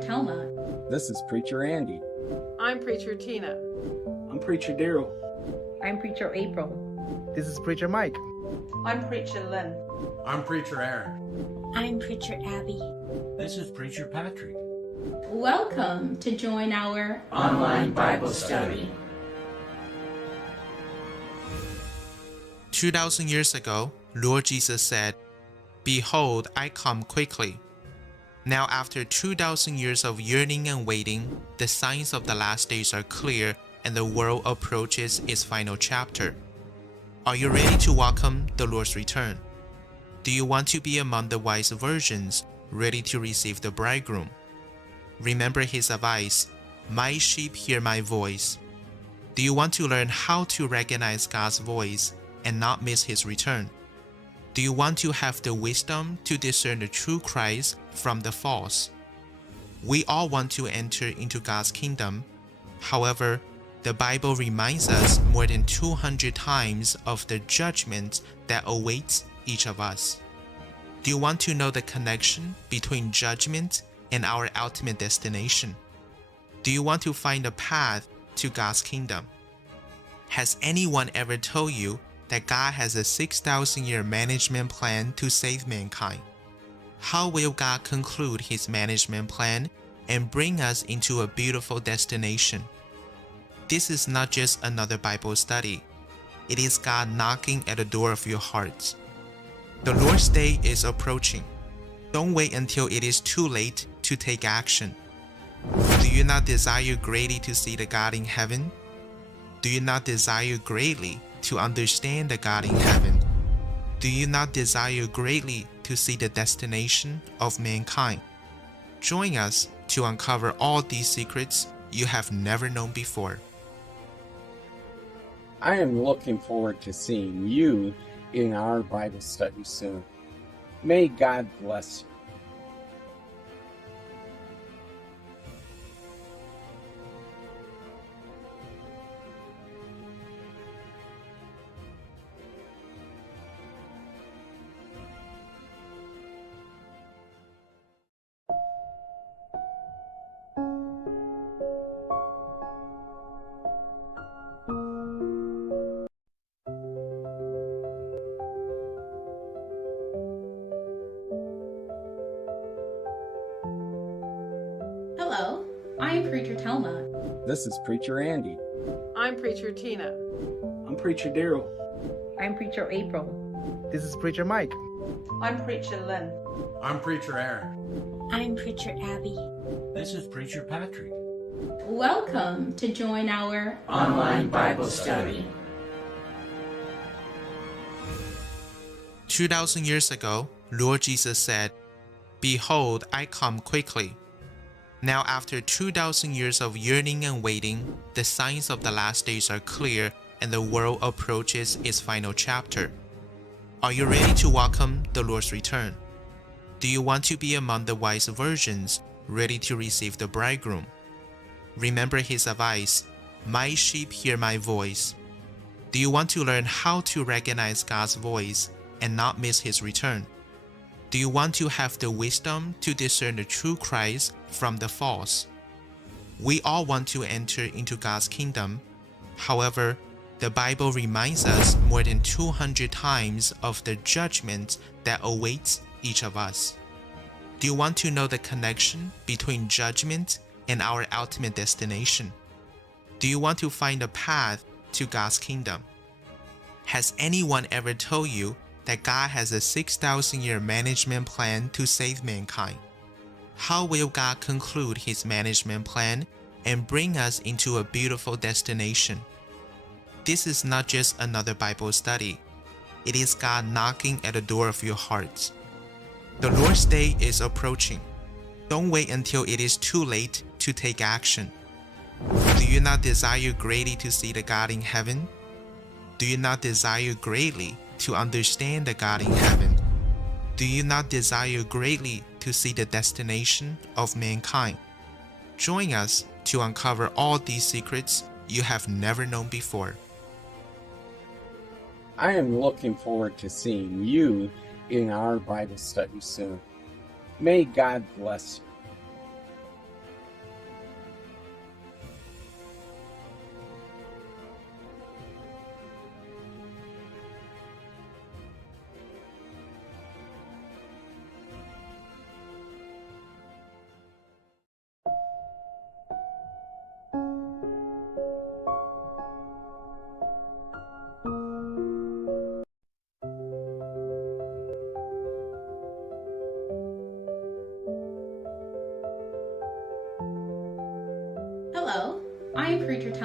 Telma. This is Preacher Andy. I'm Preacher Tina. I'm Preacher Daryl. I'm Preacher April. This is Preacher Mike. I'm Preacher Lynn. I'm Preacher Aaron. I'm Preacher Abby. This is Preacher Patrick. Welcome to join our online Bible study. 2,000 years ago, Lord Jesus said, "Behold, I come quickly." Now after 2,000 years of yearning and waiting, the signs of the last days are clear and the world approaches its final chapter. Are you ready to welcome the Lord's return? Do you want to be among the wise virgins, ready to receive the bridegroom? Remember his advice, "My sheep hear my voice." Do you want to learn how to recognize God's voice and not miss his return? Do you want to have the wisdom to discern the true Christ from the false? We all want to enter into God's kingdom. However, the Bible reminds us more than 200 times of the judgment that awaits each of us. Do you want to know the connection between judgment and our ultimate destination? Do you want to find a path to God's kingdom? Has anyone ever told you that God has a 6,000-year management plan to save mankind? How will God conclude his management plan and bring us into a beautiful destination? This is not just another Bible study. It is God knocking at the door of your hearts. The Lord's day is approaching. Don't wait until it is too late to take action. Do you not desire greatly to see the God in heaven? Do you not desire greatly to understand the God in heaven? Do you not desire greatly to see the destination of mankind? Join us to uncover all these secrets you have never known before. I am looking forward to seeing you in our Bible study soon. May God bless you. Hello, I am Preacher Telma. This is Preacher Andy. I'm Preacher Tina. I'm Preacher Daryl. I'm Preacher April. This is Preacher Mike. I'm Preacher Lynn. I'm Preacher Aaron. I'm Preacher Abby. This is Preacher Patrick. Welcome to join our Online Bible study. 2,000 years ago, Lord Jesus said, "Behold, I come quickly." Now after 2,000 years of yearning and waiting, the signs of the last days are clear and the world approaches its final chapter. Are you ready to welcome the Lord's return? Do you want to be among the wise virgins, ready to receive the bridegroom? Remember his advice, "My sheep hear my voice." Do you want to learn how to recognize God's voice and not miss his return? Do you want to have the wisdom to discern the true Christ from the false? We all want to enter into God's kingdom. However, the Bible reminds us more than 200 times of the judgment that awaits each of us. Do you want to know the connection between judgment and our ultimate destination? Do you want to find a path to God's kingdom? Has anyone ever told you that God has a 6,000-year management plan to save mankind? How will God conclude his management plan and bring us into a beautiful destination? This is not just another Bible study. It is God knocking at the door of your hearts. The Lord's day is approaching. Don't wait until it is too late to take action. Do you not desire greatly to see the God in heaven? Do you not desire greatly to understand the God in heaven? Do you not desire greatly to see the destination of mankind? Join us to uncover all these secrets you have never known before. I am looking forward to seeing you in our Bible study soon. May God bless you.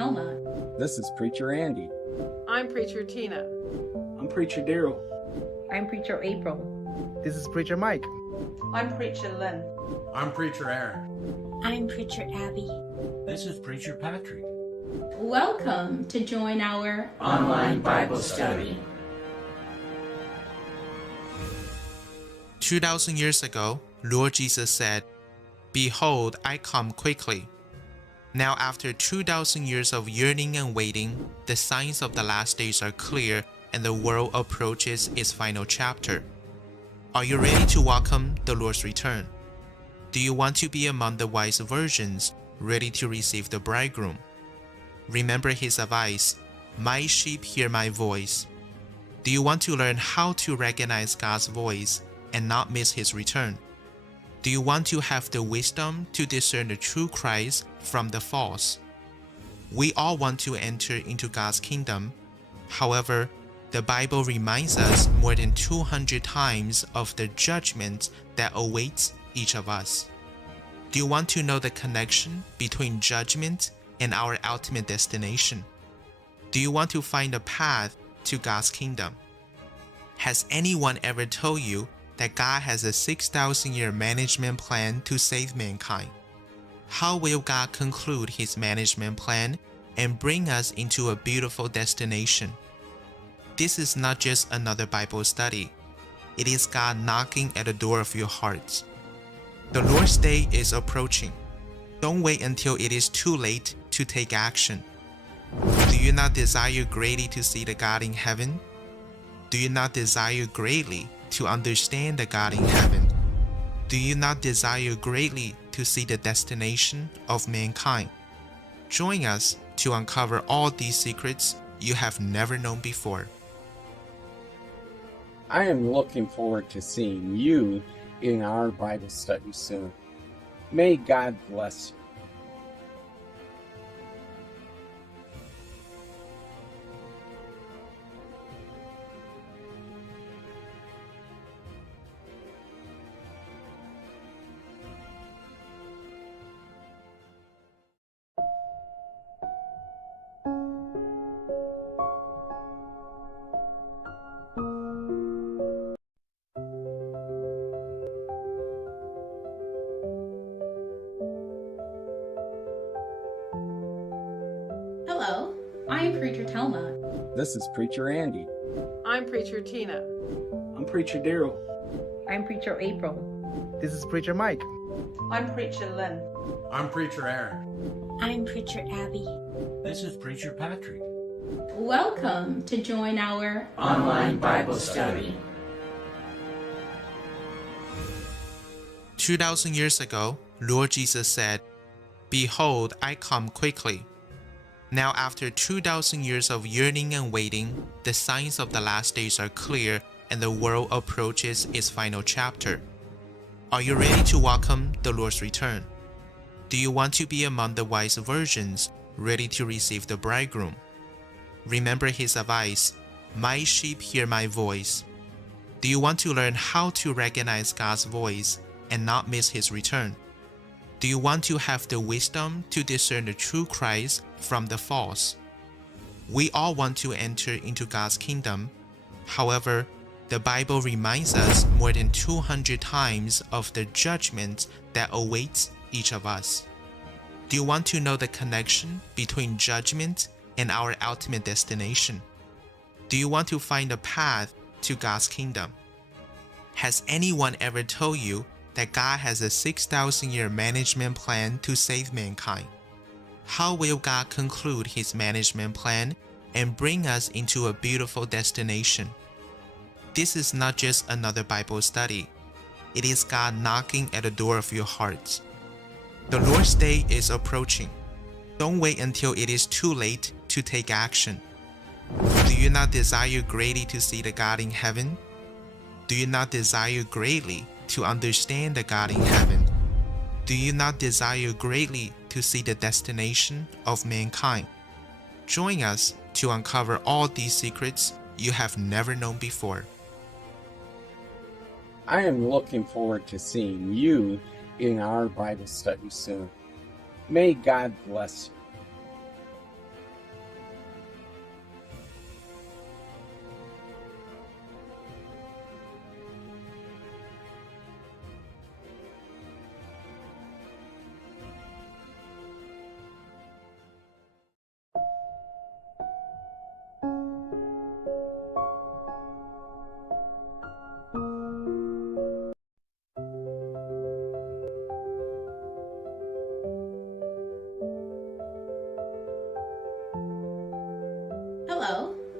Telma. This is Preacher Andy. I'm Preacher Tina. I'm Preacher Daryl. I'm Preacher April. This is Preacher Mike. I'm Preacher Lynn. I'm Preacher Aaron. I'm Preacher Abby. This is Preacher Patrick. Welcome to join our Online Bible study. 2,000 years ago, Lord Jesus said, "Behold, I come quickly." Now, after 2,000 years of yearning and waiting, the signs of the last days are clear and the world approaches its final chapter. Are you ready to welcome the Lord's return? Do you want to be among the wise virgins, ready to receive the bridegroom? Remember his advice, "My sheep hear my voice." Do you want to learn how to recognize God's voice and not miss his return? Do you want to have the wisdom to discern the true Christ from the false? We all want to enter into God's kingdom. However, the Bible reminds us more than 200 times of the judgment that awaits each of us. Do you want to know the connection between judgment and our ultimate destination? Do you want to find a path to God's kingdom? Has anyone ever told you that God has a 6,000-year management plan to save mankind? How will God conclude his management plan and bring us into a beautiful destination? This is not just another Bible study. It is God knocking at the door of your hearts. The Lord's day is approaching. Don't wait until it is too late to take action. Do you not desire greatly to see the God in heaven? Do you not desire greatly to understand the God in heaven? Do you not desire greatly to see the destination of mankind? Join us to uncover all these secrets you have never known before. I am looking forward to seeing you in our Bible study soon. May God bless you. Hello, I am Preacher Telma. This is Preacher Andy. I'm Preacher Tina. I'm Preacher Daryl. I'm Preacher April. This is Preacher Mike. I'm Preacher Lynn. I'm Preacher Aaron. I'm Preacher Abby. This is Preacher Patrick. Welcome to join our Online Bible study. 2,000 years ago, Lord Jesus said, "Behold, I come quickly." Now, after 2,000 years of yearning and waiting, the signs of the last days are clear and the world approaches its final chapter. Are you ready to welcome the Lord's return? Do you want to be among the wise virgins, ready to receive the bridegroom? Remember his advice, "My sheep hear my voice." Do you want to learn how to recognize God's voice and not miss his return? Do you want to have the wisdom to discern the true Christ from the false? We all want to enter into God's kingdom. However, the Bible reminds us more than 200 times of the judgment that awaits each of us. Do you want to know the connection between judgment and our ultimate destination? Do you want to find a path to God's kingdom? Has anyone ever told you that God has a 6,000-year management plan to save mankind? How will God conclude his management plan and bring us into a beautiful destination? This is not just another Bible study. It is God knocking at the door of your hearts. The Lord's day is approaching. Don't wait until it is too late to take action. Do you not desire greatly to see the God in heaven? Do you not desire greatly to understand the God in heaven? Do you not desire greatly to see the destination of mankind? Join us to uncover all these secrets you have never known before. I am looking forward to seeing you in our Bible study soon. May God bless you.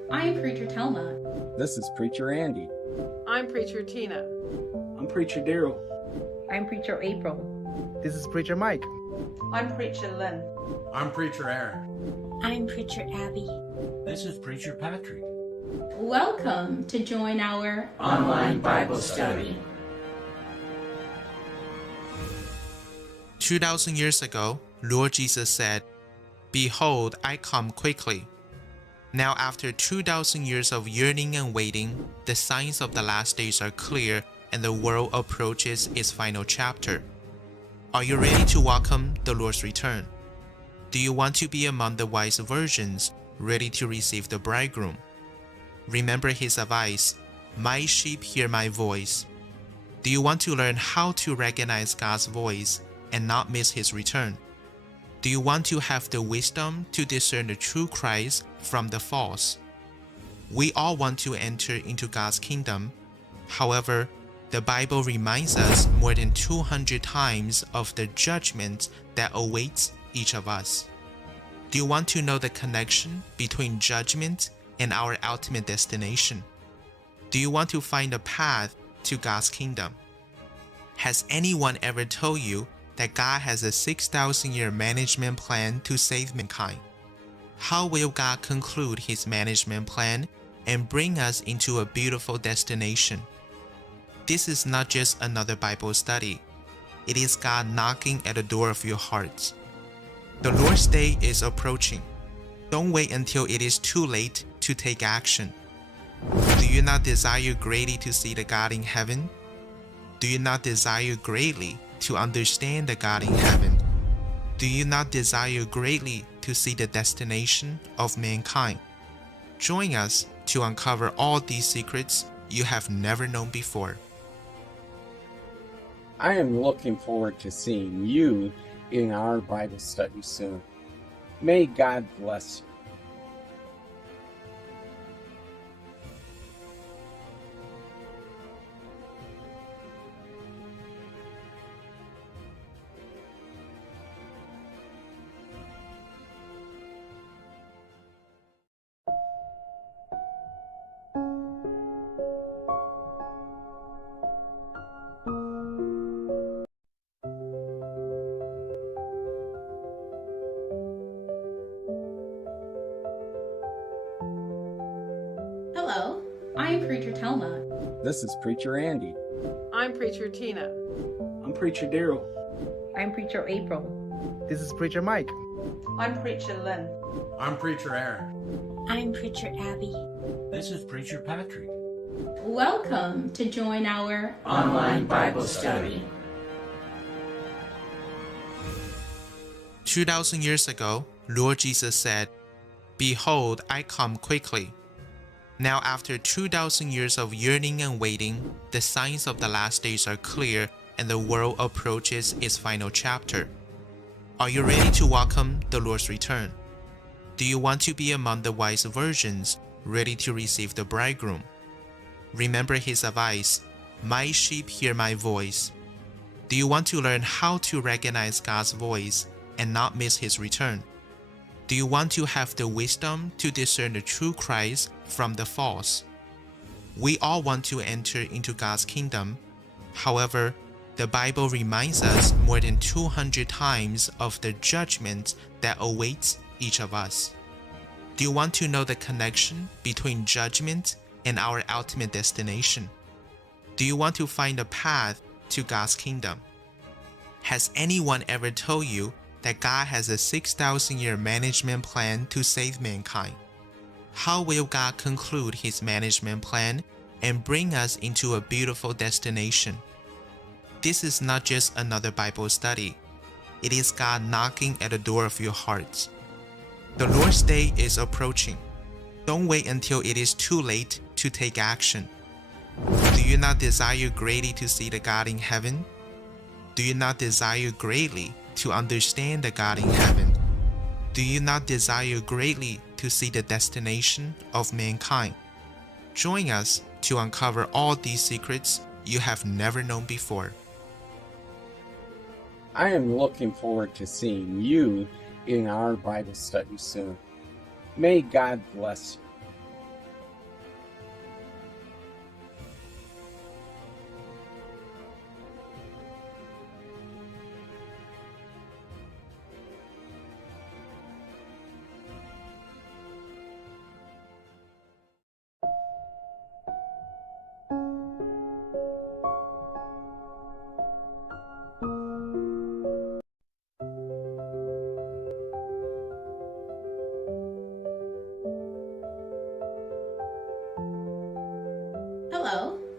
I am Preacher Telma. This is Preacher Andy. I'm Preacher Tina. I'm Preacher Daryl. I'm Preacher April. This is Preacher Mike. I'm Preacher Lynn. I'm Preacher Aaron. I'm Preacher Abby. This is Preacher Patrick. Welcome to join our Online Bible Study. 2,000 years ago, Lord Jesus said, "Behold, I come quickly." Now, after 2,000 years of yearning and waiting, the signs of the last days are clear and the world approaches its final chapter. Are you ready to welcome the Lord's return? Do you want to be among the wise virgins, ready to receive the bridegroom? Remember his advice, "My sheep hear my voice." Do you want to learn how to recognize God's voice and not miss his return? Do you want to have the wisdom to discern the true Christ from the false? We all want to enter into God's kingdom. However, the Bible reminds us more than 200 times of the judgment that awaits each of us. Do you want to know the connection between judgment and our ultimate destination? Do you want to find a path to God's kingdom? Has anyone ever told you that God has a 6,000-year management plan to save mankind? How will God conclude his management plan and bring us into a beautiful destination? This is not just another Bible study. It is God knocking at the door of your hearts. The Lord's day is approaching. Don't wait until it is too late to take action. Do you not desire greatly to see the God in heaven? Do you not desire greatly to understand the God in heaven? Do you not desire greatly to see the destination of mankind? Join us to uncover all these secrets you have never known before. I am looking forward to seeing you in our Bible study soon. May God bless you. Hello, I am Preacher Telma. This is Preacher Andy. I'm Preacher Tina. I'm Preacher Daryl. I'm Preacher April. This is Preacher Mike. I'm Preacher Lynn. I'm Preacher Aaron. I'm Preacher Abby. This is Preacher Patrick. Welcome to join our Online Bible Study. 2,000 years ago, Lord Jesus said, "Behold, I come quickly." Now, after 2,000 years of yearning and waiting, the signs of the last days are clear and the world approaches its final chapter. Are you ready to welcome the Lord's return? Do you want to be among the wise virgins, ready to receive the bridegroom? Remember his advice, "My sheep hear my voice." Do you want to learn how to recognize God's voice and not miss his return? Do you want to have the wisdom to discern the true Christ from the false? We all want to enter into God's kingdom. However, the Bible reminds us more than 200 times of the judgment that awaits each of us. Do you want to know the connection between judgment and our ultimate destination? Do you want to find a path to God's kingdom? Has anyone ever told you that God has a 6,000-year management plan to save mankind? How will God conclude his management plan and bring us into a beautiful destination? This is not just another Bible study. It is God knocking at the door of your hearts. The Lord's day is approaching. Don't wait until it is too late to take action. Do you not desire greatly to see the God in heaven? Do you not desire greatly to understand the God in heaven? Do you not desire greatly to see the destination of mankind? Join us to uncover all these secrets you have never known before. I am looking forward to seeing you in our Bible study soon. May God bless you.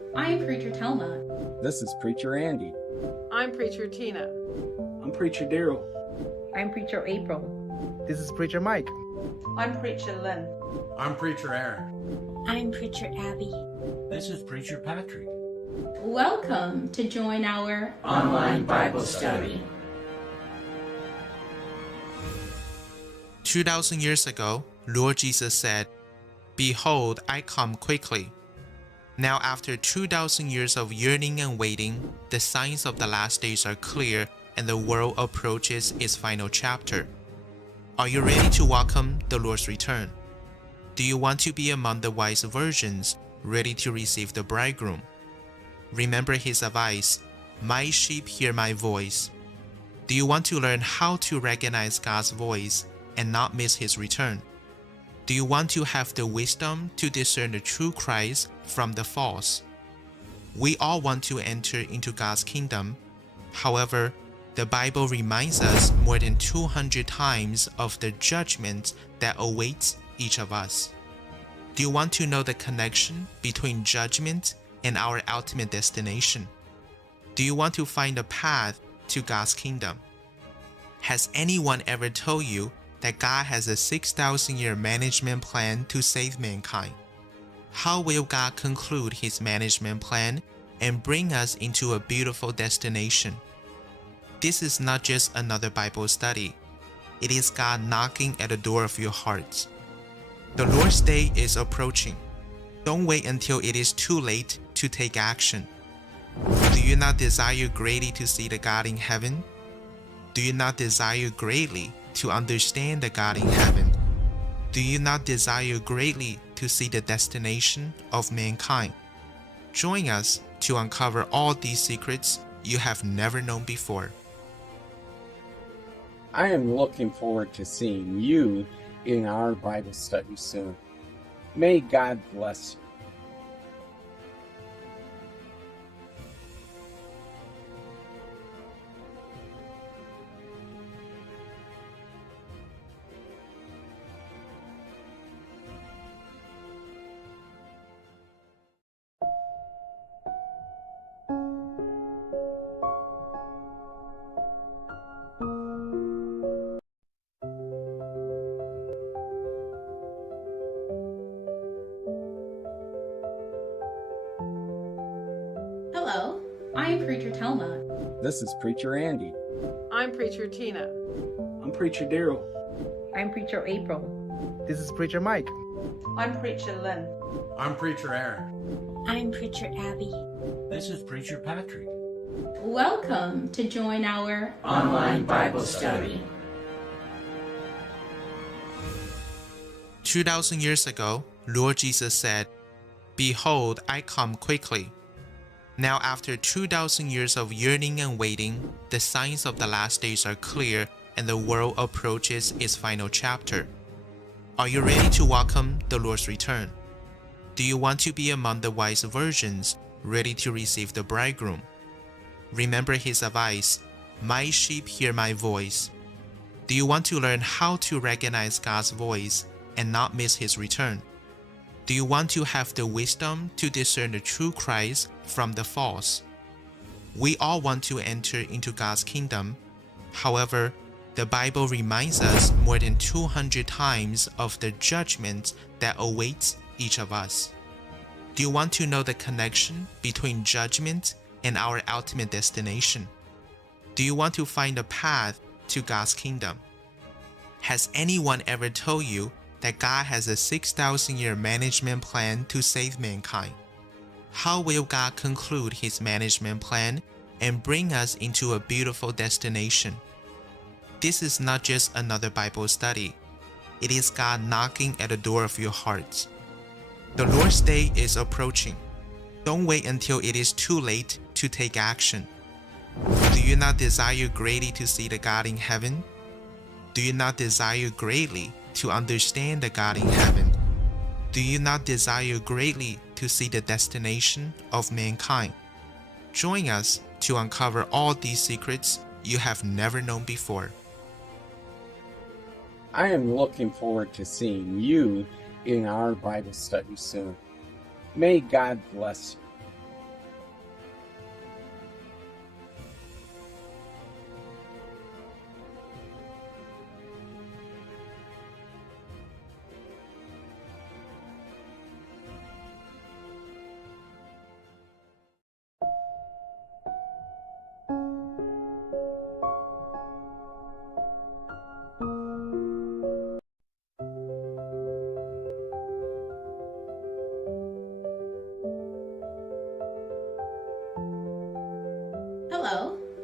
I am Preacher Telma. This is Preacher Andy. I'm Preacher Tina. I'm Preacher Daryl. I'm Preacher April. This is Preacher Mike. I'm Preacher Lynn. I'm Preacher Aaron. I'm Preacher Abby. This is Preacher Patrick. Welcome to join our Online Bible study. 2,000 years ago, Lord Jesus said, "Behold, I come quickly." Now, after 2,000 years of yearning and waiting, the signs of the last days are clear and the world approaches its final chapter. Are you ready to welcome the Lord's return? Do you want to be among the wise virgins, ready to receive the bridegroom? Remember his advice, "My sheep hear my voice." Do you want to learn how to recognize God's voice and not miss his return? Do you want to have the wisdom to discern the true Christ from the false? We all want to enter into God's kingdom. However, the Bible reminds us more than 200 times of the judgment that awaits each of us. Do you want to know the connection between judgment and our ultimate destination? Do you want to find a path to God's kingdom? Has anyone ever told you that God has a 6,000-year management plan to save mankind? How will God conclude his management plan and bring us into a beautiful destination? This is not just another Bible study. It is God knocking at the door of your heart. The Lord's day is approaching. Don't wait until it is too late to take action. Do you not desire greatly to see the God in heaven? Do you not desire greatly to understand the God in heaven? Do you not desire greatly to see the destination of mankind? Join us to uncover all these secrets you have never known before. I am looking forward to seeing you in our Bible study soon. May God bless you. Hello, I am Preacher Telma. This is Preacher Andy. I'm Preacher Tina. I'm Preacher Daryl. I'm Preacher April. This is Preacher Mike. I'm Preacher Lynn. I'm Preacher Aaron. I'm Preacher Abby. This is Preacher Patrick. Welcome to join our Online Bible study. 2,000 years ago, Lord Jesus said, "Behold, I come quickly." Now, after 2,000 years of yearning and waiting, the signs of the last days are clear and the world approaches its final chapter. Are you ready to welcome the Lord's return? Do you want to be among the wise virgins, ready to receive the bridegroom? Remember his advice, "My sheep hear my voice." Do you want to learn how to recognize God's voice and not miss his return? Do you want to have the wisdom to discern the true Christ from the false? We all want to enter into God's kingdom. However, the Bible reminds us more than 200 times of the judgment that awaits each of us. Do you want to know the connection between judgment and our ultimate destination? Do you want to find a path to God's kingdom? Has anyone ever told you that God has a 6,000-year management plan to save mankind? How will God conclude his management plan and bring us into a beautiful destination? This is not just another Bible study. It is God knocking at the door of your heart. The Lord's day is approaching. Don't wait until it is too late to take action. Do you not desire greatly to see the God in heaven? Do you not desire greatly to understand the God in heaven? Do you not desire greatly to see the destination of mankind? Join us to uncover all these secrets you have never known before. I am looking forward to seeing you in our Bible study soon. May God bless you.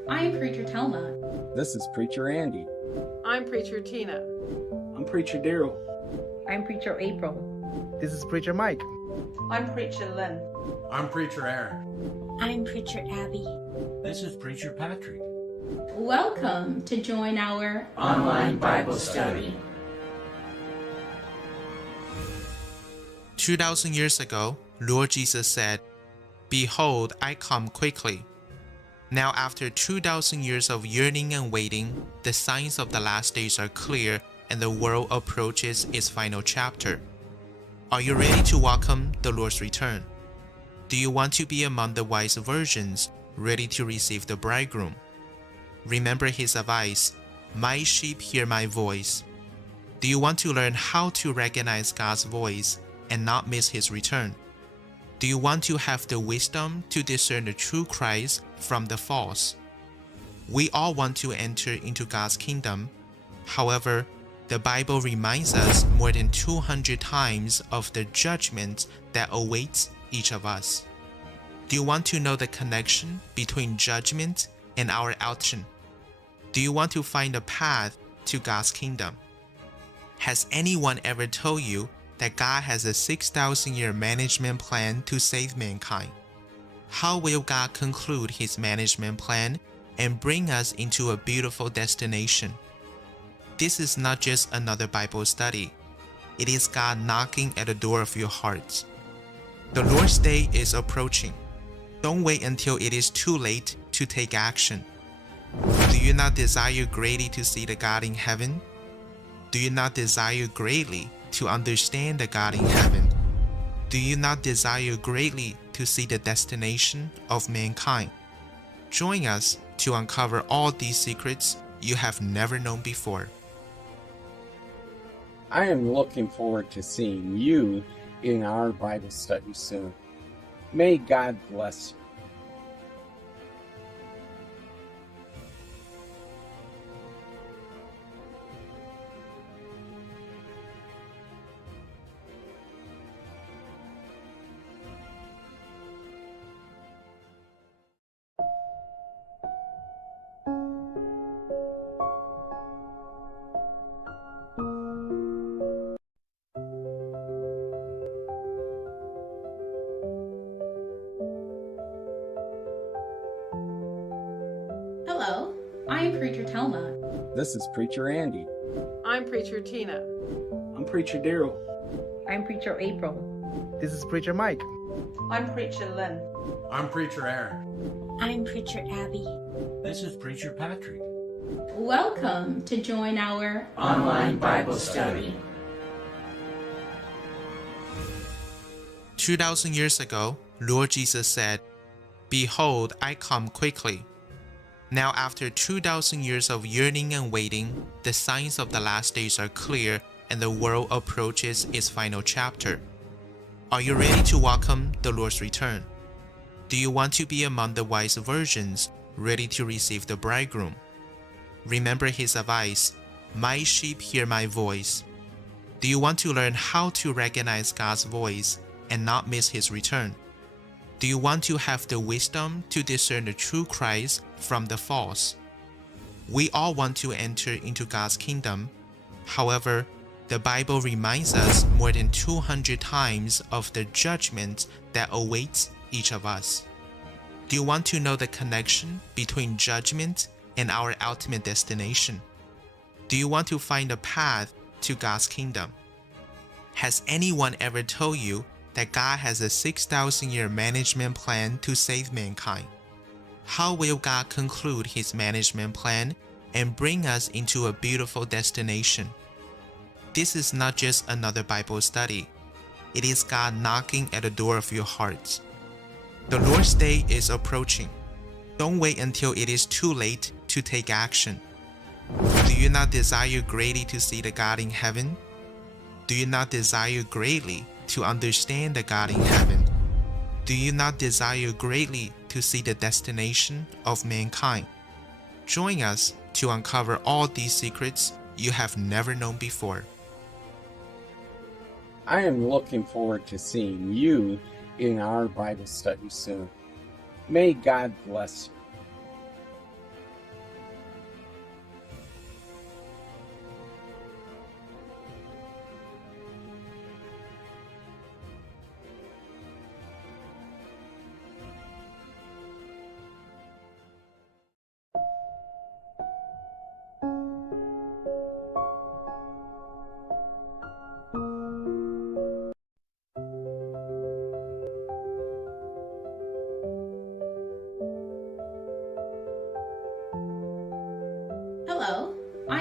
I am Preacher Telma. This is Preacher Andy. I'm Preacher Tina. I'm Preacher Daryl. I'm Preacher April. This is Preacher Mike. I'm Preacher Lynn. I'm Preacher Aaron. I'm Preacher Abby. This is Preacher Patrick. Welcome to join our Online Bible Study. 2,000 years ago, Lord Jesus said, "Behold, I come quickly." Now, after 2,000 years of yearning and waiting, the signs of the last days are clear and the world approaches its final chapter. Are you ready to welcome the Lord's return? Do you want to be among the wise virgins, ready to receive the bridegroom? Remember his advice, "My sheep hear my voice." Do you want to learn how to recognize God's voice and not miss his return? Do you want to have the wisdom to discern the true Christ from the false? We all want to enter into God's kingdom. However, the Bible reminds us more than 200 times of the judgment that awaits each of us. Do you want to know the connection between judgment and our action? Do you want to find a path to God's kingdom? Has anyone ever told you that God has a 6,000-year management plan to save mankind? How will God conclude his management plan and bring us into a beautiful destination? This is not just another Bible study. It is God knocking at the door of your heart. The Lord's day is approaching. Don't wait until it is too late to take action. Do you not desire greatly to see the God in heaven? Do you not desire greatly to understand the God in heaven? Do you not desire greatly to see the destination of mankind? Join us to uncover all these secrets you have never known before. I am looking forward to seeing you in our Bible study soon. May God bless you. Hello, I am Preacher Telma. This is Preacher Andy. I'm Preacher Tina. I'm Preacher Daryl. I'm Preacher April. This is Preacher Mike. I'm Preacher Lynn. I'm Preacher Aaron. I'm Preacher Abby. This is Preacher Patrick. Welcome to join our Online Bible Study. 2,000 years ago, Lord Jesus said, "Behold, I come quickly." Now, after 2,000 years of yearning and waiting, the signs of the last days are clear and the world approaches its final chapter. Are you ready to welcome the Lord's return? Do you want to be among the wise virgins, ready to receive the bridegroom? Remember his advice, "My sheep hear my voice." Do you want to learn how to recognize God's voice and not miss his return? Do you want to have the wisdom to discern the true Christ from the false? We all want to enter into God's kingdom. However, the Bible reminds us more than 200 times of the judgment that awaits each of us. Do you want to know the connection between judgment and our ultimate destination? Do you want to find a path to God's kingdom? Has anyone ever told you that God has a 6,000-year management plan to save mankind? How will God conclude his management plan and bring us into a beautiful destination? This is not just another Bible study. It is God knocking at the door of your heart. The Lord's day is approaching. Don't wait until it is too late to take action. Do you not desire greatly to see the God in heaven? Do you not desire greatly to understand the God in heaven? Do you not desire greatly to see the destination of mankind? Join us to uncover all these secrets you have never known before. I am looking forward to seeing you in our Bible study soon. May God bless you.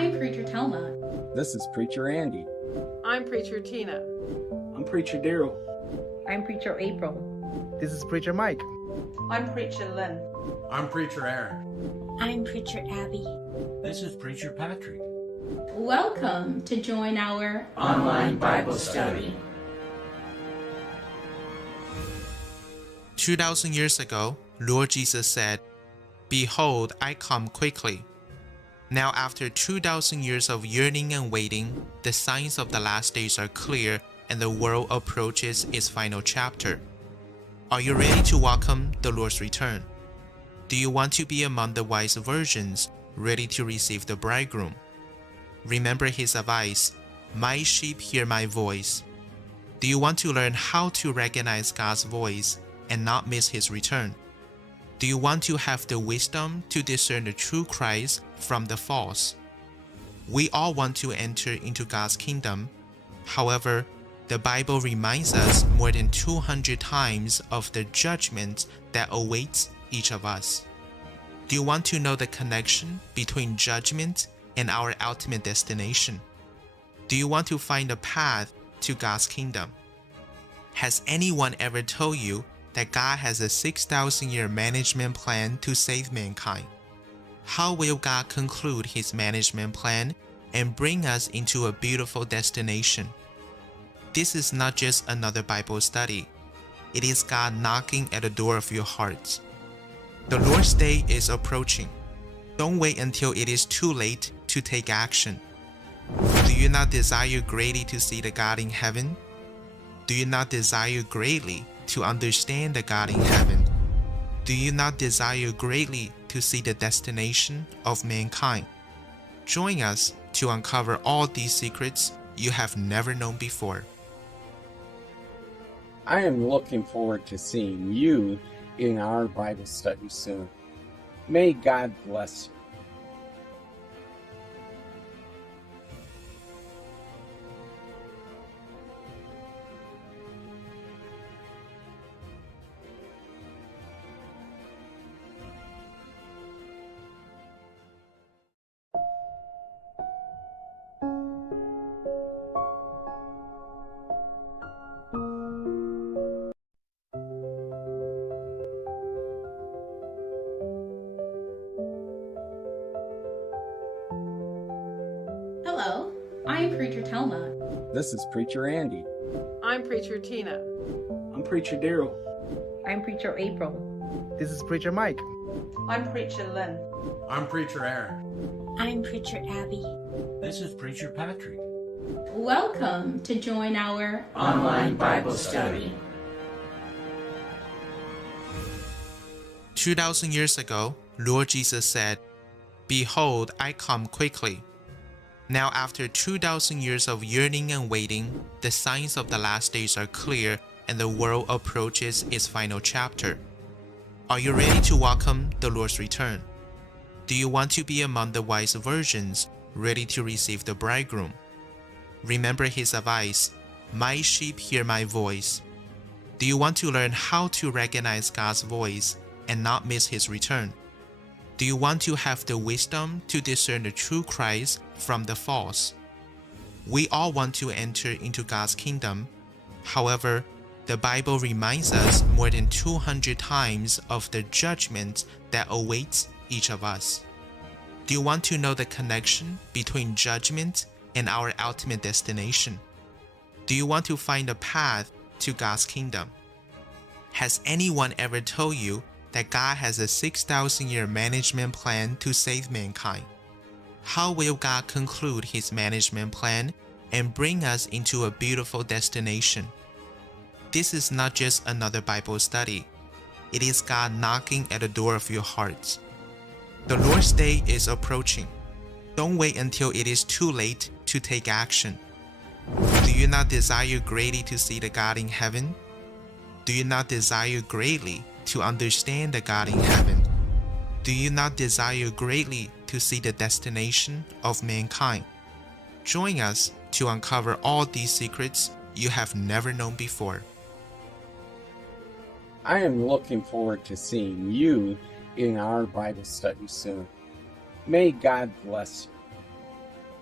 I'm Preacher Telma. This is Preacher Andy. I'm Preacher Tina. I'm Preacher Daryl. I'm Preacher April. This is Preacher Mike. I'm Preacher Lynn. I'm Preacher Aaron. I'm Preacher Abby. This is Preacher Patrick. Welcome to join our Online Bible study. 2,000 years ago, Lord Jesus said, "Behold, I come quickly." Now, after 2,000 years of yearning and waiting, the signs of the last days are clear and the world approaches its final chapter. Are you ready to welcome the Lord's return? Do you want to be among the wise virgins, ready to receive the bridegroom? Remember his advice, "My sheep hear my voice." Do you want to learn how to recognize God's voice and not miss his return? Do you want to have the wisdom to discern the true Christ from the false? We all want to enter into God's kingdom. However, the Bible reminds us more than 200 times of the judgment that awaits each of us. Do you want to know the connection between judgment and our ultimate destination? Do you want to find a path to God's kingdom? Has anyone ever told you that God has a 6,000-year management plan to save mankind? How will God conclude his management plan and bring us into a beautiful destination? This is not just another Bible study. It is God knocking at the door of your heart. The Lord's day is approaching. Don't wait until it is too late to take action. Do you not desire greatly to see the God in heaven? Do you not desire greatly to understand the God in heaven? Do you not desire greatly to see the destination of mankind? Join us to uncover all these secrets you have never known before. I am looking forward to seeing you in our Bible study soon. May God bless you. Hello, I'm Preacher Telma. This is Preacher Andy. I'm Preacher Tina. I'm Preacher Daryl. I'm Preacher April. This is Preacher Mike. I'm Preacher Lynn. I'm Preacher Aaron. I'm Preacher Abby. This is Preacher Patrick. Welcome to join our Online Bible study. 2,000 years ago, Lord Jesus said, "Behold, I come quickly." Now, after 2,000 years of yearning and waiting, the signs of the last days are clear and the world approaches its final chapter. Are you ready to welcome the Lord's return? Do you want to be among the wise virgins, ready to receive the bridegroom? Remember his advice, "My sheep hear my voice." Do you want to learn how to recognize God's voice and not miss his return? Do you want to have the wisdom to discern the true Christ from the false? We all want to enter into God's kingdom. However, the Bible reminds us more than 200 times of the judgment that awaits each of us. Do you want to know the connection between judgment and our ultimate destination? Do you want to find a path to God's kingdom? Has anyone ever told you that God has a 6,000-year management plan to save mankind? How will God conclude his management plan and bring us into a beautiful destination? This is not just another Bible study. It is God knocking at the door of your heart. The Lord's day is approaching. Don't wait until it is too late to take action. Do you not desire greatly to see the God in heaven? Do you not desire greatly to understand the God in heaven? Do you not desire greatly to see the destination of mankind? Join us to uncover all these secrets you have never known before. I am looking forward to seeing you in our Bible study soon. May God bless you.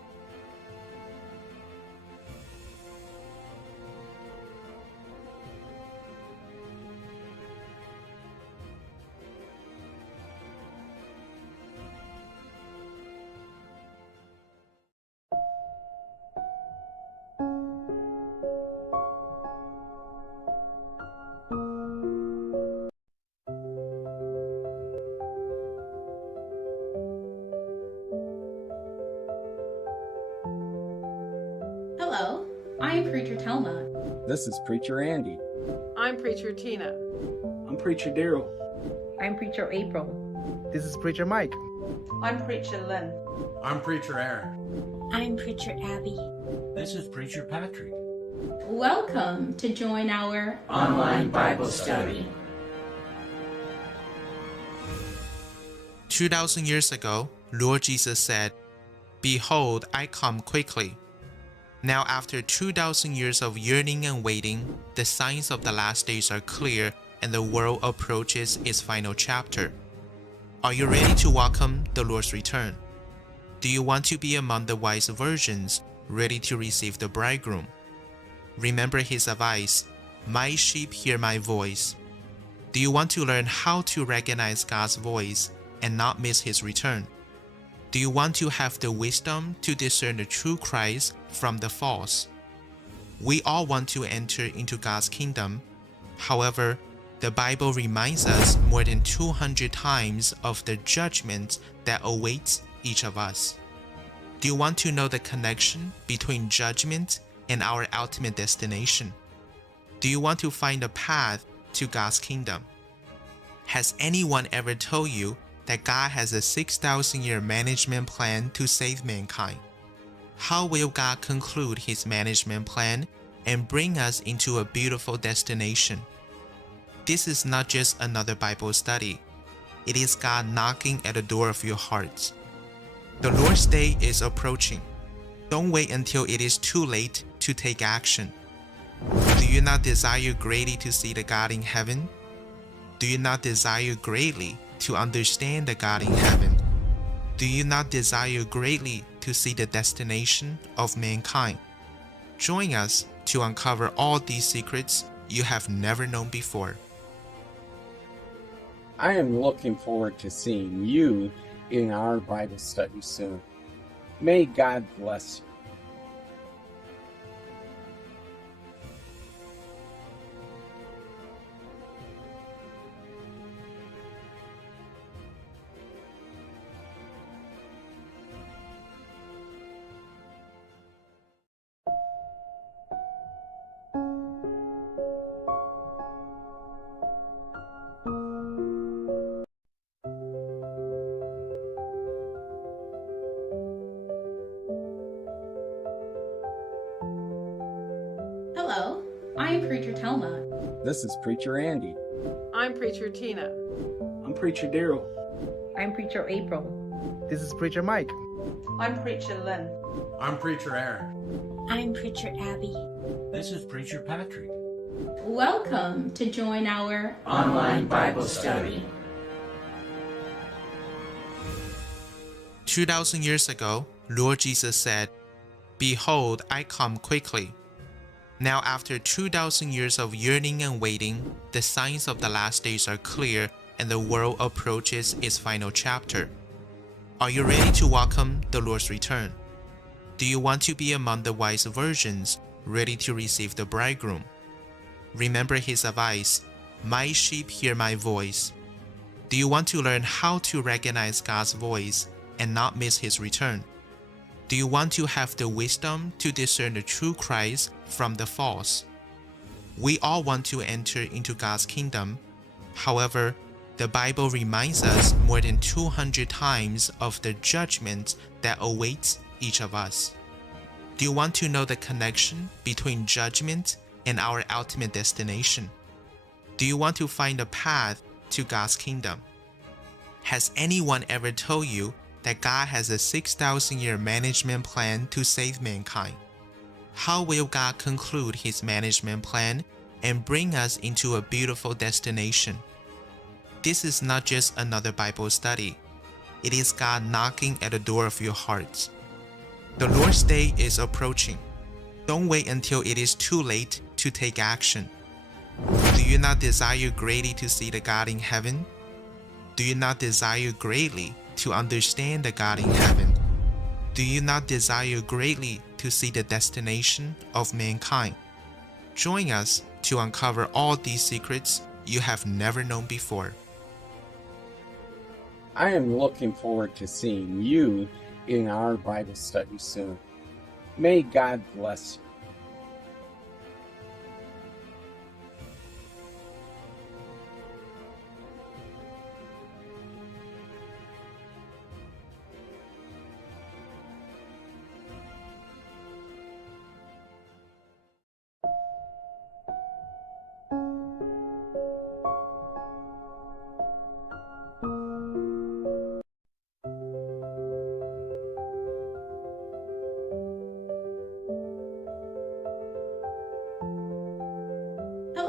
Telma. This is Preacher Andy. I'm Preacher Tina. I'm Preacher Daryl. I'm Preacher April. This is Preacher Mike. I'm Preacher Lynn. I'm Preacher Aaron. I'm Preacher Abby. This is Preacher Patrick. Welcome to join our Online Bible study. 2,000 years ago, Lord Jesus said, "Behold, I come quickly." Now, after 2,000 years of yearning and waiting, the signs of the last days are clear and the world approaches its final chapter. Are you ready to welcome the Lord's return? Do you want to be among the wise virgins, ready to receive the bridegroom? Remember his advice, "My sheep hear my voice." Do you want to learn how to recognize God's voice and not miss his return? Do you want to have the wisdom to discern the true Christ from the false? We all want to enter into God's kingdom. However, the Bible reminds us more than 200 times of the judgment that awaits each of us. Do you want to know the connection between judgment and our ultimate destination? Do you want to find a path to God's kingdom? Has anyone ever told you that God has a 6,000-year management plan to save mankind? How will God conclude his management plan and bring us into a beautiful destination? This is not just another Bible study. It is God knocking at the door of your heart. The Lord's day is approaching. Don't wait until it is too late to take action. Do you not desire greatly to see the God in heaven? Do you not desire greatly to understand the God in heaven? Do you not desire greatly to see the destination of mankind? Join us to uncover all these secrets you have never known before. I am looking forward to seeing you in our Bible study soon. May God bless you. Hello, I am Preacher Telma. This is Preacher Andy. I'm Preacher Tina. I'm Preacher Daryl. I'm Preacher April. This is Preacher Mike. I'm Preacher Lynn. I'm Preacher Aaron. I'm Preacher Abby. This is Preacher Patrick. Welcome to join our Online Bible study. 2,000 years ago, Lord Jesus said, "Behold, I come quickly." Now, after 2,000 years of yearning and waiting, the signs of the last days are clear and the world approaches its final chapter. Are you ready to welcome the Lord's return? Do you want to be among the wise virgins, ready to receive the bridegroom? Remember his advice, "My sheep hear my voice." Do you want to learn how to recognize God's voice and not miss his return? Do you want to have the wisdom to discern the true Christ from the false? We all want to enter into God's kingdom. However, the Bible reminds us more than 200 times of the judgment that awaits each of us. Do you want to know the connection between judgment and our ultimate destination? Do you want to find a path to God's kingdom? Has anyone ever told you that God has a 6,000-year management plan to save mankind? How will God conclude his management plan and bring us into a beautiful destination? This is not just another Bible study. It is God knocking at the door of your heart. The Lord's day is approaching. Don't wait until it is too late to take action. Do you not desire greatly to see the God in heaven? Do you not desire greatly to understand the God in heaven? Do you not desire greatly to see the destination of mankind? Join us to uncover all these secrets you have never known before. I am looking forward to seeing you in our Bible study soon. May God bless you.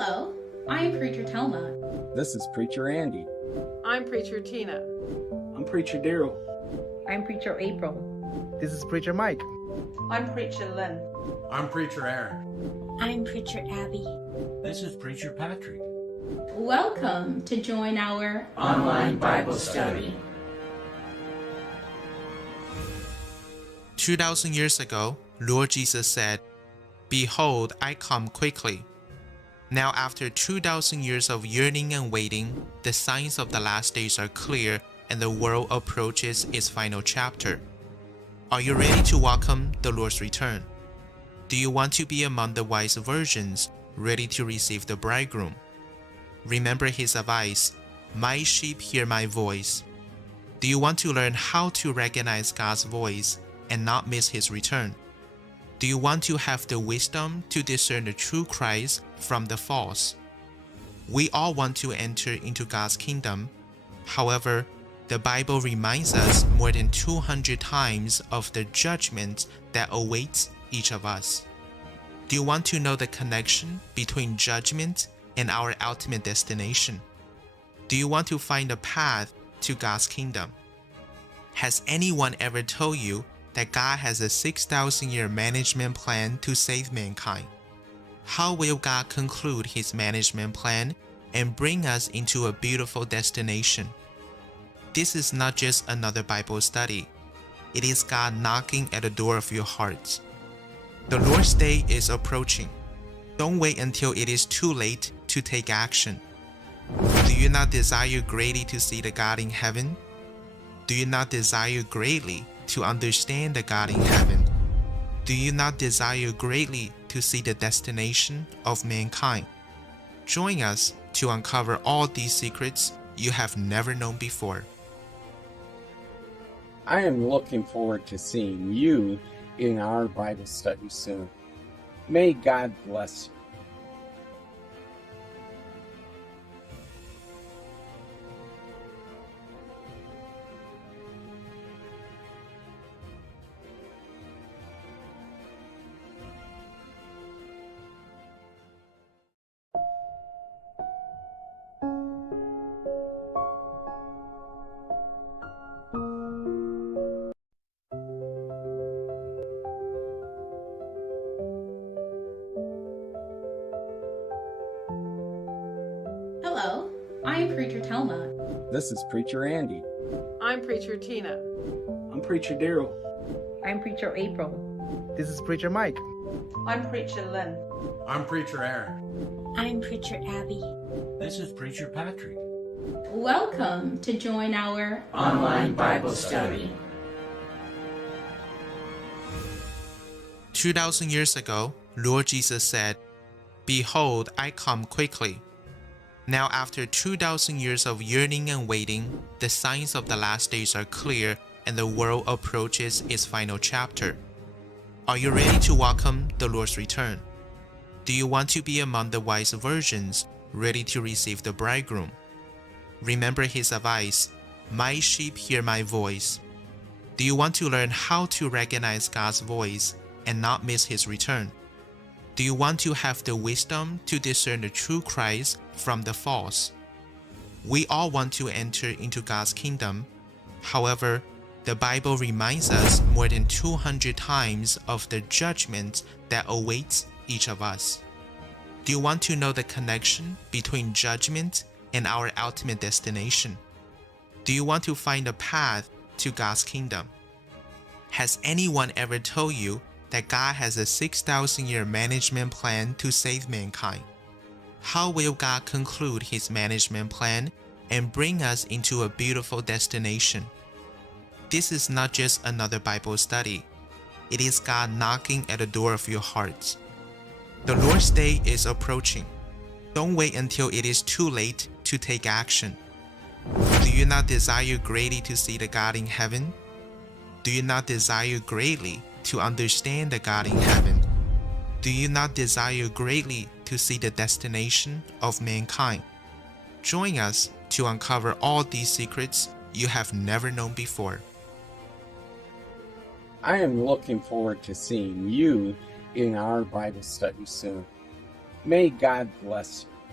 Hello, I am Preacher Telma. This is Preacher Andy. I'm Preacher Tina. I'm Preacher Daryl. I'm Preacher April. This is Preacher Mike. I'm Preacher Lynn. I'm Preacher Aaron. I'm Preacher Abby. This is Preacher Patrick. Welcome to join our Online Bible Study. 2,000 years ago, Lord Jesus said, "Behold, I come quickly." Now, after 2,000 years of yearning and waiting, the signs of the last days are clear and the world approaches its final chapter. Are you ready to welcome the Lord's return? Do you want to be among the wise virgins, ready to receive the bridegroom? Remember his advice, "My sheep hear my voice." Do you want to learn how to recognize God's voice and not miss his return? Do you want to have the wisdom to discern the true Christ from the false? We all want to enter into God's kingdom. However, the Bible reminds us more than 200 times of the judgment that awaits each of us. Do you want to know the connection between judgment and our ultimate destination? Do you want to find a path to God's kingdom? Has anyone ever told you that God has a 6,000-year management plan to save mankind? How will God conclude his management plan and bring us into a beautiful destination? This is not just another Bible study. It is God knocking at the door of your heart. The Lord's day is approaching. Don't wait until it is too late to take action. Do you not desire greatly to see the God in heaven? Do you not desire greatly to understand the God in heaven? Do you not desire greatly to see the destination of mankind? Join us to uncover all these secrets you have never known before. I am looking forward to seeing you in our Bible study soon. May God bless you. Hello, I am Preacher Telma. This is Preacher Andy. I'm Preacher Tina. I'm Preacher Daryl. I'm Preacher April. This is Preacher Mike. I'm Preacher Lynn. I'm Preacher Aaron. I'm Preacher Abby. This is Preacher Patrick. Welcome to join our Online Bible Study. 2,000 years ago, Lord Jesus said, "Behold, I come quickly." Now, after 2,000 years of yearning and waiting, the signs of the last days are clear and the world approaches its final chapter. Are you ready to welcome the Lord's return? Do you want to be among the wise virgins, ready to receive the bridegroom? Remember his advice, "My sheep hear my voice." Do you want to learn how to recognize God's voice and not miss his return? Do you want to have the wisdom to discern the true Christ from the false? We all want to enter into God's kingdom. However, the Bible reminds us more than 200 times of the judgment that awaits each of us. Do you want to know the connection between judgment and our ultimate destination? Do you want to find a path to God's kingdom? Has anyone ever told you that God has a 6,000-year management plan to save mankind? How will God conclude his management plan and bring us into a beautiful destination? This is not just another Bible study. It is God knocking at the door of your heart. The Lord's day is approaching. Don't wait until it is too late to take action. Do you not desire greatly to see the God in heaven? Do you not desire greatly to understand the God in heaven? Do you not desire greatly to see the destination of mankind? Join us to uncover all these secrets you have never known before. I am looking forward to seeing you in our Bible study soon. May God bless you.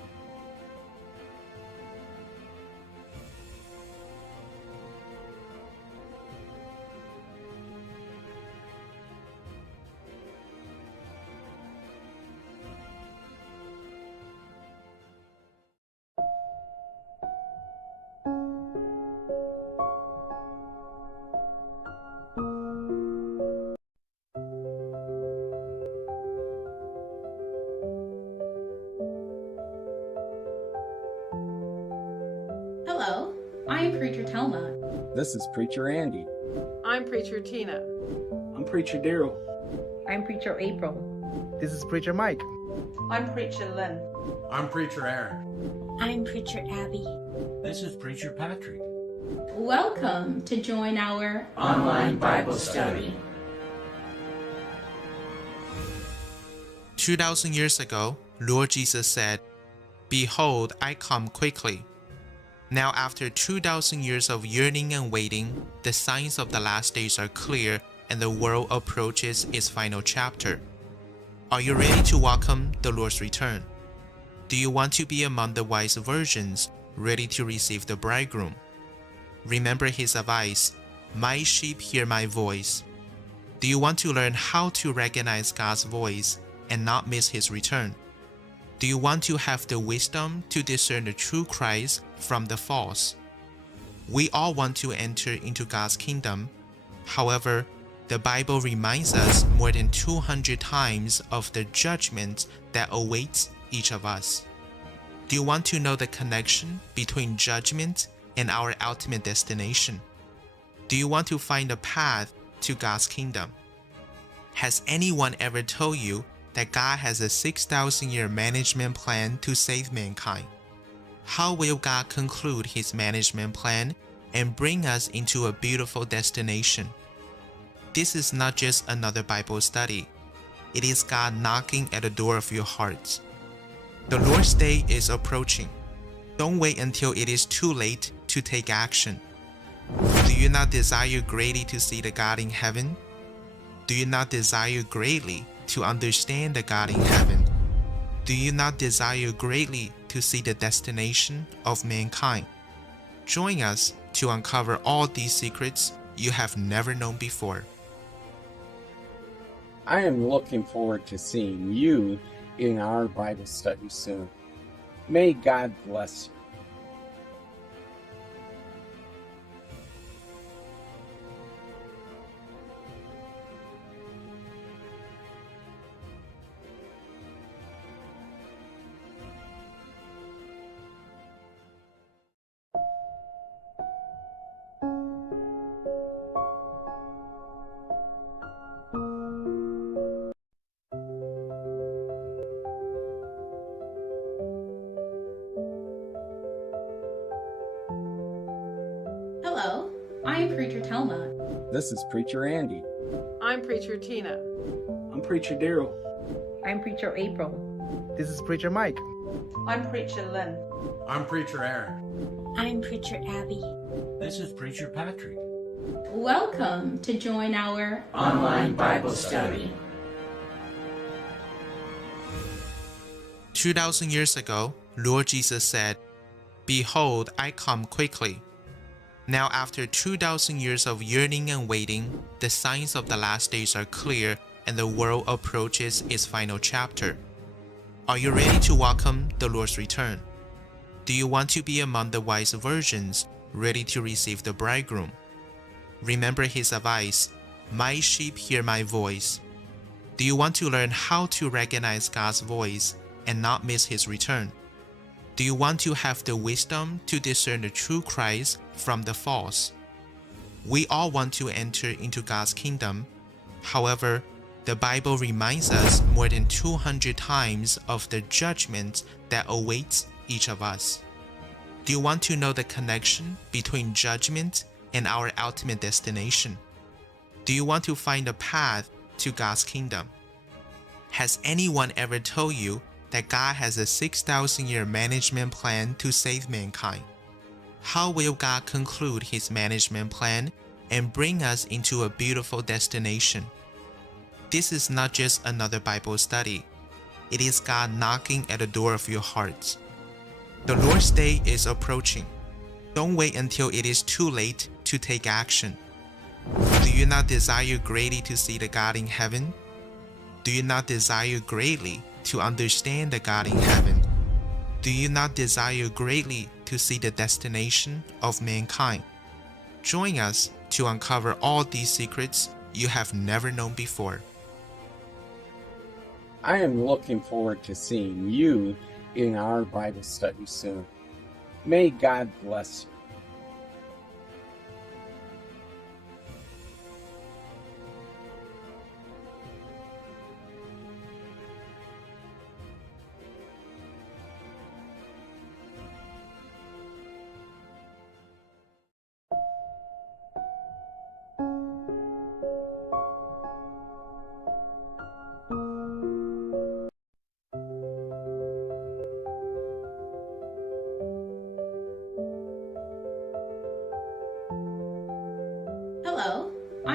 Hello, I am Preacher Telma. This is Preacher Andy. I'm Preacher Tina. I'm Preacher Daryl. I'm Preacher April. This is Preacher Mike. I'm Preacher Lynn. I'm Preacher Aaron. I'm Preacher Abby. This is Preacher Patrick. Welcome to join our Online Bible study. 2,000 years ago, Lord Jesus said, "Behold, I come quickly." Now, after 2,000 years of yearning and waiting, the signs of the last days are clear and the world approaches its final chapter. Are you ready to welcome the Lord's return? Do you want to be among the wise virgins, ready to receive the bridegroom? Remember his advice, "My sheep hear my voice." Do you want to learn how to recognize God's voice and not miss his return? Do you want to have the wisdom to discern the true Christ from the false? We all want to enter into God's kingdom. However, the Bible reminds us more than 200 times of the judgment that awaits each of us. Do you want to know the connection between judgment and our ultimate destination? Do you want to find a path to God's kingdom? Has anyone ever told you that God has a 6,000-year management plan to save mankind? How will God conclude his management plan and bring us into a beautiful destination? This is not just another Bible study. It is God knocking at the door of your heart. The Lord's day is approaching. Don't wait until it is too late to take action. Do you not desire greatly to see the God in heaven? Do you not desire greatly to understand the God in heaven? Do you not desire greatly to see the destination of mankind? Join us to uncover all these secrets you have never known before. I am looking forward to seeing you in our Bible study soon. May God bless you. Hello, I am Preacher Telma. This is Preacher Andy. I'm Preacher Tina. I'm Preacher Daryl. I'm Preacher April. This is Preacher Mike. I'm Preacher Lynn. I'm Preacher Aaron. I'm Preacher Abby. This is Preacher Patrick. Welcome to join our Online Bible study. 2,000 years ago, Lord Jesus said, "Behold, I come quickly." Now, after 2,000 years of yearning and waiting, the signs of the last days are clear and the world approaches its final chapter. Are you ready to welcome the Lord's return? Do you want to be among the wise virgins, ready to receive the bridegroom? Remember his advice, "My sheep hear my voice." Do you want to learn how to recognize God's voice and not miss his return? Do you want to have the wisdom to discern the true Christ from the false? We all want to enter into God's kingdom. However, the Bible reminds us more than 200 times of the judgment that awaits each of us. Do you want to know the connection between judgment and our ultimate destination? Do you want to find a path to God's kingdom? Has anyone ever told you that God has a 6,000-year management plan to save mankind? How will God conclude his management plan and bring us into a beautiful destination? This is not just another Bible study. It is God knocking at the door of your heart. The Lord's day is approaching. Don't wait until it is too late to take action. Do you not desire greatly to see the God in heaven? Do you not desire greatly to understand the God in heaven? Do you not desire greatly to see the destination of mankind? Join us to uncover all these secrets you have never known before. I am looking forward to seeing you in our Bible study soon. May God bless you.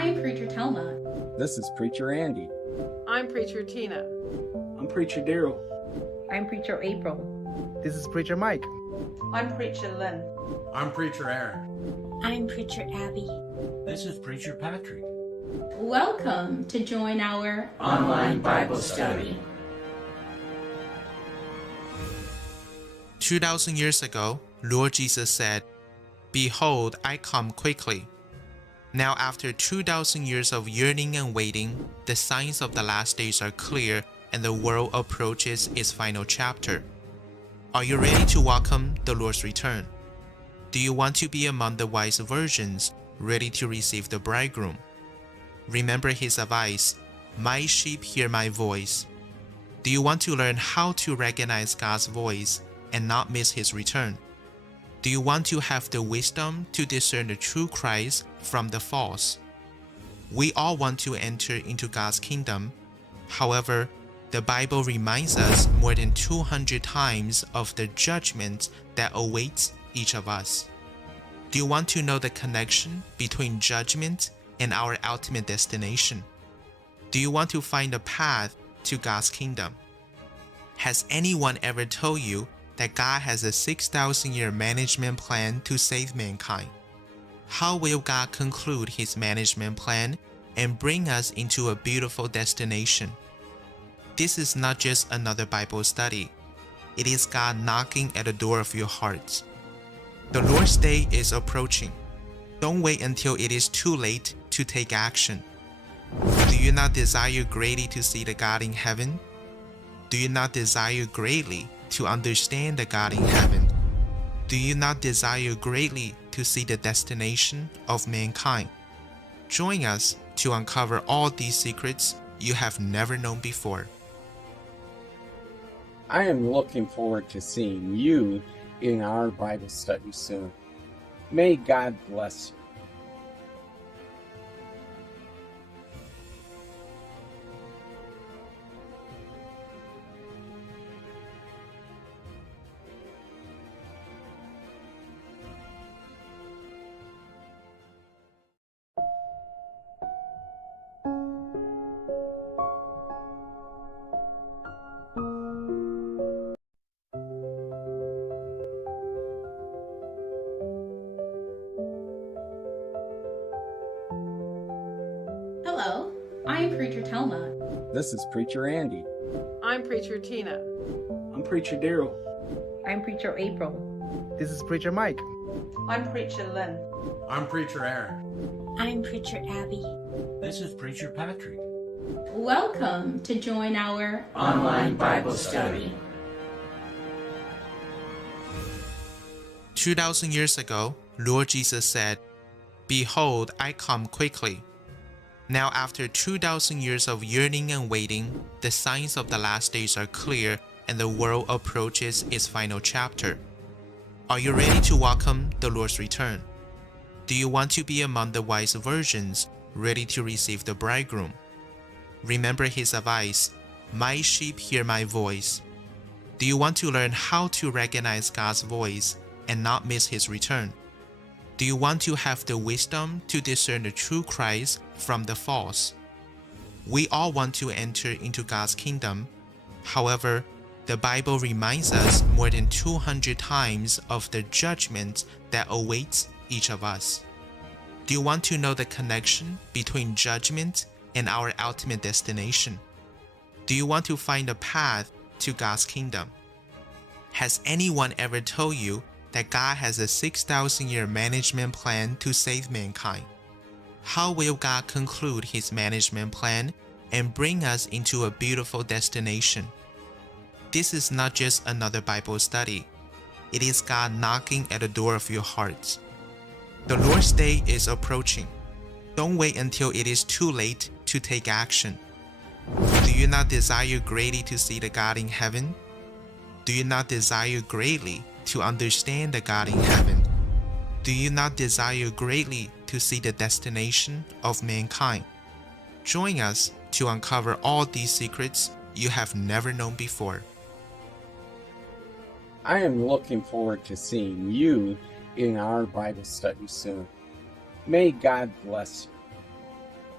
I'm Preacher Telma. This is Preacher Andy. I'm Preacher Tina. I'm Preacher Daryl. I'm Preacher April. This is Preacher Mike. I'm Preacher Lynn. I'm Preacher Aaron. I'm Preacher Abby. This is Preacher Patrick. Welcome to join our Online Bible Study. 2,000 years ago, Lord Jesus said, "Behold, I come quickly." Now, after 2,000 years of yearning and waiting, the signs of the last days are clear and the world approaches its final chapter. Are you ready to welcome the Lord's return? Do you want to be among the wise virgins, ready to receive the bridegroom? Remember his advice, "My sheep hear my voice." Do you want to learn how to recognize God's voice and not miss his return? Do you want to have the wisdom to discern the true Christ from the false? We all want to enter into God's kingdom. However, the Bible reminds us more than 200 times of the judgment that awaits each of us. Do you want to know the connection between judgment and our ultimate destination? Do you want to find a path to God's kingdom? Has anyone ever told you that God has a 6,000-year management plan to save mankind? How will God conclude his management plan and bring us into a beautiful destination? This is not just another Bible study. It is God knocking at the door of your heart. The Lord's day is approaching. Don't wait until it is too late to take action. Do you not desire greatly to see the God in heaven? Do you not desire greatly to understand the God in heaven? Do you not desire greatly to see the destination of mankind? Join us to uncover all these secrets you have never known before. I am looking forward to seeing you in our Bible study soon. May God bless you. Hello, I'm Preacher Telma. This is Preacher Andy. I'm Preacher Tina. I'm Preacher Daryl. I'm Preacher April. This is Preacher Mike. I'm Preacher Lynn. I'm Preacher Aaron. I'm Preacher Abby. This is Preacher Patrick. Welcome to join our Online Bible Study. 2,000 years ago, Lord Jesus said, "Behold, I come quickly." Now, after 2,000 years of yearning and waiting, the signs of the last days are clear and the world approaches its final chapter. Are you ready to welcome the Lord's return? Do you want to be among the wise virgins, ready to receive the bridegroom? Remember his advice, "My sheep hear my voice." Do you want to learn how to recognize God's voice and not miss his return? Do you want to have the wisdom to discern the true Christ from the false? We all want to enter into God's kingdom. However, the Bible reminds us more than 200 times of the judgment that awaits each of us. Do you want to know the connection between judgment and our ultimate destination? Do you want to find a path to God's kingdom? Has anyone ever told you that God has a 6,000-year management plan to save mankind? How will God conclude his management plan and bring us into a beautiful destination? This is not just another Bible study. It is God knocking at the door of your heart. The Lord's day is approaching. Don't wait until it is too late to take action. Do you not desire greatly to see the God in heaven? Do you not desire greatly to understand the God in heaven? Do you not desire greatly to see the destination of mankind? Join us to uncover all these secrets you have never known before. I am looking forward to seeing you in our Bible study soon. May God bless you.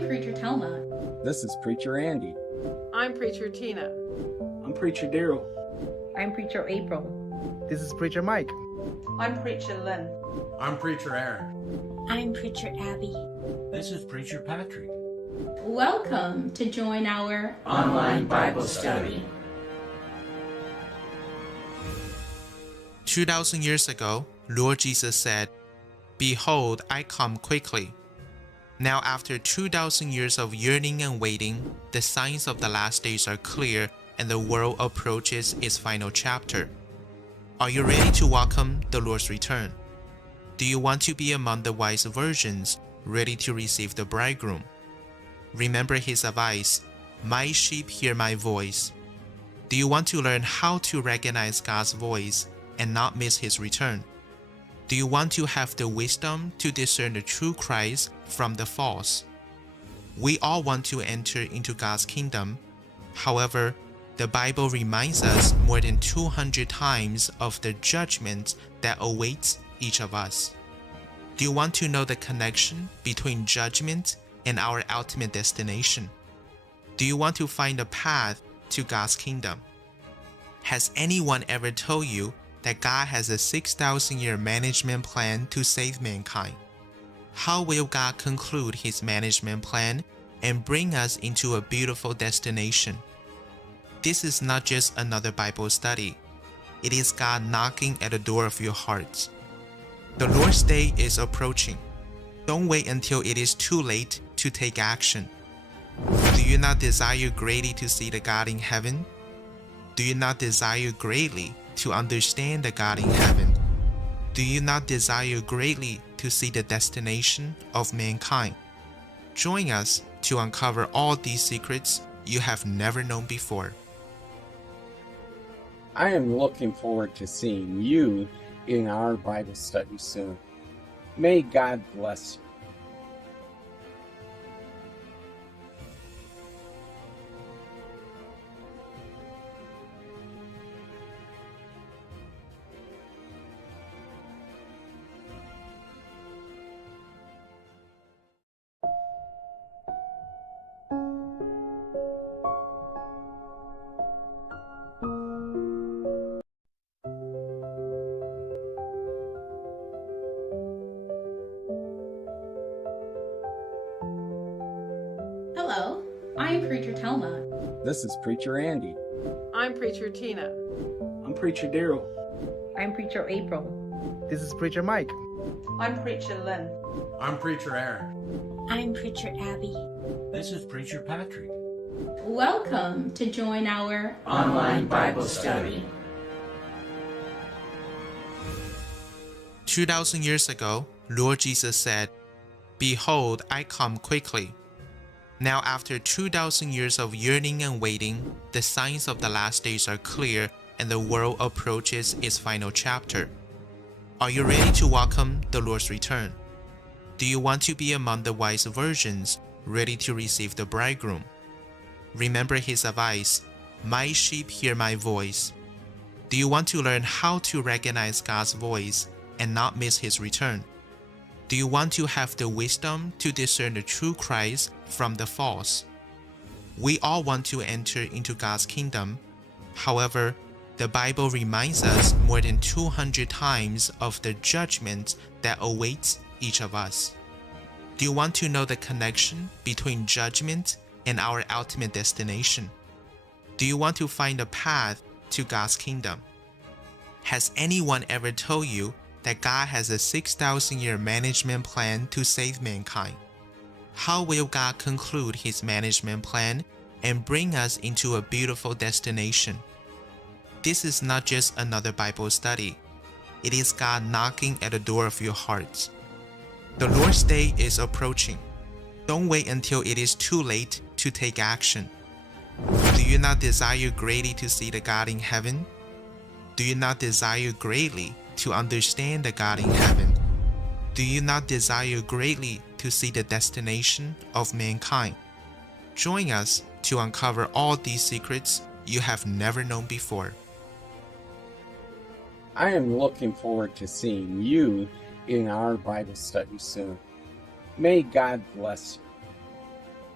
I'm Preacher Telma. This is Preacher Andy. I'm Preacher Tina. I'm Preacher Daryl. I'm Preacher April. This is Preacher Mike. I'm Preacher Lynn. I'm Preacher Aaron. I'm Preacher Abby. This is Preacher Patrick. Welcome to join our Online Bible study. 2,000 years ago, Lord Jesus said, "Behold, I come quickly." Now, after 2,000 years of yearning and waiting, the signs of the last days are clear and the world approaches its final chapter. Are you ready to welcome the Lord's return? Do you want to be among the wise virgins, ready to receive the bridegroom? Remember his advice, "My sheep hear my voice." Do you want to learn how to recognize God's voice and not miss his return? Do you want to have the wisdom to discern the true Christ from the false? We all want to enter into God's kingdom. However, the Bible reminds us more than 200 times of the judgment that awaits each of us. Do you want to know the connection between judgment and our ultimate destination? Do you want to find a path to God's kingdom? Has anyone ever told you that God has a 6,000-year management plan to save mankind? How will God conclude his management plan and bring us into a beautiful destination? This is not just another Bible study. It is God knocking at the door of your heart. The Lord's day is approaching. Don't wait until it is too late to take action. Do you not desire greatly to see the God in heaven? Do you not desire greatly to understand the God in heaven? Do you not desire greatly to see the destination of mankind? Join us to uncover all these secrets you have never known before. I am looking forward to seeing you in our Bible study soon. May God bless you. Hello, I'm Preacher Telma. This is Preacher Andy. I'm Preacher Tina. I'm Preacher Daryl. I'm Preacher April. This is Preacher Mike. I'm Preacher Lynn. I'm Preacher Aaron. I'm Preacher Abby. This is Preacher Patrick. Welcome to join our Online Bible study. 2,000 years ago, Lord Jesus said, "Behold, I come quickly." Now, after 2,000 years of yearning and waiting, the signs of the last days are clear and the world approaches its final chapter. Are you ready to welcome the Lord's return? Do you want to be among the wise virgins, ready to receive the bridegroom? Remember his advice, "My sheep hear my voice." Do you want to learn how to recognize God's voice and not miss his return? Do you want to have the wisdom to discern the true Christ from the false? We all want to enter into God's kingdom. However, the Bible reminds us more than 200 times of the judgment that awaits each of us. Do you want to know the connection between judgment and our ultimate destination? Do you want to find a path to God's kingdom? Has anyone ever told you that God has a 6,000-year management plan to save mankind? How will God conclude his management plan and bring us into a beautiful destination? This is not just another Bible study. It is God knocking at the door of your heart. The Lord's day is approaching. Don't wait until it is too late to take action. Do you not desire greatly to see the God in heaven? Do you not desire greatly to understand the God in heaven? Do you not desire greatly to see the destination of mankind? Join us to uncover all these secrets you have never known before. I am looking forward to seeing you in our Bible study soon. May God bless you.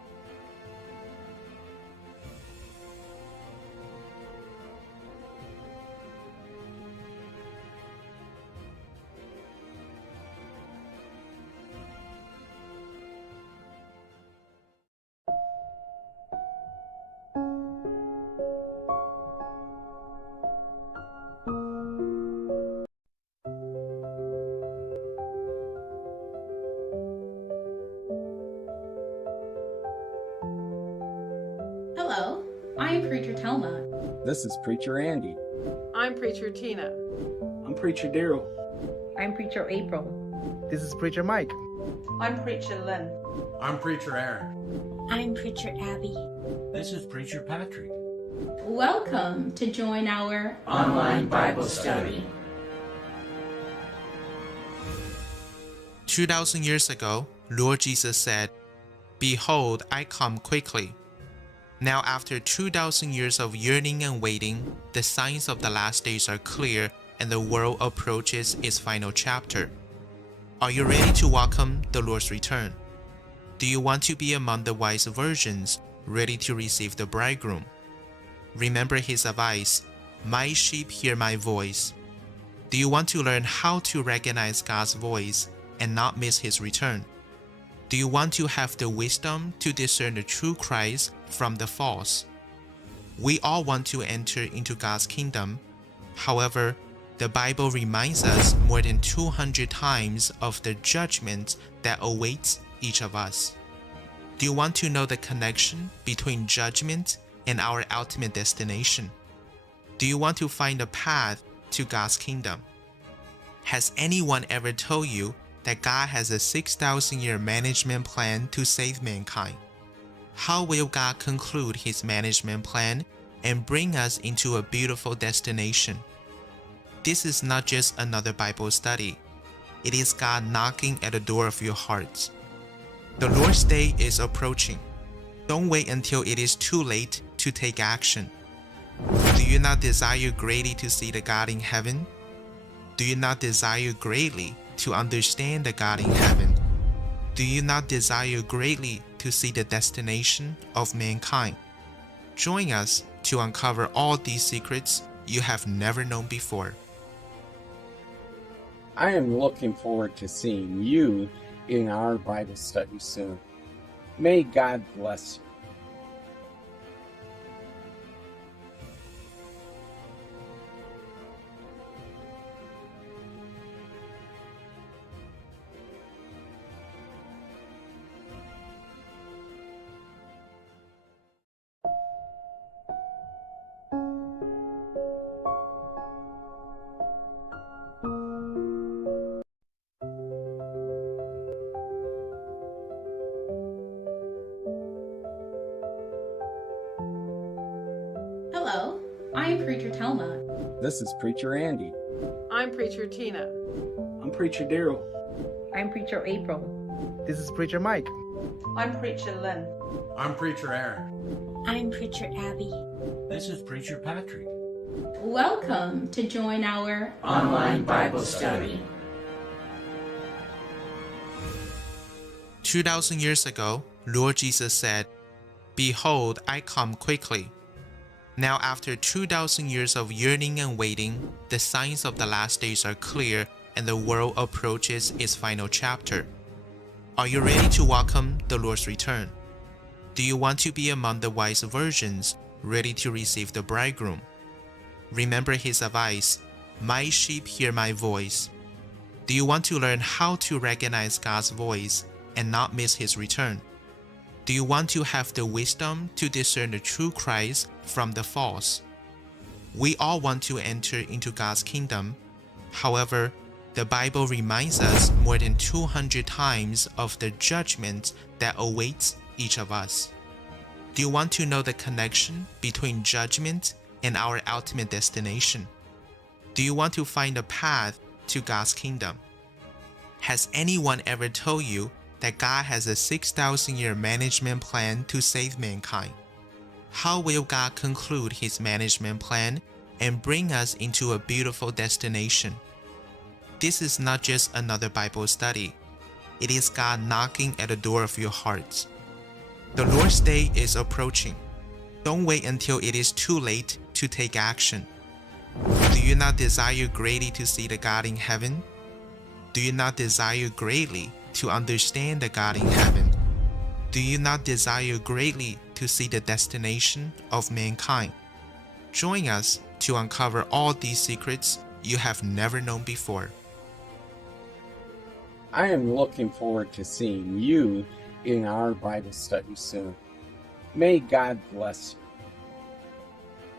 Telma. This is Preacher Andy. I'm Preacher Tina. I'm Preacher Daryl. I'm Preacher April. This is Preacher Mike. I'm Preacher Lynn. I'm Preacher Aaron. I'm Preacher Abby. This is Preacher Patrick. Welcome to join our Online Bible study. 2,000 years ago, Lord Jesus said, "Behold, I come quickly." Now, after 2,000 years of yearning and waiting, the signs of the last days are clear and the world approaches its final chapter. Are you ready to welcome the Lord's return? Do you want to be among the wise virgins, ready to receive the bridegroom? Remember his advice, "My sheep hear my voice." Do you want to learn how to recognize God's voice and not miss his return? Do you want to have the wisdom to discern the true Christ from the false? We all want to enter into God's kingdom. However, the Bible reminds us more than 200 times of the judgment that awaits each of us. Do you want to know the connection between judgment and our ultimate destination? Do you want to find a path to God's kingdom? Has anyone ever told you that God has a 6,000-year management plan to save mankind? How will God conclude his management plan and bring us into a beautiful destination? This is not just another Bible study. It is God knocking at the door of your hearts. The Lord's day is approaching. Don't wait until it is too late to take action. Do you not desire greatly to see the God in heaven? Do you not desire greatly to understand the God in heaven? Do you not desire greatly to see the destination of mankind? Join us to uncover all these secrets you have never known before. I am looking forward to seeing you in our Bible study soon. May God bless you. Hello, I am Preacher Telma. This is Preacher Andy. I'm Preacher Tina. I'm Preacher Daryl. I'm Preacher April. This is Preacher Mike. I'm Preacher Lynn. I'm Preacher Aaron. I'm Preacher Abby. This is Preacher Patrick. Welcome to join our Online Bible study. 2,000 years ago, Lord Jesus said, "Behold, I come quickly." Now, after 2,000 years of yearning and waiting, the signs of the last days are clear and the world approaches its final chapter. Are you ready to welcome the Lord's return? Do you want to be among the wise virgins, ready to receive the bridegroom? Remember his advice, "My sheep hear my voice." Do you want to learn how to recognize God's voice and not miss his return? Do you want to have the wisdom to discern the true Christ from the false? We all want to enter into God's kingdom. However, the Bible reminds us more than 200 times of the judgment that awaits each of us. Do you want to know the connection between judgment and our ultimate destination? Do you want to find a path to God's kingdom? Has anyone ever told you that God has a 6,000-year management plan to save mankind? How will God conclude his management plan and bring us into a beautiful destination? This is not just another Bible study. It is God knocking at the door of your hearts. The Lord's day is approaching. Don't wait until it is too late to take action. Do you not desire greatly to see the God in heaven? Do you not desire greatly to understand the God in heaven? Do you not desire greatly to see the destination of mankind? Join us to uncover all these secrets you have never known before. I am looking forward to seeing you in our Bible study soon. May God bless you.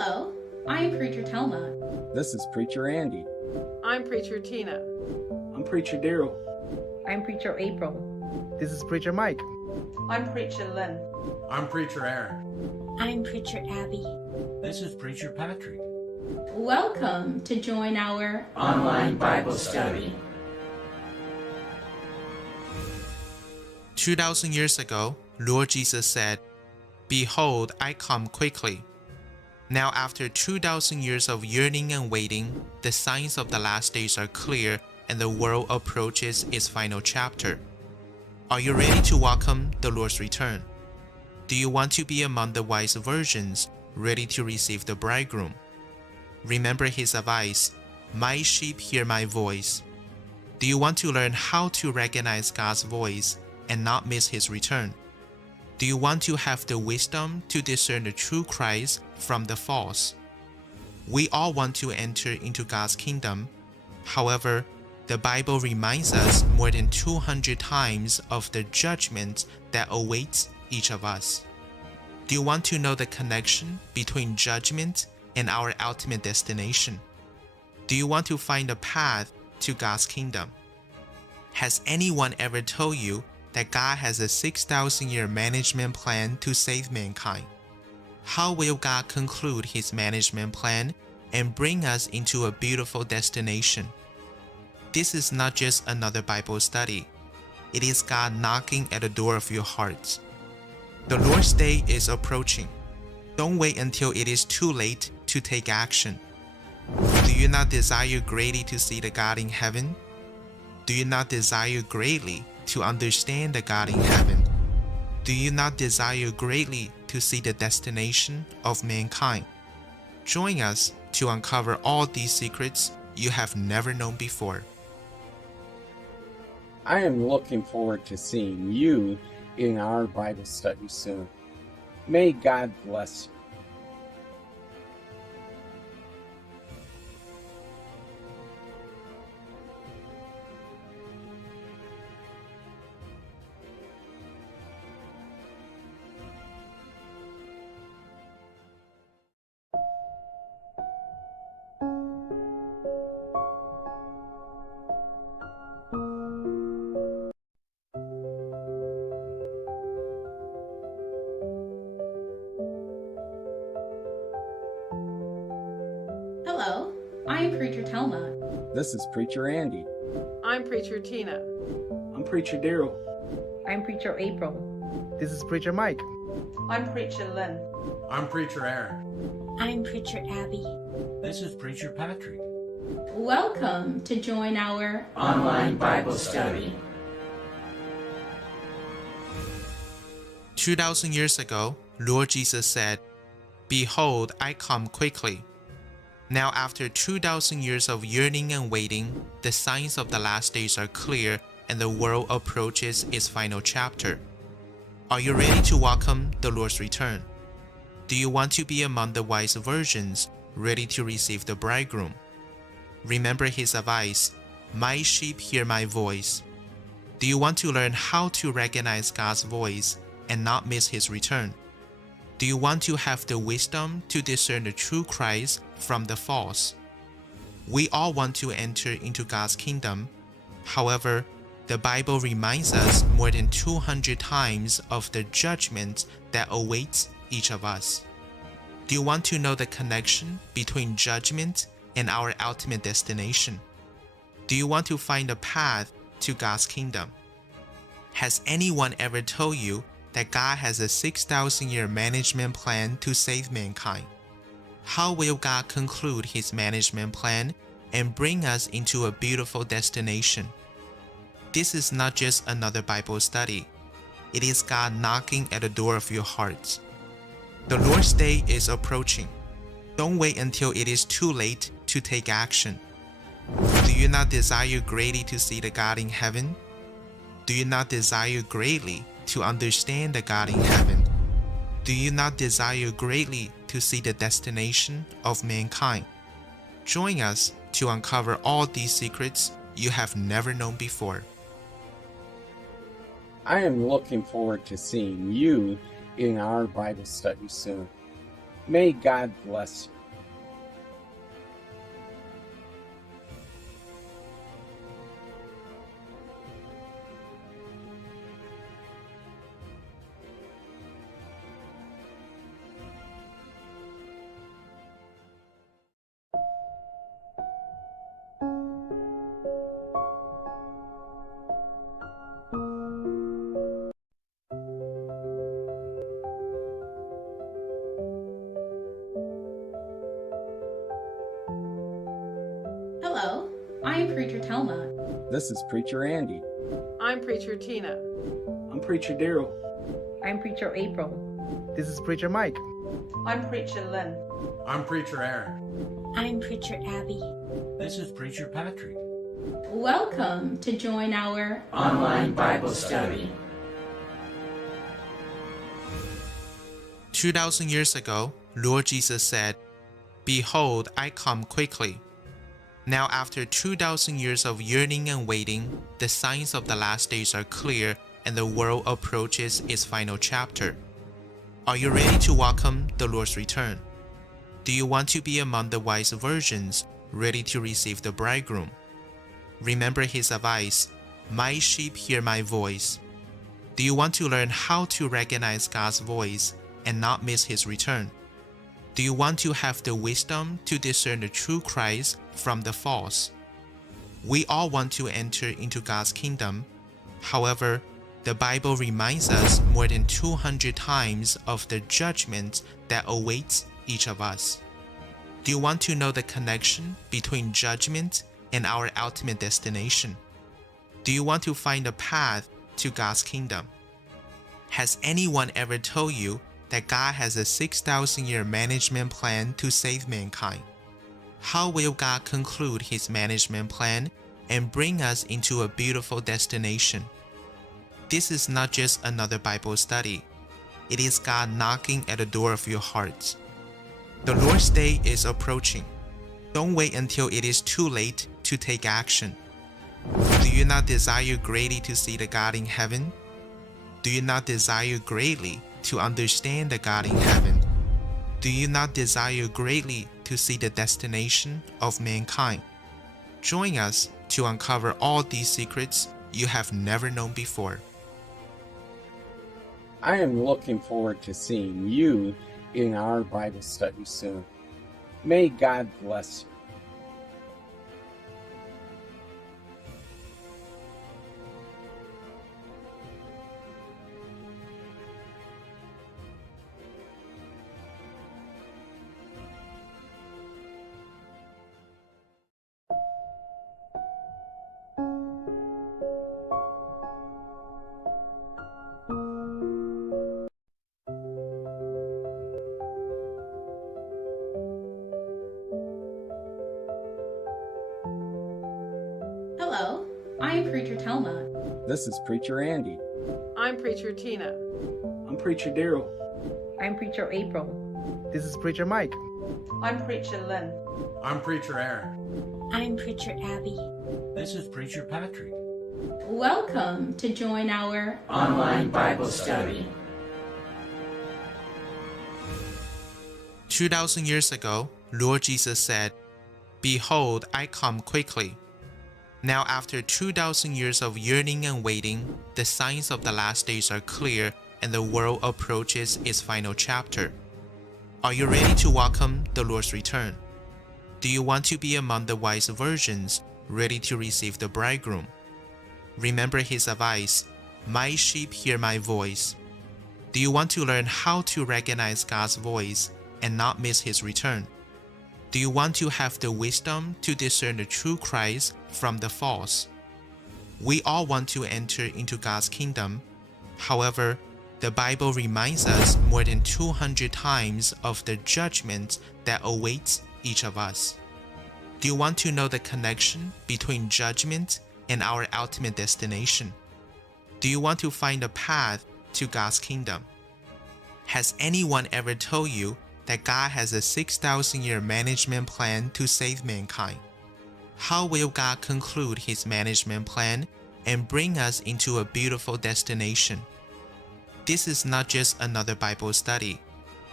Hello, I am Preacher Telma. This is Preacher Andy. I'm Preacher Tina. I'm Preacher Daryl. I'm Preacher April. This is Preacher Mike. I'm Preacher Lynn. I'm Preacher Aaron. I'm Preacher Abby. This is Preacher Patrick. Welcome to join our Online Bible study. 2,000 years ago, Lord Jesus said, "Behold, I come quickly." Now, after 2,000 years of yearning and waiting, the signs of the last days are clear and the world approaches its final chapter. Are you ready to welcome the Lord's return? Do you want to be among the wise virgins, ready to receive the bridegroom? Remember his advice, "My sheep hear my voice." Do you want to learn how to recognize God's voice and not miss his return? Do you want to have the wisdom to discern the true Christ from the false? We all want to enter into God's kingdom. However, the Bible reminds us more than 200 times of the judgment that awaits each of us. Do you want to know the connection between judgment and our ultimate destination? Do you want to find a path to God's kingdom? Has anyone ever told you that God has a 6,000-year management plan to save mankind? How will God conclude his management plan and bring us into a beautiful destination? This is not just another Bible study. It is God knocking at the door of your heart. The Lord's day is approaching. Don't wait until it is too late to take action. Do you not desire greatly to see the God in heaven? Do you not desire greatly to understand the God in heaven? Do you not desire greatly to see the destination of mankind? Join us to uncover all these secrets you have never known before. I am looking forward to seeing you in our Bible study soon. May God bless you. Hello, I am Preacher Telma. This is Preacher Andy. I'm Preacher Tina. I'm Preacher Daryl. I'm Preacher April. This is Preacher Mike. I'm Preacher Lynn. I'm Preacher Aaron. I'm Preacher Abby. This is Preacher Patrick. Welcome to join our Online Bible study. 2,000 years ago, Lord Jesus said, "Behold, I come quickly." Now, after 2,000 years of yearning and waiting, the signs of the last days are clear and the world approaches its final chapter. Are you ready to welcome the Lord's return? Do you want to be among the wise virgins, ready to receive the bridegroom? Remember his advice, "My sheep hear my voice." Do you want to learn how to recognize God's voice and not miss his return? Do you want to have the wisdom to discern the true Christ from the false? We all want to enter into God's kingdom. However, the Bible reminds us more than 200 times of the judgment that awaits each of us. Do you want to know the connection between judgment and our ultimate destination? Do you want to find a path to God's kingdom? Has anyone ever told you that God has a 6,000-year management plan to save mankind? How will God conclude his management plan and bring us into a beautiful destination? This is not just another Bible study. It is God knocking at the door of your heart. The Lord's day is approaching. Don't wait until it is too late to take action. Do you not desire greatly to see the God in heaven? Do you not desire greatly to understand the God in heaven? Do you not desire greatly to see the destination of mankind? Join us to uncover all these secrets you have never known before. I am looking forward to seeing you in our Bible study soon. May God bless you. Hello, I am Preacher Telma. This is Preacher Andy. I'm Preacher Tina. I'm Preacher Daryl. I'm Preacher April. This is Preacher Mike. I'm Preacher Lynn. I'm Preacher Aaron. I'm Preacher Abby. This is Preacher Patrick. Welcome to join our Online Bible study. 2,000 years ago, Lord Jesus said, "Behold, I come quickly." Now, after 2,000 years of yearning and waiting, the signs of the last days are clear and the world approaches its final chapter. Are you ready to welcome the Lord's return? Do you want to be among the wise virgins, ready to receive the bridegroom? Remember his advice, "My sheep hear my voice." Do you want to learn how to recognize God's voice and not miss his return? Do you want to have the wisdom to discern the true Christ from the false? We all want to enter into God's kingdom. However, the Bible reminds us more than 200 times of the judgment that awaits each of us. Do you want to know the connection between judgment and our ultimate destination? Do you want to find a path to God's kingdom? Has anyone ever told you that God has a 6,000-year management plan to save mankind? How will God conclude his management plan and bring us into a beautiful destination? This is not just another Bible study. It is God knocking at the door of your heart. The Lord's Day is approaching. Don't wait until it is too late to take action. Do you not desire greatly to see the God in heaven? Do you not desire greatly to understand the God in heaven? Do you not desire greatly to see the destination of mankind? Join us to uncover all these secrets you have never known before. I am looking forward to seeing you in our Bible study soon. May God bless you. Hello, I am Preacher Telma. This is Preacher Andy. I'm Preacher Tina. I'm Preacher Daryl. I'm Preacher April. This is Preacher Mike. I'm Preacher Lynn. I'm Preacher Aaron. I'm Preacher Abby. This is Preacher Patrick. Welcome to join our Online Bible study. 2,000 years ago, Lord Jesus said, "Behold, I come quickly." Now, after 2,000 years of yearning and waiting, the signs of the last days are clear and the world approaches its final chapter. Are you ready to welcome the Lord's return? Do you want to be among the wise virgins, ready to receive the bridegroom? Remember his advice, "My sheep hear my voice." Do you want to learn how to recognize God's voice and not miss his return? Do you want to have the wisdom to discern the true Christ from the false? We all want to enter into God's kingdom. However, the Bible reminds us more than 200 times of the judgment that awaits each of us. Do you want to know the connection between judgment and our ultimate destination? Do you want to find a path to God's kingdom? Has anyone ever told you that God has a 6,000-year management plan to save mankind? How will God conclude his management plan and bring us into a beautiful destination? This is not just another Bible study.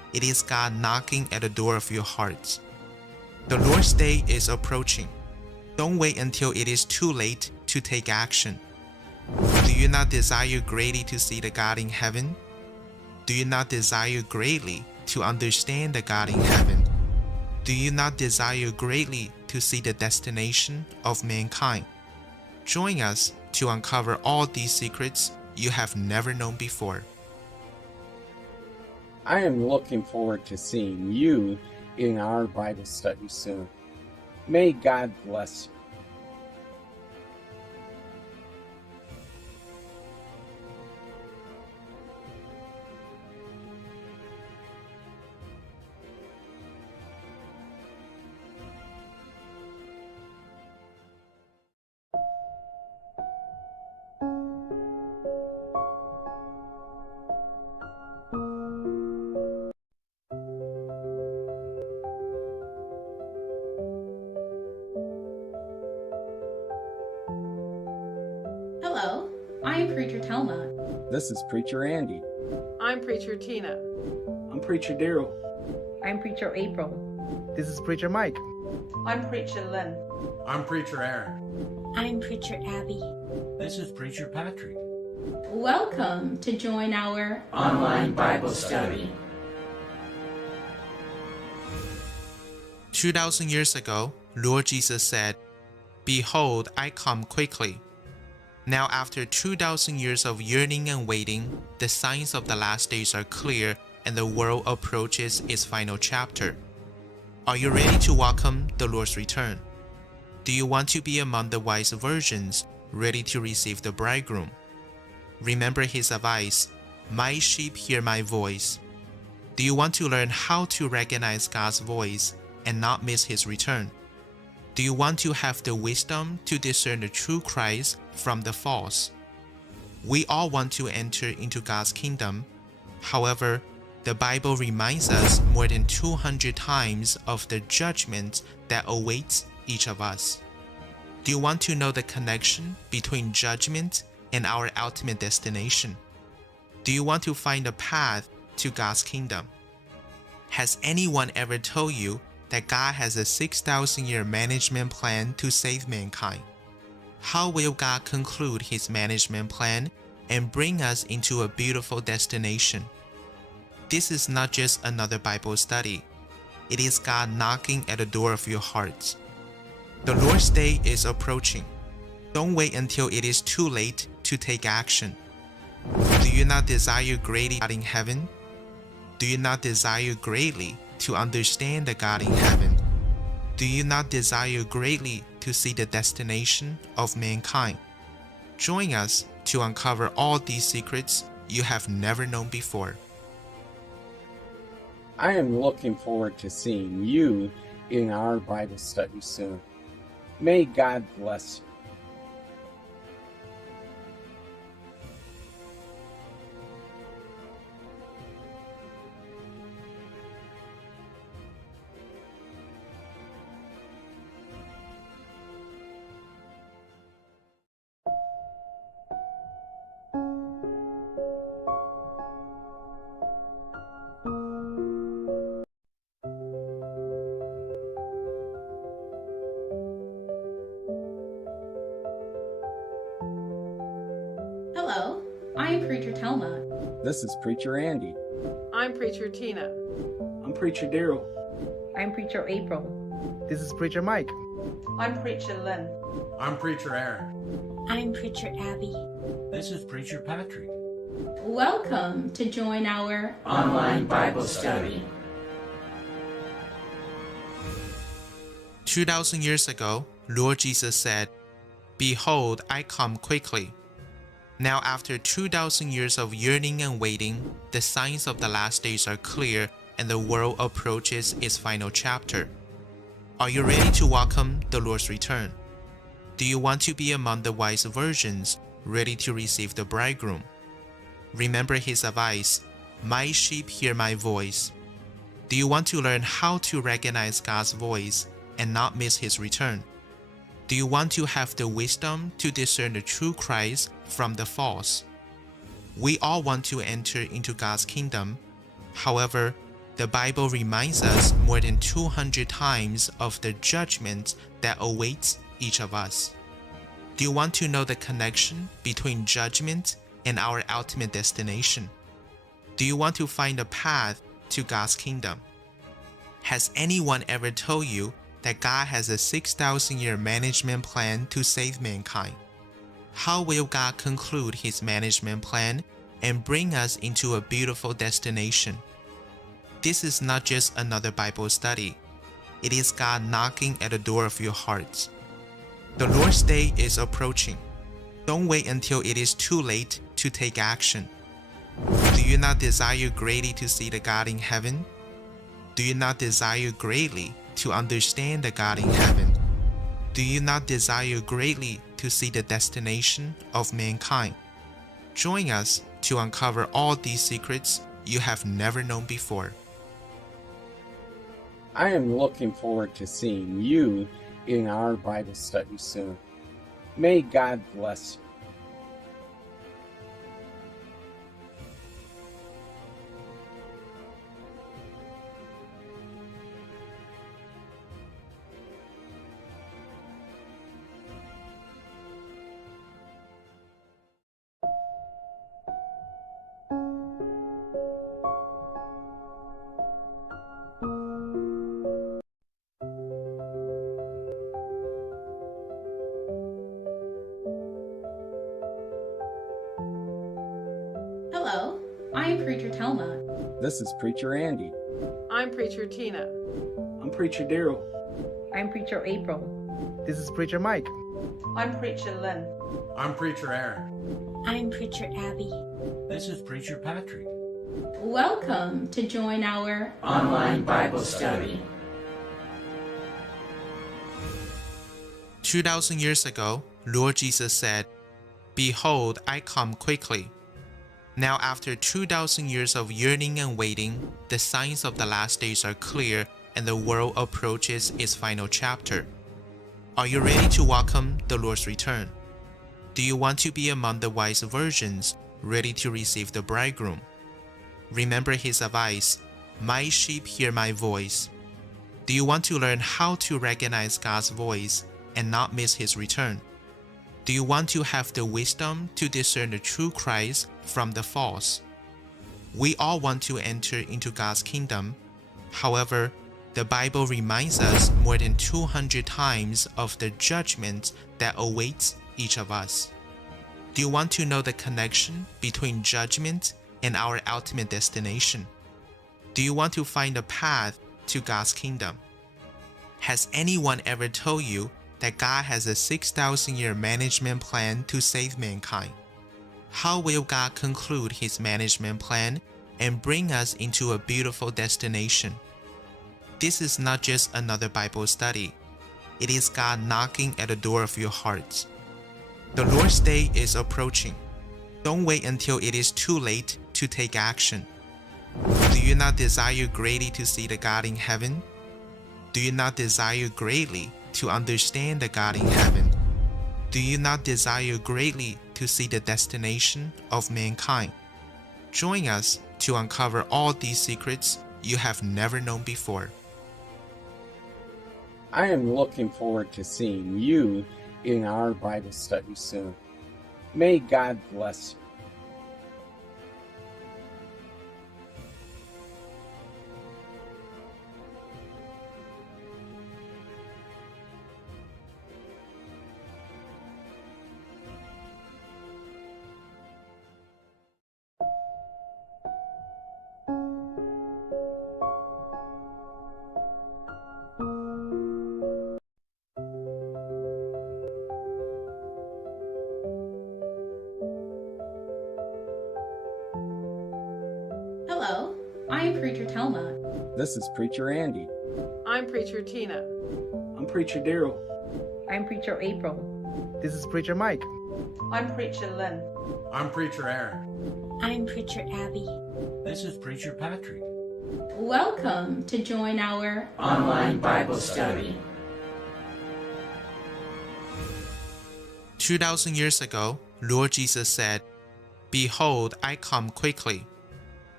It is God knocking at the door of your hearts. The Lord's day is approaching. Don't wait until it is too late to take action. Do you not desire greatly to see the God in heaven? Do you not desire greatly to understand the God in heaven? Do you not desire greatly to see the destination of mankind? Join us to uncover all these secrets you have never known before. I am looking forward to seeing you in our Bible study soon. May God bless you. Hello, I am Preacher Telma. This is Preacher Andy. I'm Preacher Tina. I'm Preacher Daryl. I'm Preacher April. This is Preacher Mike. I'm Preacher Lynn. I'm Preacher Aaron. I'm Preacher Abby. This is Preacher Patrick. Welcome to join our Online Bible study. 2,000 years ago, Lord Jesus said, "Behold, I come quickly." Now, after 2,000 years of yearning and waiting, the signs of the last days are clear and the world approaches its final chapter. Are you ready to welcome the Lord's return? Do you want to be among the wise virgins, ready to receive the bridegroom? Remember his advice, "My sheep hear my voice." Do you want to learn how to recognize God's voice and not miss his return? Do you want to have the wisdom to discern the true Christ from the false? We all want to enter into God's kingdom. However, the Bible reminds us more than 200 times of the judgment that awaits each of us. Do you want to know the connection between judgment and our ultimate destination? Do you want to find a path to God's kingdom? Has anyone ever told you that God has a 6,000-year management plan to save mankind? How will God conclude his management plan and bring us into a beautiful destination? This is not just another Bible study. It is God knocking at the door of your hearts. The Lord's day is approaching. Don't wait until it is too late to take action. Do you not desire greatly God in heaven? Do you not desire greatly to understand the God in heaven? Do you not desire greatly to see the destination of mankind? Join us to uncover all these secrets you have never known before. I am looking forward to seeing you in our Bible study soon. May God bless you. Hello, I am Preacher Telma. This is Preacher Andy. I'm Preacher Tina. I'm Preacher Daryl. I'm Preacher April. This is Preacher Mike. I'm Preacher Lynn. I'm Preacher Aaron. I'm Preacher Abby. This is Preacher Patrick. Welcome to join our Online Bible study. 2,000 years ago, Lord Jesus said, "Behold, I come quickly." Now, after 2,000 years of yearning and waiting, the signs of the last days are clear and the world approaches its final chapter. Are you ready to welcome the Lord's return? Do you want to be among the wise virgins, ready to receive the bridegroom? Remember his advice, "My sheep hear my voice." Do you want to learn how to recognize God's voice and not miss his return? Do you want to have the wisdom to discern the true Christ from the false? We all want to enter into God's kingdom. However, the Bible reminds us more than 200 times of the judgment that awaits each of us. Do you want to know the connection between judgment and our ultimate destination? Do you want to find a path to God's kingdom? Has anyone ever told you that God has a 6,000-year management plan to save mankind? How will God conclude his management plan and bring us into a beautiful destination? This is not just another Bible study. It is God knocking at the door of your hearts. The Lord's Day is approaching. Don't wait until it is too late to take action. Do you not desire greatly to see the God in heaven? Do you not desire greatly to understand the God in heaven? Do you not desire greatly to see the destination of mankind? Join us to uncover all these secrets you have never known before. I am looking forward to seeing you in our Bible study soon. May God bless you. Hello, I am Preacher Telma. This is Preacher Andy. I'm Preacher Tina. I'm Preacher Daryl. I'm Preacher April. This is Preacher Mike. I'm Preacher Lynn. I'm Preacher Aaron. I'm Preacher Abby. This is Preacher Patrick. Welcome to join our Online Bible study. 2,000 years ago, Lord Jesus said, "Behold, I come quickly." Now, after 2,000 years of yearning and waiting, the signs of the last days are clear and the world approaches its final chapter. Are you ready to welcome the Lord's return? Do you want to be among the wise virgins, ready to receive the bridegroom? Remember his advice, "My sheep hear my voice." Do you want to learn how to recognize God's voice and not miss his return? Do you want to have the wisdom to discern the true Christ from the false? We all want to enter into God's kingdom. However, the Bible reminds us more than 200 times of the judgment that awaits each of us. Do you want to know the connection between judgment and our ultimate destination? Do you want to find a path to God's kingdom? Has anyone ever told you that God has a 6,000-year management plan to save mankind? How will God conclude his management plan and bring us into a beautiful destination? This is not just another Bible study. It is God knocking at the door of your hearts. The Lord's Day is approaching. Don't wait until it is too late to take action. Do you not desire greatly to see the God in heaven? Do you not desire greatly to understand the God in heaven? Do you not desire greatly to see the destination of mankind? Join us to uncover all these secrets you have never known before. I am looking forward to seeing you in our Bible study soon. May God bless you. Hello, I am Preacher Telma. This is Preacher Andy. I'm Preacher Tina. I'm Preacher Daryl. I'm Preacher April. This is Preacher Mike. I'm Preacher Lynn. I'm Preacher Aaron. I'm Preacher Abby. This is Preacher Patrick. Welcome to join our Online Bible study. 2,000 years ago, Lord Jesus said, "Behold, I come quickly."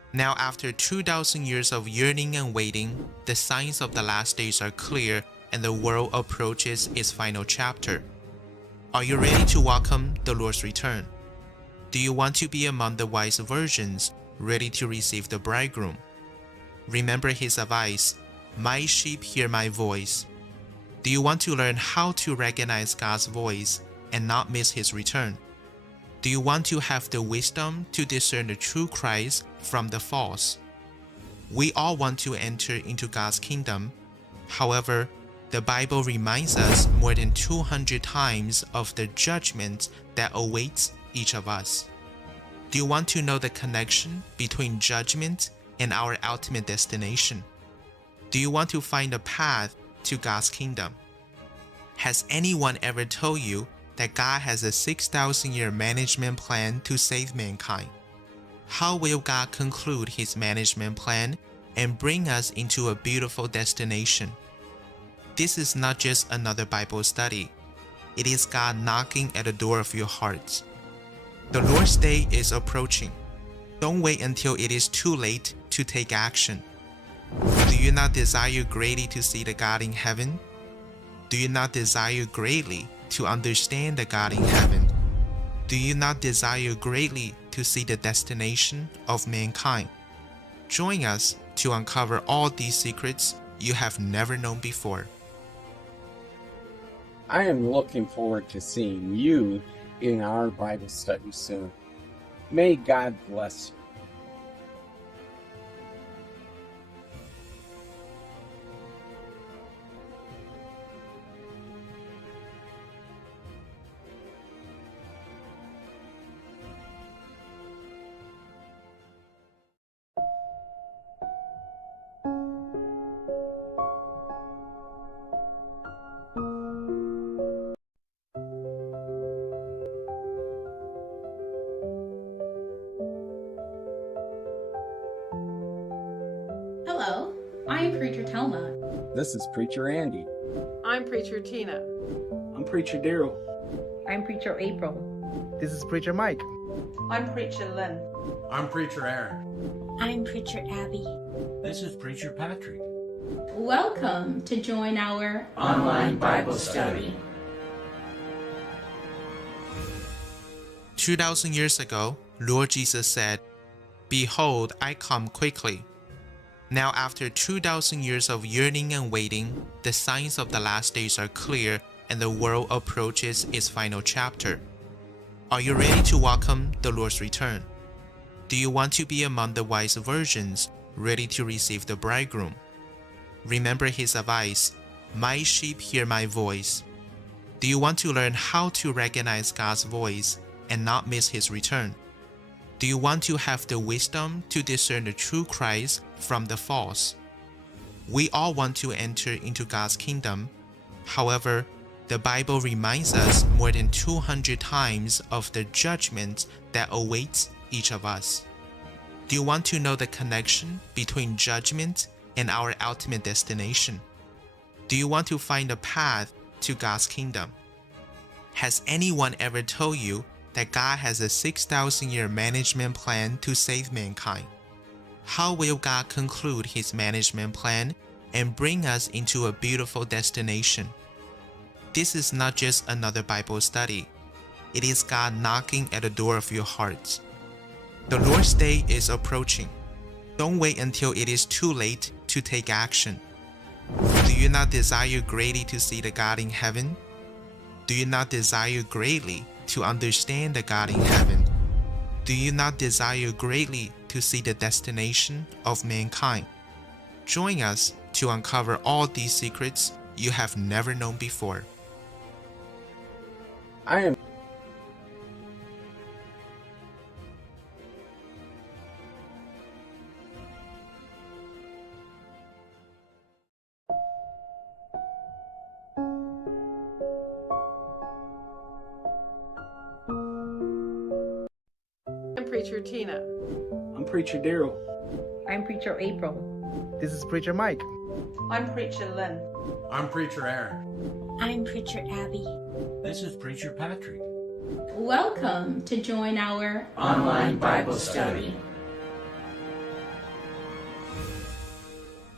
Now, after 2,000 years of yearning and waiting, the signs of the last days are clear and the world approaches its final chapter. Are you ready to welcome the Lord's return? Do you want to be among the wise virgins, ready to receive the bridegroom? Remember his advice, "My sheep hear my voice." Do you want to learn how to recognize God's voice and not miss his return? Do you want to have the wisdom to discern the true Christ from the false? We all want to enter into God's kingdom. However, the Bible reminds us more than 200 times of the judgment that awaits each of us. Do you want to know the connection between judgment and our ultimate destination? Do you want to find a path to God's kingdom? Has anyone ever told you that God has a 6,000-year management plan to save mankind? How will God conclude his management plan and bring us into a beautiful destination? This is not just another Bible study. It is God knocking at the door of your heart. The Lord's day is approaching. Don't wait until it is too late to take action. Do you not desire greatly to see the God in heaven? Do you not desire greatly to understand the God in heaven? Do you not desire greatly to see the destination of mankind? Join us to uncover all these secrets you have never known before. I am looking forward to seeing you in our Bible study soon. May God bless you. Hello, I am Preacher Telma. This is Preacher Andy. I'm Preacher Tina. I'm Preacher Daryl. I'm Preacher April. This is Preacher Mike. I'm Preacher Lynn. I'm Preacher Aaron. I'm Preacher Abby. This is Preacher Patrick. Welcome to join our Online Bible study. 2,000 years ago, Lord Jesus said, "Behold, I come quickly." Now, after 2,000 years of yearning and waiting, the signs of the last days are clear and the world approaches its final chapter. Are you ready to welcome the Lord's return? Do you want to be among the wise virgins, ready to receive the bridegroom? Remember his advice, "My sheep hear my voice." Do you want to learn how to recognize God's voice and not miss his return? Do you want to have the wisdom to discern the true Christ from the false? We all want to enter into God's kingdom. However, the Bible reminds us more than 200 times of the judgment that awaits each of us. Do you want to know the connection between judgment and our ultimate destination? Do you want to find a path to God's kingdom? Has anyone ever told you that God has a 6,000-year management plan to save mankind? How will God conclude his management plan and bring us into a beautiful destination? This is not just another Bible study. It is God knocking at the door of your heart. The Lord's day is approaching. Don't wait until it is too late to take action. Do you not desire greatly to see the God in heaven? Do you not desire greatly to understand the God in heaven? Do you not desire greatly to see the destination of mankind? Join us to uncover all these secrets you have never known before. I am I'm Preacher Tina. I'm Preacher Daryl. I'm Preacher April. This is Preacher Mike. I'm Preacher Lynn. I'm Preacher Aaron. I'm Preacher Abby. This is Preacher Patrick. Welcome to join our Online Bible study.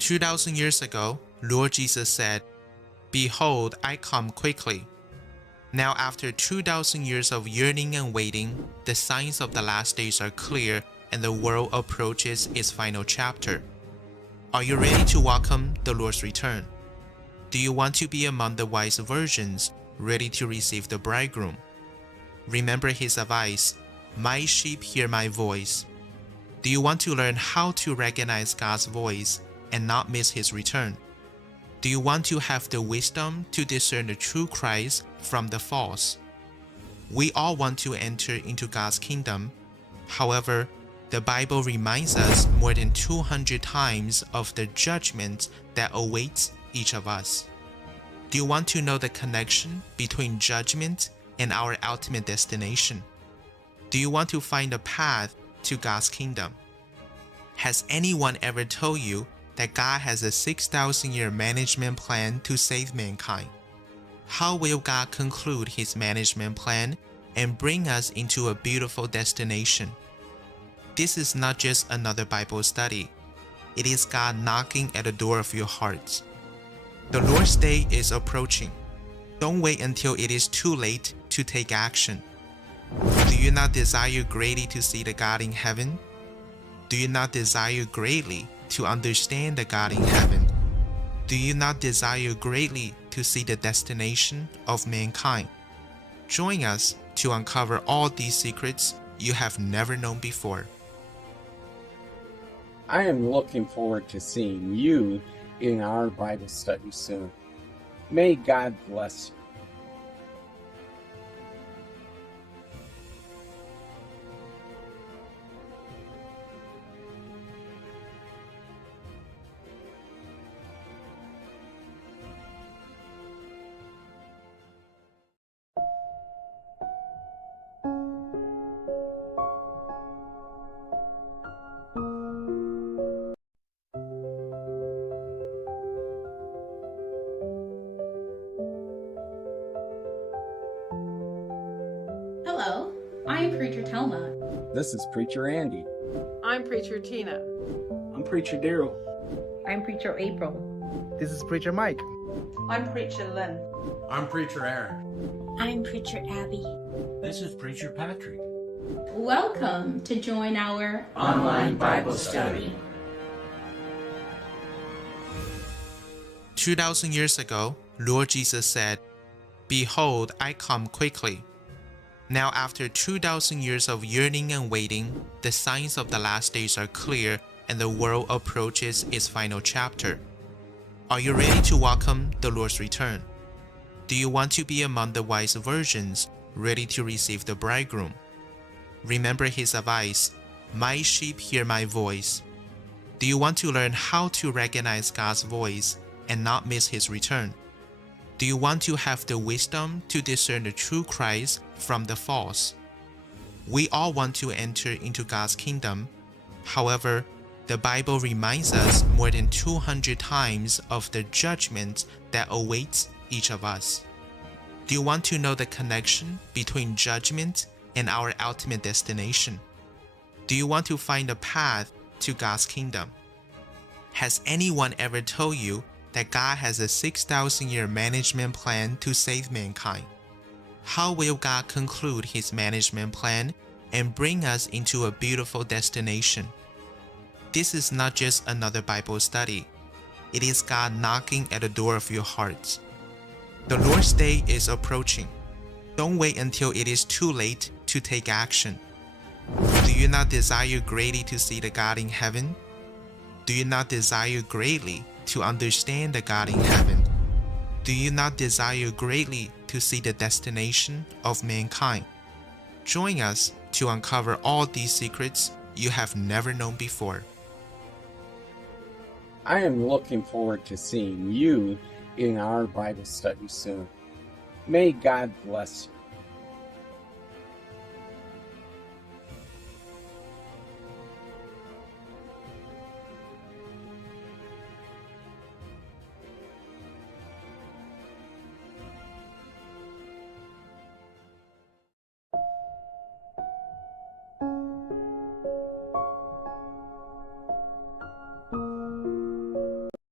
2,000 years ago, Lord Jesus said, "Behold, I come quickly." Now, after 2,000 years of yearning and waiting, the signs of the last days are clear and the world approaches its final chapter. Are you ready to welcome the Lord's return? Do you want to be among the wise virgins, ready to receive the bridegroom? Remember his advice, "My sheep hear my voice." Do you want to learn how to recognize God's voice and not miss his return? Do you want to have the wisdom to discern the true Christ from the false? We all want to enter into God's kingdom. However, the Bible reminds us more than 200 times of the judgment that awaits each of us. Do you want to know the connection between judgment and our ultimate destination? Do you want to find a path to God's kingdom? Has anyone ever told you that God has a 6,000-year management plan to save mankind? How will God conclude his management plan and bring us into a beautiful destination? This is not just another Bible study. It is God knocking at the door of your heart. The Lord's day is approaching. Don't wait until it is too late to take action. Do you not desire greatly to see the God in heaven? Do you not desire greatly to understand the God in heaven? Do you not desire greatly to see the destination of mankind? Join us to uncover all these secrets you have never known before. I am looking forward to seeing you in our Bible study soon. May God bless you. Hello, I am Preacher Telma. This is Preacher Andy. I'm Preacher Tina. I'm Preacher Daryl. I'm Preacher April. This is Preacher Mike. I'm Preacher Lynn. I'm Preacher Aaron. I'm Preacher Abby. This is Preacher Patrick. Welcome to join our Online Bible study. 2,000 years ago, Lord Jesus said, "Behold, I come quickly." Now, after 2,000 years of yearning and waiting, the signs of the last days are clear and the world approaches its final chapter. Are you ready to welcome the Lord's return? Do you want to be among the wise virgins, ready to receive the bridegroom? Remember his advice, "My sheep hear my voice." Do you want to learn how to recognize God's voice and not miss his return? Do you want to have the wisdom to discern the true Christ from the false? We all want to enter into God's kingdom. However, the Bible reminds us more than 200 times of the judgment that awaits each of us. Do you want to know the connection between judgment and our ultimate destination? Do you want to find a path to God's kingdom? Has anyone ever told you that God has a 6,000-year management plan to save mankind? How will God conclude his management plan and bring us into a beautiful destination? This is not just another Bible study. It is God knocking at the door of your heart. The Lord's day is approaching. Don't wait until it is too late to take action. Do you not desire greatly to see the God in heaven? Do you not desire greatly to understand the God in heaven? Do you not desire greatly to see the destination of mankind? Join us to uncover all these secrets you have never known before. I am looking forward to seeing you in our Bible study soon. May God bless you.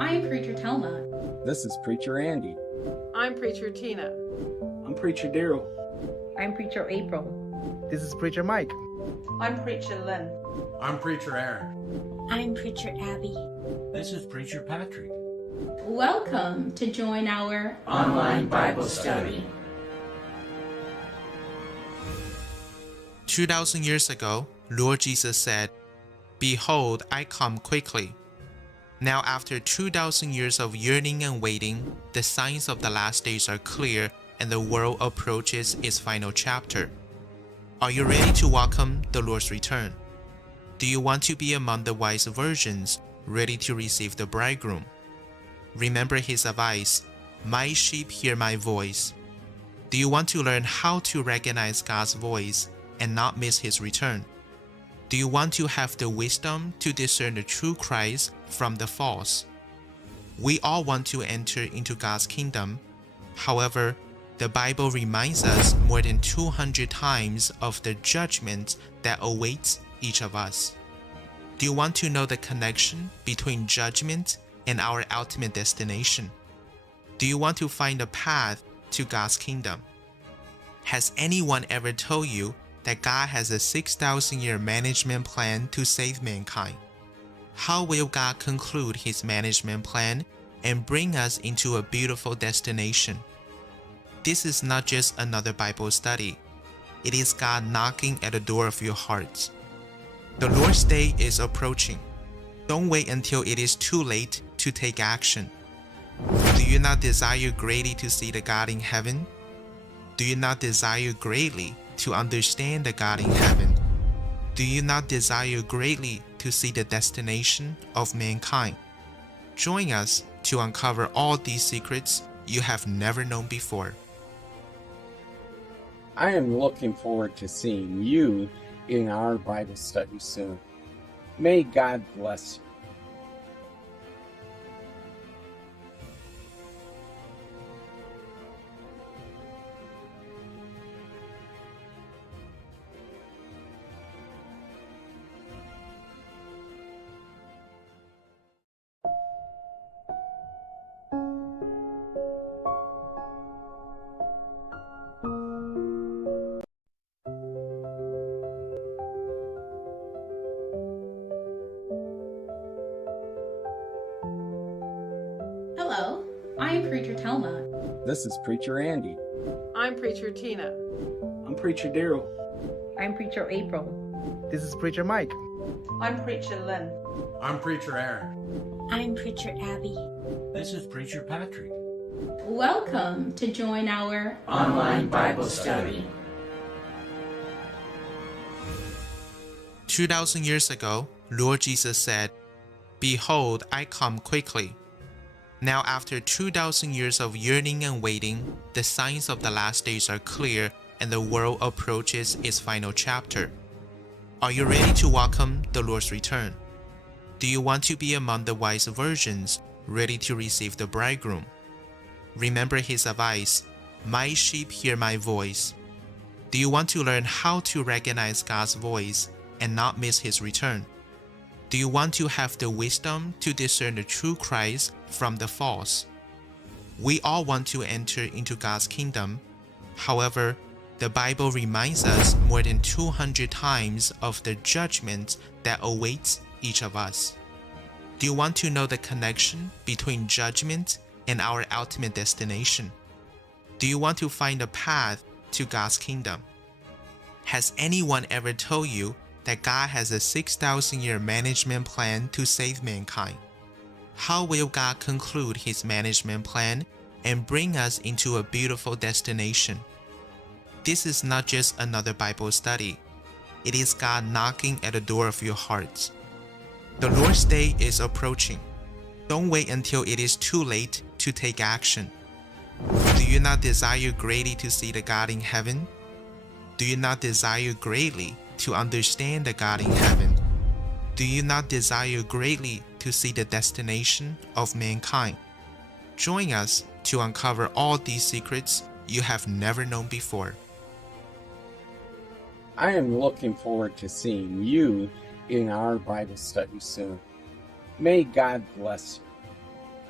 I am Preacher Telma. This is Preacher Andy. I'm Preacher Tina. I'm Preacher Daryl. I'm Preacher April. This is Preacher Mike. I'm Preacher Lynn. I'm Preacher Aaron. I'm Preacher Abby. This is Preacher Patrick. Welcome to join our Online Bible Study. 2,000 years ago, Lord Jesus said, "Behold, I come quickly." Now, after 2,000 years of yearning and waiting, the signs of the last days are clear and the world approaches its final chapter. Are you ready to welcome the Lord's return? Do you want to be among the wise virgins, ready to receive the bridegroom? Remember his advice, "My sheep hear my voice." Do you want to learn how to recognize God's voice and not miss his return? Do you want to have the wisdom to discern the true Christ from the false? We all want to enter into God's kingdom. However, the Bible reminds us more than 200 times of the judgment that awaits each of us. Do you want to know the connection between judgment and our ultimate destination? Do you want to find a path to God's kingdom? Has anyone ever told you that God has a 6,000-year management plan to save mankind? How will God conclude his management plan and bring us into a beautiful destination? This is not just another Bible study. It is God knocking at the door of your heart. The Lord's day is approaching. Don't wait until it is too late to take action. Do you not desire greatly to see the God in heaven? Do you not desire greatly to understand the God in heaven? Do you not desire greatly to see the destination of mankind? Join us to uncover all these secrets you have never known before. I am looking forward to seeing you in our Bible study soon. May God bless you. Hello, I am Preacher Telma. This is Preacher Andy. I'm Preacher Tina. I'm Preacher Daryl. I'm Preacher April. This is Preacher Mike. I'm Preacher Lynn. I'm Preacher Aaron. I'm Preacher Abby. This is Preacher Patrick. Welcome to join our Online Bible Study. 2,000 years ago, Lord Jesus said, "Behold, I come quickly." Now, after 2,000 years of yearning and waiting, the signs of the last days are clear and the world approaches its final chapter. Are you ready to welcome the Lord's return? Do you want to be among the wise virgins, ready to receive the bridegroom? Remember his advice, "My sheep hear my voice." Do you want to learn how to recognize God's voice and not miss his return? Do you want to have the wisdom to discern the true Christ from the false? We all want to enter into God's kingdom. However, the Bible reminds us more than 200 times of the judgment that awaits each of us. Do you want to know the connection between judgment and our ultimate destination? Do you want to find a path to God's kingdom? Has anyone ever told you that God has a 6,000-year management plan to save mankind? How will God conclude his management plan and bring us into a beautiful destination? This is not just another Bible study. It is God knocking at the door of your heart. The Lord's day is approaching. Don't wait until it is too late to take action. Do you not desire greatly to see the God in heaven? Do you not desire greatly to understand the God in heaven? Do you not desire greatly to see the destination of mankind? Join us to uncover all these secrets you have never known before. I am looking forward to seeing you in our Bible study soon. May God bless you.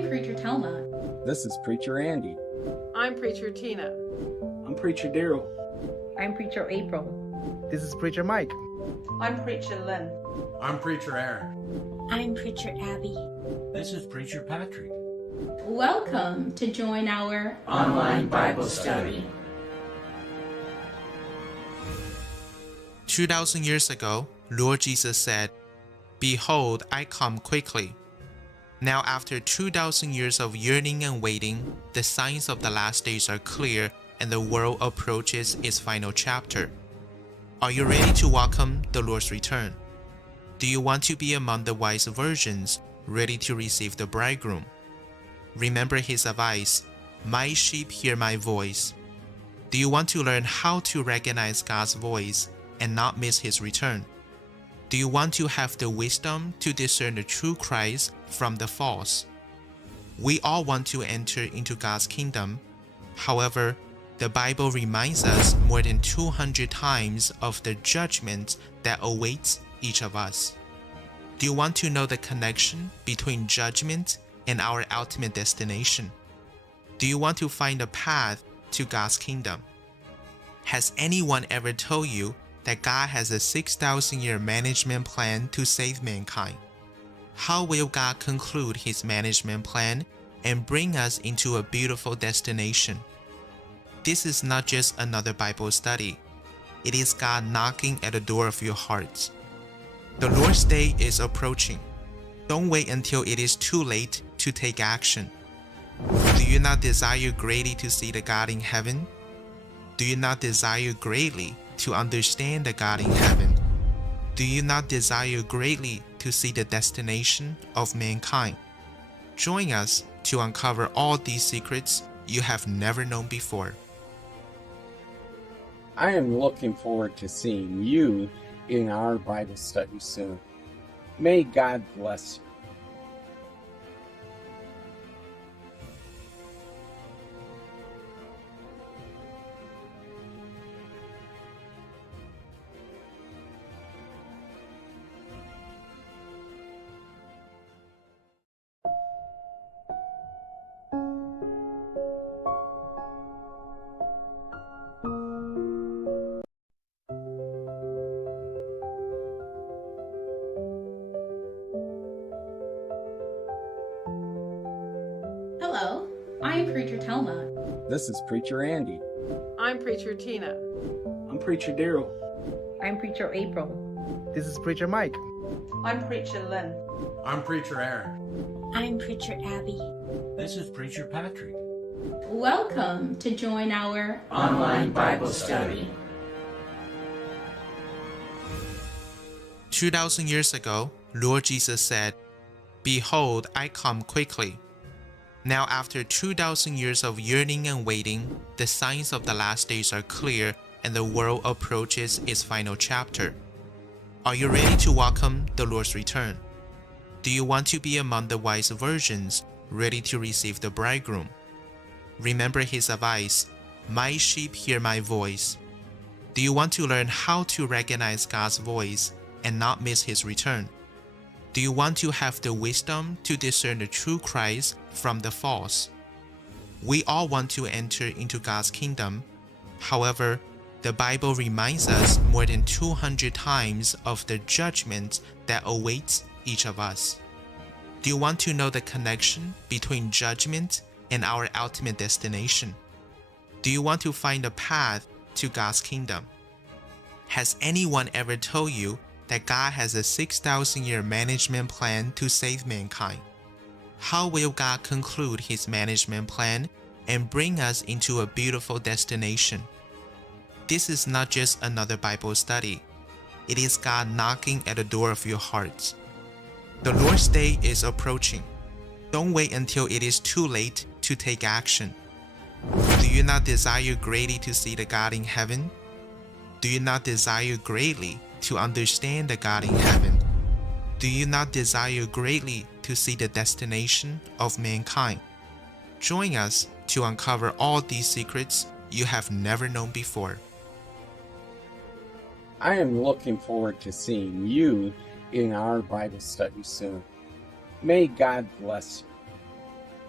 I'm Preacher Telma. This is Preacher Andy. I'm Preacher Tina. I'm Preacher Daryl. I'm Preacher April. This is Preacher Mike. I'm Preacher Lynn. I'm Preacher Aaron. I'm Preacher Abby. This is Preacher Patrick. Welcome to join our Online Bible Study. 2,000 years ago, Lord Jesus said, "Behold, I come quickly." Now, after 2,000 years of yearning and waiting, the signs of the last days are clear and the world approaches its final chapter. Are you ready to welcome the Lord's return? Do you want to be among the wise virgins, ready to receive the bridegroom? Remember his advice, "My sheep hear my voice." Do you want to learn how to recognize God's voice and not miss his return? Do you want to have the wisdom to discern the true Christ from the false? We all want to enter into God's kingdom. However, the Bible reminds us more than 200 times of the judgment that awaits each of us. Do you want to know the connection between judgment and our ultimate destination? Do you want to find a path to God's kingdom? Has anyone ever told you that God has a 6,000-year management plan to save mankind? How will God conclude his management plan and bring us into a beautiful destination? This is not just another Bible study. It is God knocking at the door of your heart. The Lord's day is approaching. Don't wait until it is too late to take action. Do you not desire greatly to see the God in heaven? Do you not desire greatly to understand the God in heaven? Do you not desire greatly to see the destination of mankind? Join us to uncover all these secrets you have never known before. I am looking forward to seeing you in our Bible study soon. May God bless you. Hello, I'm Preacher Telma. This is Preacher Andy. I'm Preacher Tina. I'm Preacher Daryl. I'm Preacher April. This is Preacher Mike. I'm Preacher Lynn. I'm Preacher Aaron. I'm Preacher Abby. This is Preacher Patrick. Welcome to join our Online Bible Study. 2,000 years ago, Lord Jesus said, "Behold, I come quickly." Now, after 2,000 years of yearning and waiting, the signs of the last days are clear and the world approaches its final chapter. Are you ready to welcome the Lord's return? Do you want to be among the wise virgins, ready to receive the bridegroom? Remember his advice, "My sheep hear my voice." Do you want to learn how to recognize God's voice and not miss his return? Do you want to have the wisdom to discern the true Christ from the false? We all want to enter into God's kingdom. However, the Bible reminds us more than 200 times of the judgment that awaits each of us. Do you want to know the connection between judgment and our ultimate destination? Do you want to find a path to God's kingdom? Has anyone ever told you that God has a 6,000-year management plan to save mankind? How will God conclude his management plan and bring us into a beautiful destination? This is not just another Bible study. It is God knocking at the door of your heart. The Lord's day is approaching. Don't wait until it is too late to take action. Do you not desire greatly to see the God in heaven? Do you not desire greatly to understand the God in heaven? Do you not desire greatly to see the destination of mankind? Join us to uncover all these secrets you have never known before. I am looking forward to seeing you in our Bible study soon. May God bless you.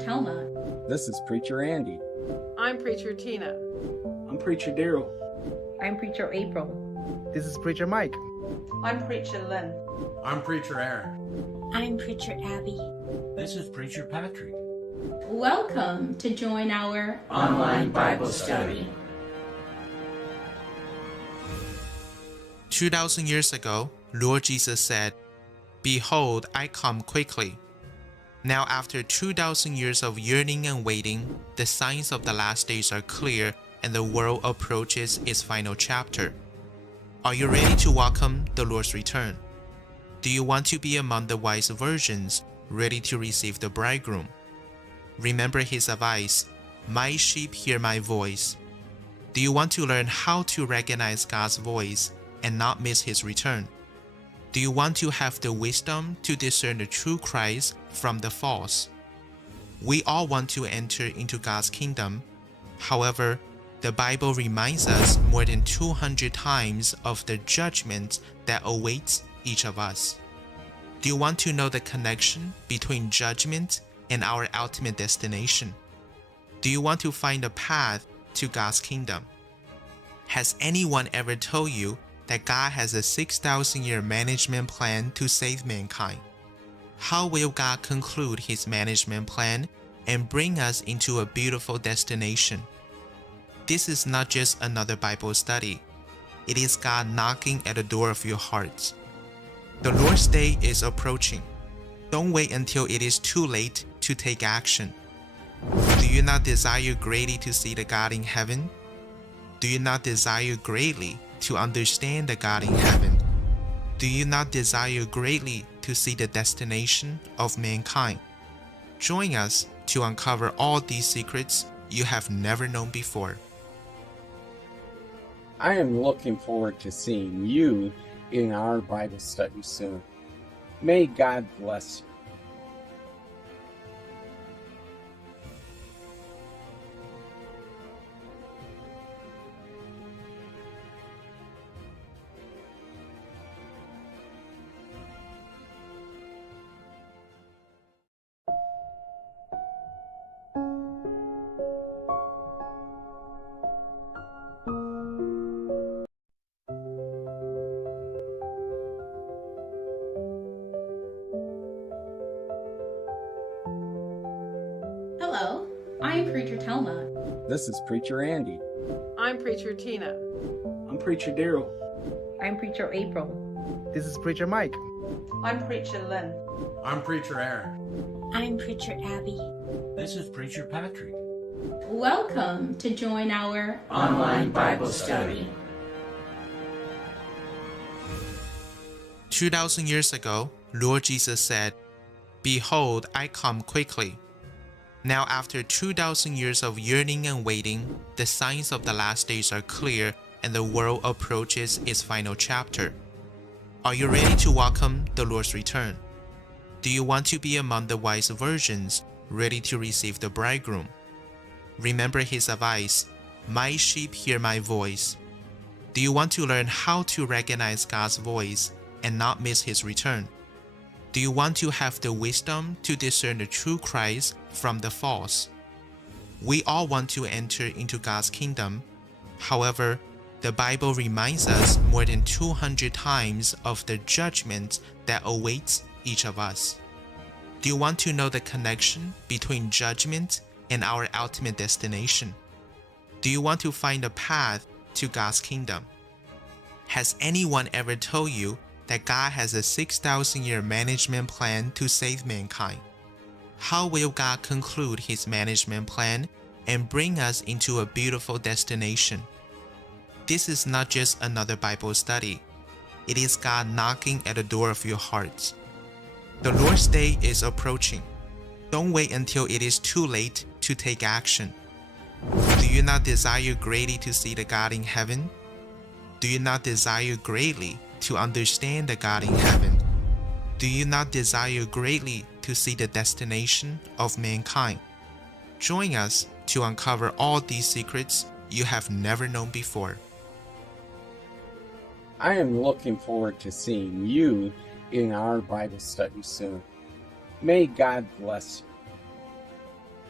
Telma. This is Preacher Andy. I'm Preacher Tina. I'm Preacher Daryl. I'm Preacher April. This is Preacher Mike. I'm Preacher Lynn. I'm Preacher Aaron. I'm Preacher Abby. This is Preacher Patrick. Welcome to join our Online Bible study. 2,000 years ago, Lord Jesus said, "Behold, I come quickly." Now, after 2,000 years of yearning and waiting, the signs of the last days are clear and the world approaches its final chapter. Are you ready to welcome the Lord's return? Do you want to be among the wise virgins, ready to receive the bridegroom? Remember his advice, "My sheep hear my voice." Do you want to learn how to recognize God's voice and not miss his return? Do you want to have the wisdom to discern the true Christ from the false? We all want to enter into God's kingdom. However, the Bible reminds us more than 200 times of the judgment that awaits each of us. Do you want to know the connection between judgment and our ultimate destination? Do you want to find a path to God's kingdom? Has anyone ever told you that God has a 6,000-year management plan to save mankind? How will God conclude his management plan and bring us into a beautiful destination? This is not just another Bible study. It is God knocking at the door of your heart. The Lord's day is approaching. Don't wait until it is too late to take action. Do you not desire greatly to see the God in heaven? Do you not desire greatly to understand the God in heaven? Do you not desire greatly to see the destination of mankind? Join us to uncover all these secrets you have never known before. I am looking forward to seeing you in our Bible study soon. May God bless you. Hello, I am Preacher Telma. This is Preacher Andy. I'm Preacher Tina. I'm Preacher Daryl. I'm Preacher April. This is Preacher Mike. I'm Preacher Lynn. I'm Preacher Aaron. I'm Preacher Abby. This is Preacher Patrick. Welcome to join our Online Bible study. 2,000 years ago, Lord Jesus said, "Behold, I come quickly." Now, after 2,000 years of yearning and waiting, the signs of the last days are clear and the world approaches its final chapter. Are you ready to welcome the Lord's return? Do you want to be among the wise virgins, ready to receive the bridegroom? Remember his advice, "My sheep hear my voice." Do you want to learn how to recognize God's voice and not miss his return? Do you want to have the wisdom to discern the true Christ from the false? We all want to enter into God's kingdom. However, the Bible reminds us more than 200 times of the judgment that awaits each of us. Do you want to know the connection between judgment and our ultimate destination? Do you want to find a path to God's kingdom? Has anyone ever told you that God has a 6,000-year management plan to save mankind? How will God conclude his management plan and bring us into a beautiful destination? This is not just another Bible study. It is God knocking at the door of your heart. The Lord's day is approaching. Don't wait until it is too late to take action. Do you not desire greatly to see the God in heaven? Do you not desire greatly to understand the God in heaven? Do you not desire greatly to see the destination of mankind? Join us to uncover all these secrets you have never known before. I am looking forward to seeing you in our Bible study soon. May God bless you.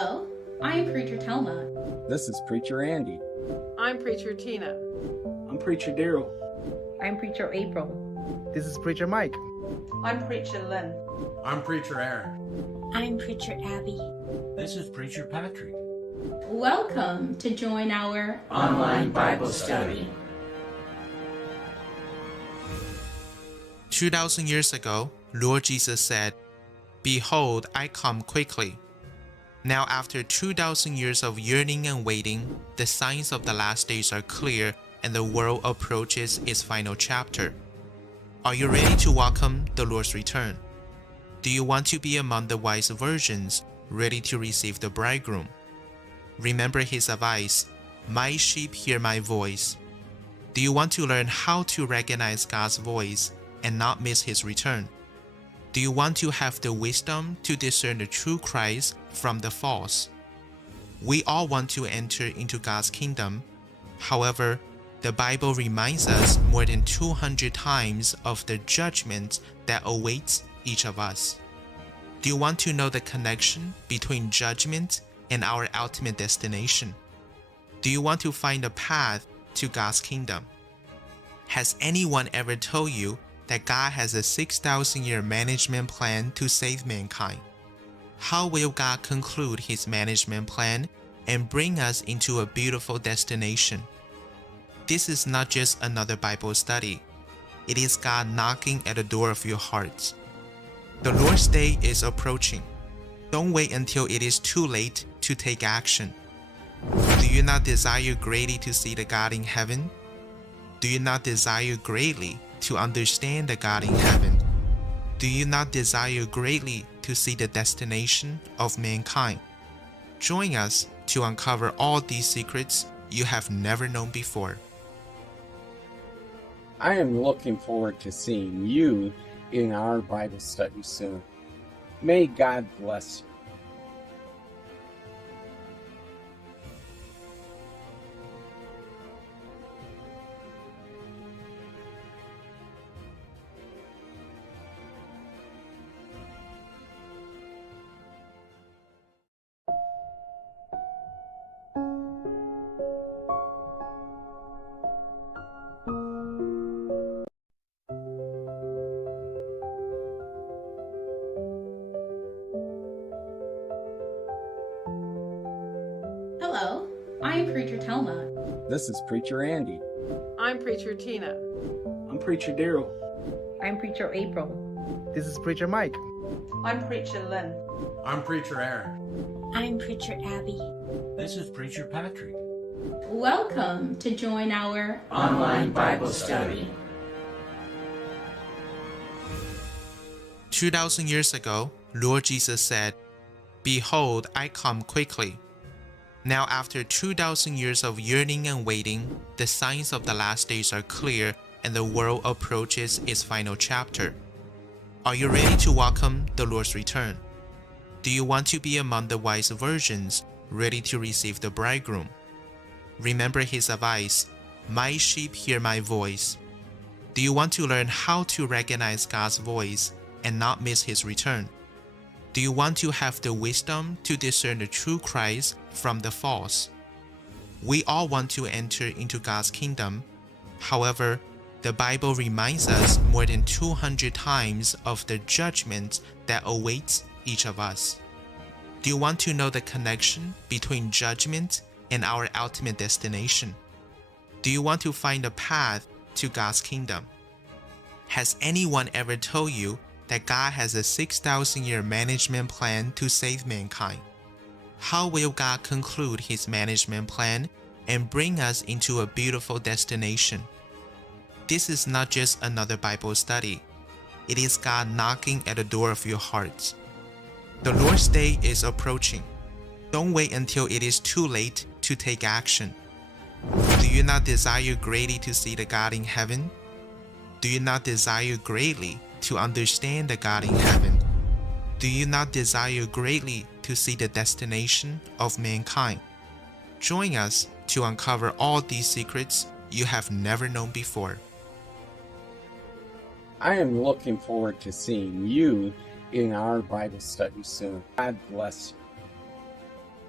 Hello, I am Preacher Telma. This is Preacher Andy. I'm Preacher Tina. I'm Preacher Daryl. I'm Preacher April. This is Preacher Mike. I'm Preacher Lynn. I'm Preacher Aaron. I'm Preacher Abby. This is Preacher Patrick. Welcome to join our Online Bible study. 2,000 years ago, Lord Jesus said, "Behold, I come quickly." Now, after 2,000 years of yearning and waiting, the signs of the last days are clear and the world approaches its final chapter. Are you ready to welcome the Lord's return? Do you want to be among the wise virgins, ready to receive the bridegroom? Remember his advice, "My sheep hear my voice." Do you want to learn how to recognize God's voice and not miss his return? Do you want to have the wisdom to discern the true Christ from the false? We all want to enter into God's kingdom. However, the Bible reminds us more than 200 times of the judgment that awaits each of us. Do you want to know the connection between judgment and our ultimate destination? Do you want to find a path to God's kingdom? Has anyone ever told you that God has a 6,000-year management plan to save mankind? How will God conclude his management plan and bring us into a beautiful destination? This is not just another Bible study. It is God knocking at the door of your heart. The Lord's day is approaching. Don't wait until it is too late to take action. Do you not desire greatly to see the God in heaven? Do you not desire greatly to understand the God in heaven? Do you not desire greatly to see the destination of mankind? Join us to uncover all these secrets you have never known before. I am looking forward to seeing you in our Bible study soon. May God bless you. Hello, I am Preacher Telma. This is Preacher Andy. I'm Preacher Tina. I'm Preacher Daryl. I'm Preacher April. This is Preacher Mike. I'm Preacher Lynn. I'm Preacher Aaron. I'm Preacher Abby. This is Preacher Patrick. Welcome to join our Online Bible study. 2,000 years ago, Lord Jesus said, "Behold, I come quickly." Now, after 2,000 years of yearning and waiting, the signs of the last days are clear and the world approaches its final chapter. Are you ready to welcome the Lord's return? Do you want to be among the wise virgins, ready to receive the bridegroom? Remember his advice, "My sheep hear my voice." Do you want to learn how to recognize God's voice and not miss his return? Do you want to have the wisdom to discern the true Christ from the false? We all want to enter into God's kingdom. However, the Bible reminds us more than 200 times of the judgment that awaits each of us. Do you want to know the connection between judgment and our ultimate destination? Do you want to find a path to God's kingdom? Has anyone ever told you that God has a 6,000-year management plan to save mankind? How will God conclude his management plan and bring us into a beautiful destination? This is not just another Bible study. It is God knocking at the door of your heart. The Lord's day is approaching. Don't wait until it is too late to take action. Do you not desire greatly to see the God in heaven? Do you not desire greatly to understand the God in heaven? Do you not desire greatly to see the destination of mankind? Join us to uncover all these secrets you have never known before. I am looking forward to seeing you in our Bible study soon. God bless you.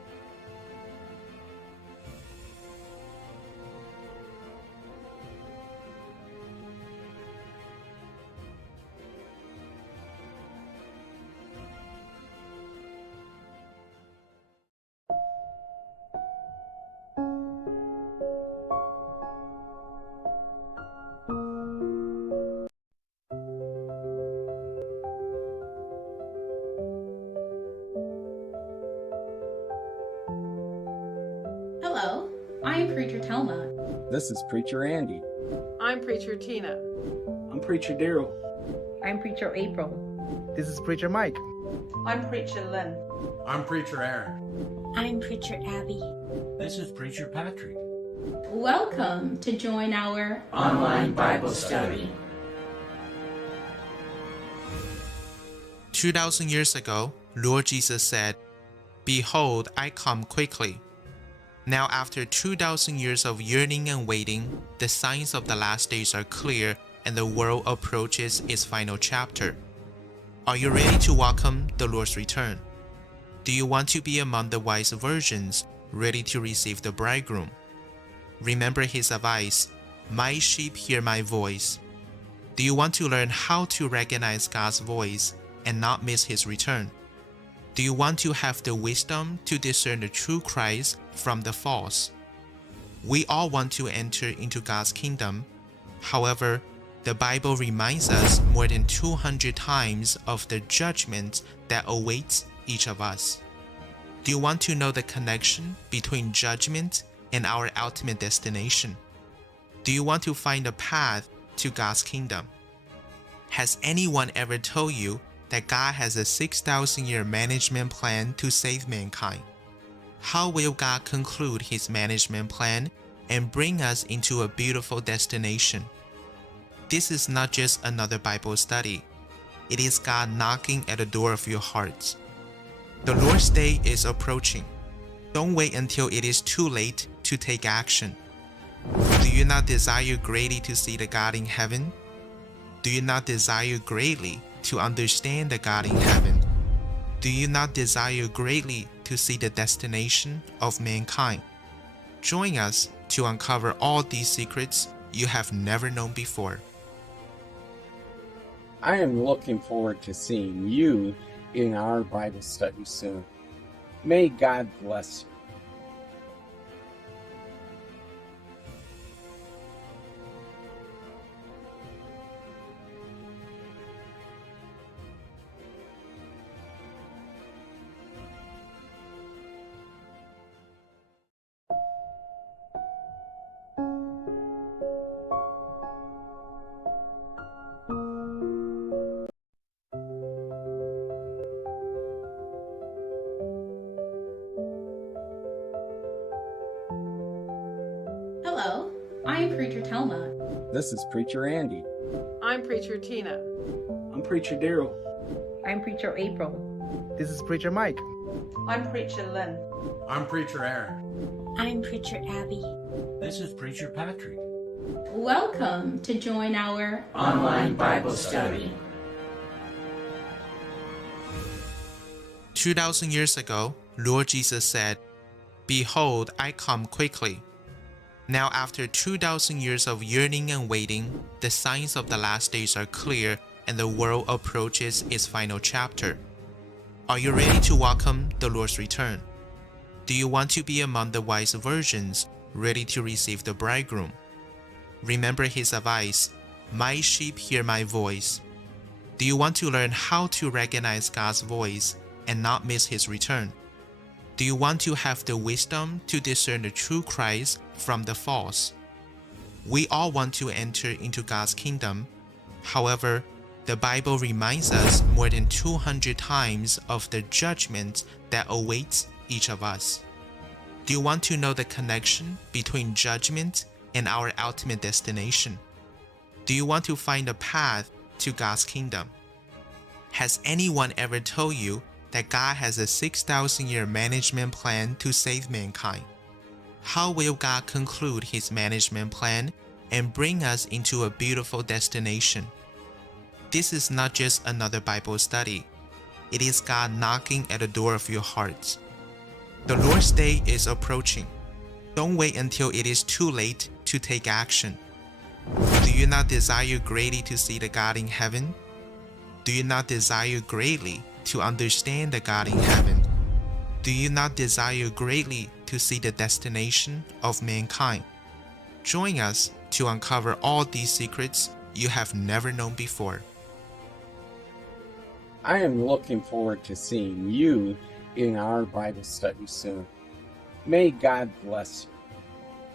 I am Preacher Telma. This is Preacher Andy. I'm Preacher Tina. I'm Preacher Daryl. I'm Preacher April. This is Preacher Mike. I'm Preacher Lynn. I'm Preacher Aaron. I'm Preacher Abby. This is Preacher Patrick. Welcome to join our Online Bible study. 2,000 years ago, Lord Jesus said, "Behold, I come quickly." Now, after 2,000 years of yearning and waiting, the signs of the last days are clear and the world approaches its final chapter. Are you ready to welcome the Lord's return? Do you want to be among the wise virgins, ready to receive the bridegroom? Remember his advice, "My sheep hear my voice." Do you want to learn how to recognize God's voice and not miss his return? Do you want to have the wisdom to discern the true Christ from the false? We all want to enter into God's kingdom. However, the Bible reminds us more than 200 times of the judgment that awaits each of us. Do you want to know the connection between judgment and our ultimate destination? Do you want to find a path to God's kingdom? Has anyone ever told you that God has a 6,000-year management plan to save mankind? How will God conclude his management plan and bring us into a beautiful destination? This is not just another Bible study. It is God knocking at the door of your hearts. The Lord's day is approaching. Don't wait until it is too late to take action. Do you not desire greatly to see the God in heaven? Do you not desire greatly to understand the God in heaven? Do you not desire greatly to see the destination of mankind? Join us to uncover all these secrets you have never known before. I am looking forward to seeing you in our Bible study soon. May God bless you. Hello, I am Preacher Telma. This is Preacher Andy. I'm Preacher Tina. I'm Preacher Daryl. I'm Preacher April. This is Preacher Mike. I'm Preacher Lynn. I'm Preacher Aaron. I'm Preacher Abby. This is Preacher Patrick. Welcome to join our Online Bible study. 2,000 years ago, Lord Jesus said, "Behold, I come quickly." Now, after 2,000 years of yearning and waiting, the signs of the last days are clear and the world approaches its final chapter. Are you ready to welcome the Lord's return? Do you want to be among the wise virgins, ready to receive the bridegroom? Remember his advice, "My sheep hear my voice." Do you want to learn how to recognize God's voice and not miss his return? Do you want to have the wisdom to discern the true Christ from the false? We all want to enter into God's kingdom. However, the Bible reminds us more than 200 times of the judgment that awaits each of us. Do you want to know the connection between judgment and our ultimate destination? Do you want to find a path to God's kingdom? Has anyone ever told you that God has a 6,000-year management plan to save mankind? How will God conclude his management plan and bring us into a beautiful destination? This is not just another Bible study. It is God knocking at the door of your hearts. The Lord's day is approaching. Don't wait until it is too late to take action. Do you not desire greatly to see the God in heaven? Do you not desire greatly to understand the God in heaven? Do you not desire greatly to see the destination of mankind? Join us to uncover all these secrets you have never known before. I am looking forward to seeing you in our Bible study soon. May God bless you.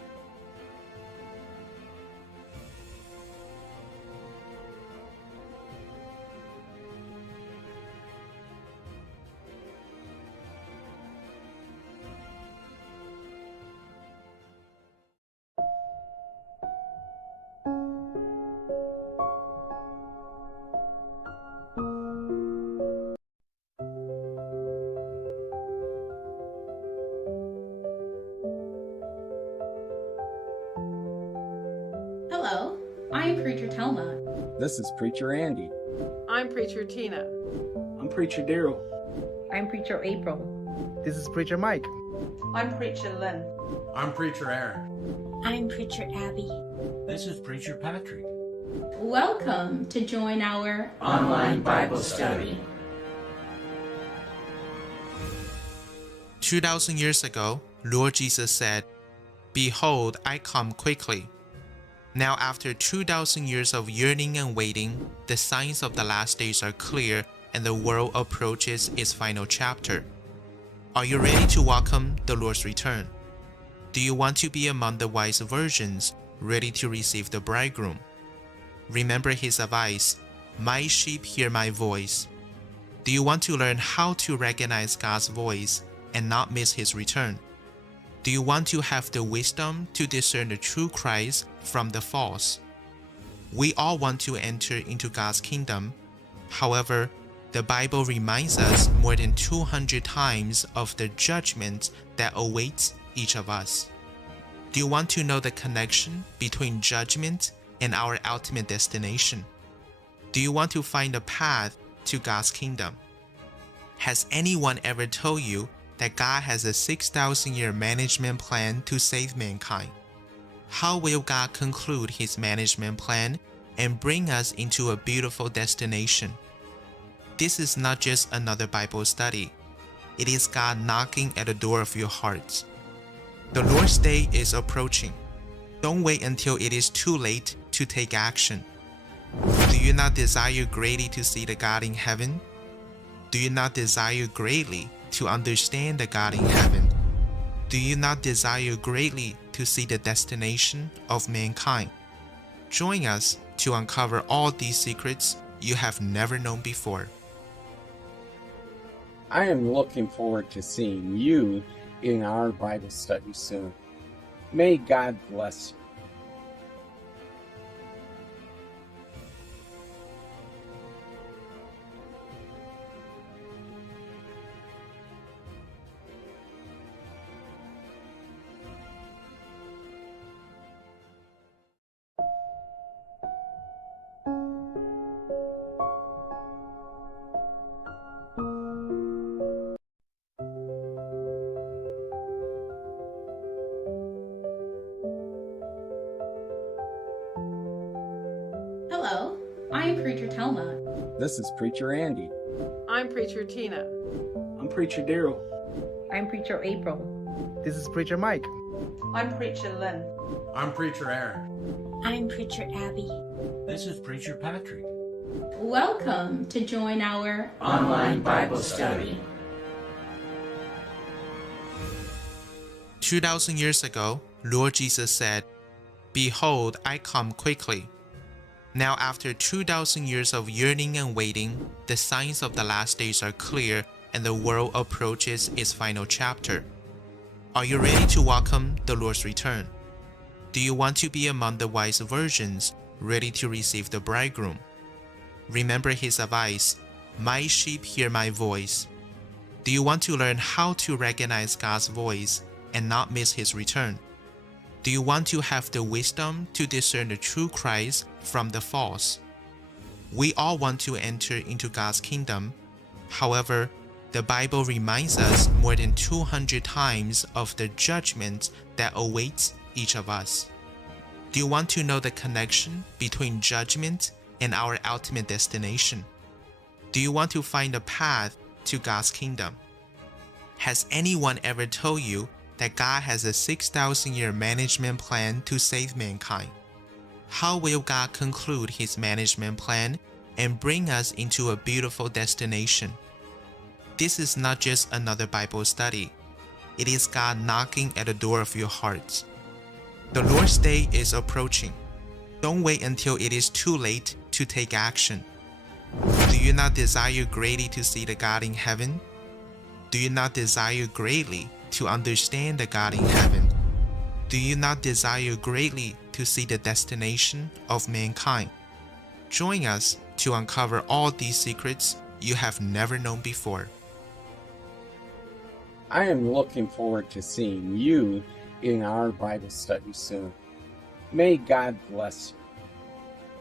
I'm Preacher Telma. This is Preacher Andy. I'm Preacher Tina. I'm Preacher Daryl. I'm Preacher April. This is Preacher Mike. I'm Preacher Lynn. I'm Preacher Aaron. I'm Preacher Abby. This is Preacher Patrick. Welcome to join our Online Bible study. 2,000 years ago, Lord Jesus said, "Behold, I come quickly." Now, after 2,000 years of yearning and waiting, the signs of the last days are clear and the world approaches its final chapter. Are you ready to welcome the Lord's return? Do you want to be among the wise virgins, ready to receive the bridegroom? Remember his advice, "My sheep hear my voice." Do you want to learn how to recognize God's voice and not miss his return? Do you want to have the wisdom to discern the true Christ from the false? We all want to enter into God's kingdom. However, the Bible reminds us more than 200 times of the judgment that awaits each of us. Do you want to know the connection between judgment and our ultimate destination? Do you want to find a path to God's kingdom? Has anyone ever told you that God has a 6,000-year management plan to save mankind? How will God conclude his management plan and bring us into a beautiful destination? This is not just another Bible study. It is God knocking at the door of your heart. The Lord's day is approaching. Don't wait until it is too late to take action. Do you not desire greatly to see the God in heaven? Do you not desire greatly to understand the God in heaven? Do you not desire greatly to see the destination of mankind? Join us to uncover all these secrets you have never known before. I am looking forward to seeing you in our Bible study soon. May God bless you. Hello, I'm Preacher Telma. This is Preacher Andy. I'm Preacher Tina. I'm Preacher Daryl. I'm Preacher April. This is Preacher Mike. I'm Preacher Lynn. I'm Preacher Aaron. I'm Preacher Abby. This is Preacher Patrick. Welcome to join our Online Bible study. 2,000 years ago, Lord Jesus said, "Behold, I come quickly." Now, after 2,000 years of yearning and waiting, the signs of the last days are clear and the world approaches its final chapter. Are you ready to welcome the Lord's return? Do you want to be among the wise virgins, ready to receive the bridegroom? Remember his advice, "My sheep hear my voice." Do you want to learn how to recognize God's voice and not miss his return? Do you want to have the wisdom to discern the true Christ from the false? We all want to enter into God's kingdom. However, the Bible reminds us more than 200 times of the judgment that awaits each of us. Do you want to know the connection between judgment and our ultimate destination? Do you want to find a path to God's kingdom? Has anyone ever told you that God has a 6,000-year management plan to save mankind? How will God conclude his management plan and bring us into a beautiful destination? This is not just another Bible study. It is God knocking at the door of your heart. The Lord's day is approaching. Don't wait until it is too late to take action. Do you not desire greatly to see the God in heaven? Do you not desire greatly to understand the God in heaven? Do you not desire greatly to see the destination of mankind? Join us to uncover all these secrets you have never known before. I am looking forward to seeing you in our Bible study soon. May God bless you.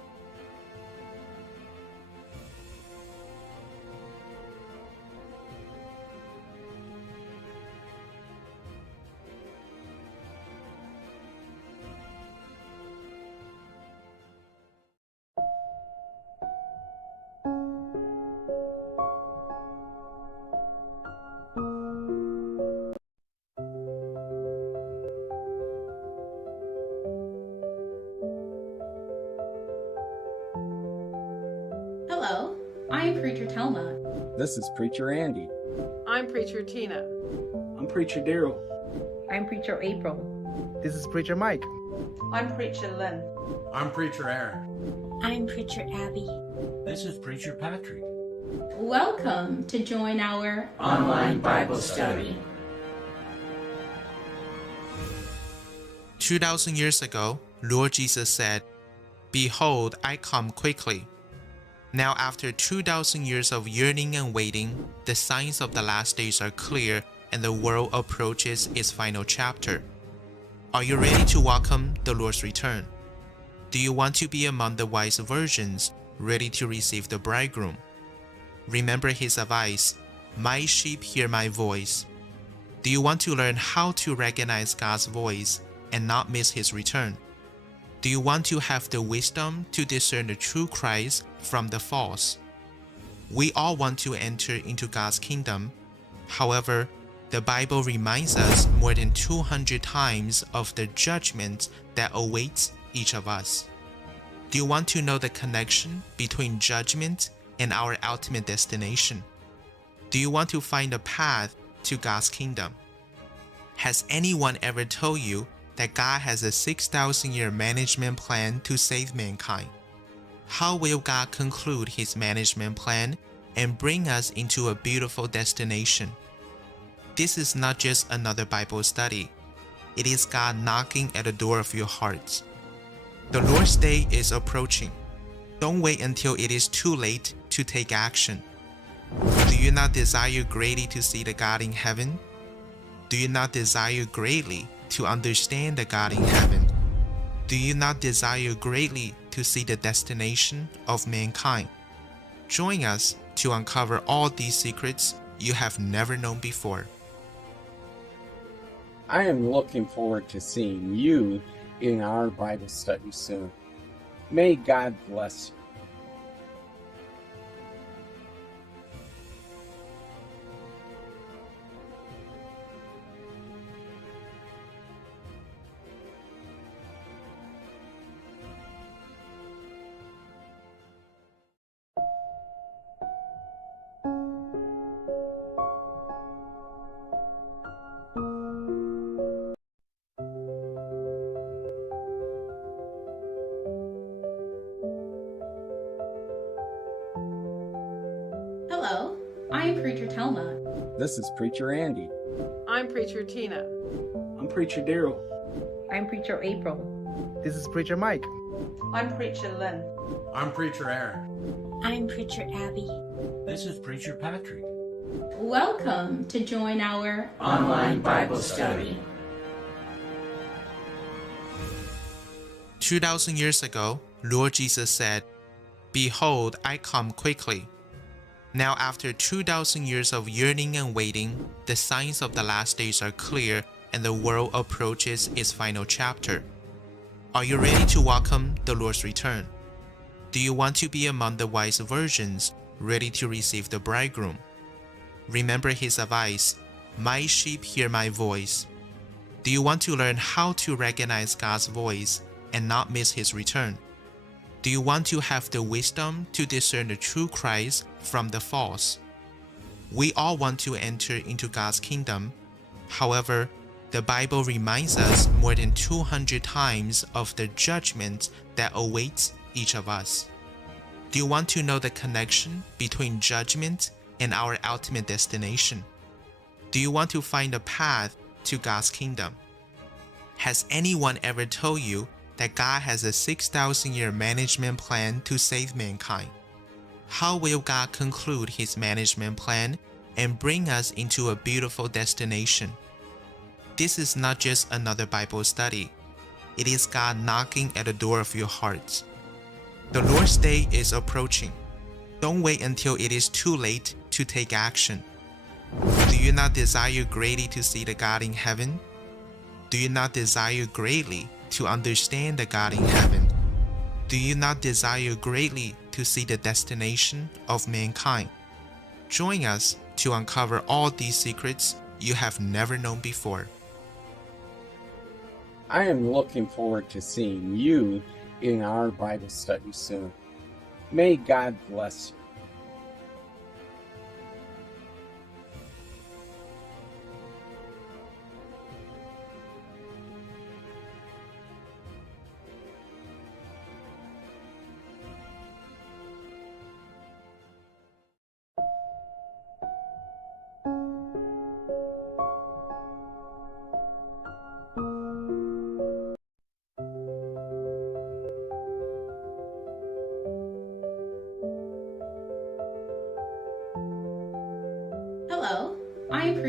Preacher Telma. This is Preacher Andy. I'm Preacher Tina. I'm Preacher Daryl. I'm Preacher April. This is Preacher Mike. I'm Preacher Lynn. I'm Preacher Aaron. I'm Preacher Abby. This is Preacher Patrick. Welcome to join our Online Bible study. 2,000 years ago, Lord Jesus said, "Behold, I come quickly." Now, after 2,000 years of yearning and waiting, the signs of the last days are clear and the world approaches its final chapter. Are you ready to welcome the Lord's return? Do you want to be among the wise virgins, ready to receive the bridegroom? Remember his advice, "My sheep hear my voice." Do you want to learn how to recognize God's voice and not miss his return? Do you want to have the wisdom to discern the true Christ from the false? We all want to enter into God's kingdom. However, the Bible reminds us more than 200 times of the judgment that awaits each of us. Do you want to know the connection between judgment and our ultimate destination? Do you want to find a path to God's kingdom? Has anyone ever told you that God has a 6,000-year management plan to save mankind? How will God conclude his management plan and bring us into a beautiful destination? This is not just another Bible study. It is God knocking at the door of your hearts. The Lord's day is approaching. Don't wait until it is too late to take action. Do you not desire greatly to see the God in heaven? Do you not desire greatly to understand the God in heaven? Do you not desire greatly to see the destination of mankind? Join us to uncover all these secrets you have never known before. I am looking forward to seeing you in our Bible study soon. May God bless you. Hello, I am Preacher Telma. This is Preacher Andy. I'm Preacher Tina. I'm Preacher Daryl. I'm Preacher April. This is Preacher Mike. I'm Preacher Lynn. I'm Preacher Aaron. I'm Preacher Abby. This is Preacher Patrick. Welcome to join our Online Bible study. 2,000 years ago, Lord Jesus said, "Behold, I come quickly." Now, after 2,000 years of yearning and waiting, the signs of the last days are clear and the world approaches its final chapter. Are you ready to welcome the Lord's return? Do you want to be among the wise virgins, ready to receive the bridegroom? Remember his advice, "My sheep hear my voice." Do you want to learn how to recognize God's voice and not miss his return? Do you want to have the wisdom to discern the true Christ from the false? We all want to enter into God's kingdom. However, the Bible reminds us more than 200 times of the judgment that awaits each of us. Do you want to know the connection between judgment and our ultimate destination? Do you want to find a path to God's kingdom? Has anyone ever told you that God has a 6,000-year management plan to save mankind? How will God conclude his management plan and bring us into a beautiful destination? This is not just another Bible study. It is God knocking at the door of your hearts. The Lord's day is approaching. Don't wait until it is too late to take action. Do you not desire greatly to see the God in heaven? Do you not desire greatly to understand the God in heaven? Do you not desire greatly to see the destination of mankind? Join us to uncover all these secrets you have never known before. I am looking forward to seeing you in our Bible study soon. May God bless you.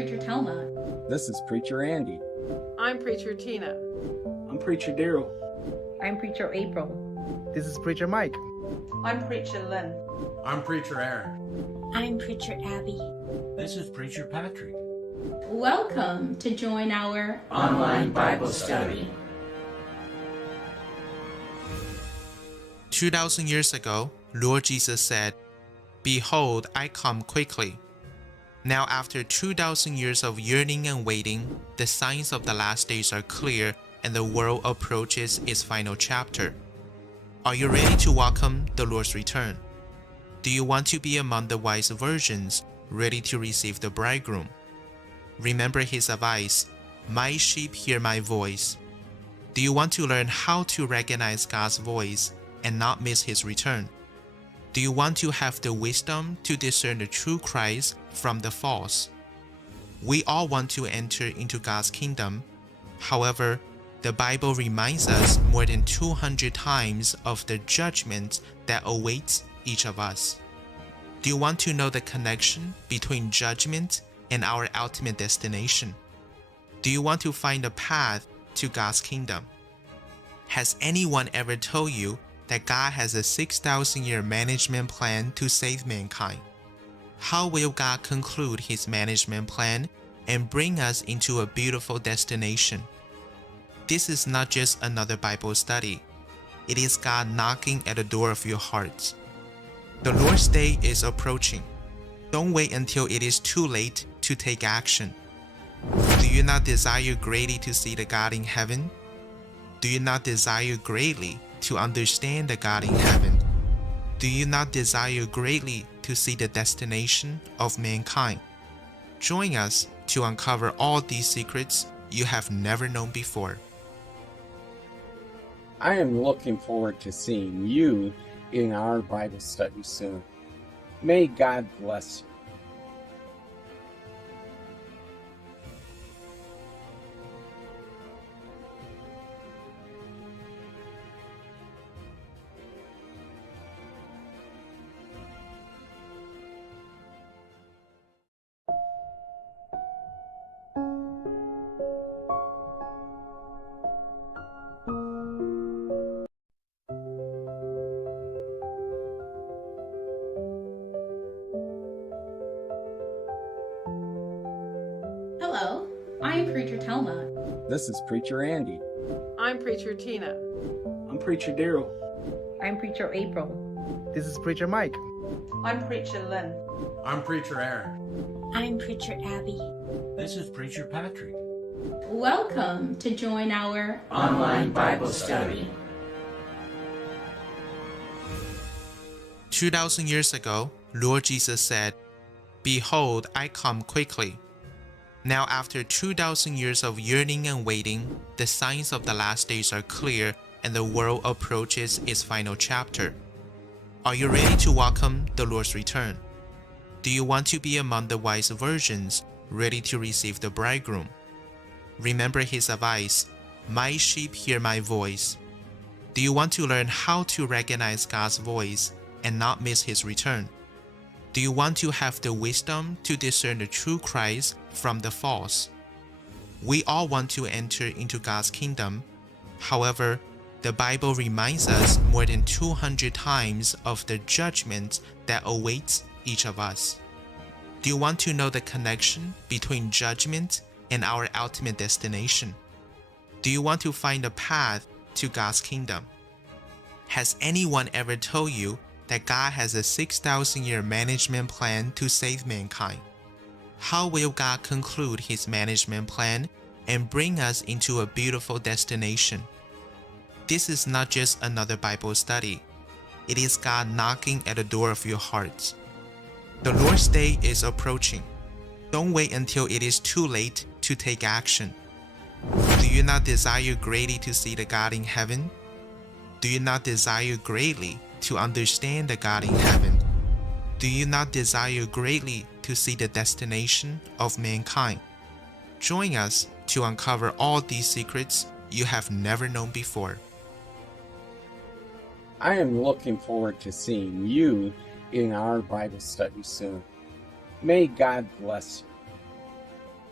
Preacher Telma. This is Preacher Andy. I'm Preacher Tina. I'm Preacher Daryl. I'm Preacher April. This is Preacher Mike. I'm Preacher Lynn. I'm Preacher Aaron. I'm Preacher Abby. This is Preacher Patrick. Welcome to join our Online Bible study. 2,000 years ago, Lord Jesus said, "Behold, I come quickly." Now, after 2,000 years of yearning and waiting, the signs of the last days are clear and the world approaches its final chapter. Are you ready to welcome the Lord's return? Do you want to be among the wise virgins, ready to receive the bridegroom? Remember his advice, "My sheep hear my voice." Do you want to learn how to recognize God's voice and not miss his return? Do you want to have the wisdom to discern the true Christ from the false? We all want to enter into God's kingdom. However, the Bible reminds us more than 200 times of the judgment that awaits each of us. Do you want to know the connection between judgment and our ultimate destination? Do you want to find a path to God's kingdom? Has anyone ever told you that God has a 6,000-year management plan to save mankind? How will God conclude his management plan and bring us into a beautiful destination? This is not just another Bible study. It is God knocking at the door of your heart. The Lord's day is approaching. Don't wait until it is too late to take action. Do you not desire greatly to see the God in heaven? Do you not desire greatly to understand the God in heaven? Do you not desire greatly to see the destination of mankind? Join us to uncover all these secrets you have never known before. I am looking forward to seeing you in our Bible study soon. May God bless you. Hello, I am Preacher Telma. This is Preacher Andy. I'm Preacher Tina. I'm Preacher Daryl. I'm Preacher April. This is Preacher Mike. I'm Preacher Lynn. I'm Preacher Aaron. I'm Preacher Abby. This is Preacher Patrick. Welcome to join our Online Bible study. 2,000 years ago, Lord Jesus said, "Behold, I come quickly." Now, after 2,000 years of yearning and waiting, the signs of the last days are clear and the world approaches its final chapter. Are you ready to welcome the Lord's return? Do you want to be among the wise virgins, ready to receive the bridegroom? Remember his advice, "My sheep hear my voice." Do you want to learn how to recognize God's voice and not miss his return? Do you want to have the wisdom to discern the true Christ from the false? We all want to enter into God's kingdom. However, the Bible reminds us more than 200 times of the judgment that awaits each of us. Do you want to know the connection between judgment and our ultimate destination? Do you want to find a path to God's kingdom? Has anyone ever told you that God has a 6,000-year management plan to save mankind? How will God conclude his management plan and bring us into a beautiful destination? This is not just another Bible study. It is God knocking at the door of your heart. The Lord's day is approaching. Don't wait until it is too late to take action. Do you not desire greatly to see the God in heaven? Do you not desire greatly to understand the God in heaven? Do you not desire greatly to see the destination of mankind? Join us to uncover all these secrets you have never known before. I am looking forward to seeing you in our Bible study soon. May God bless you.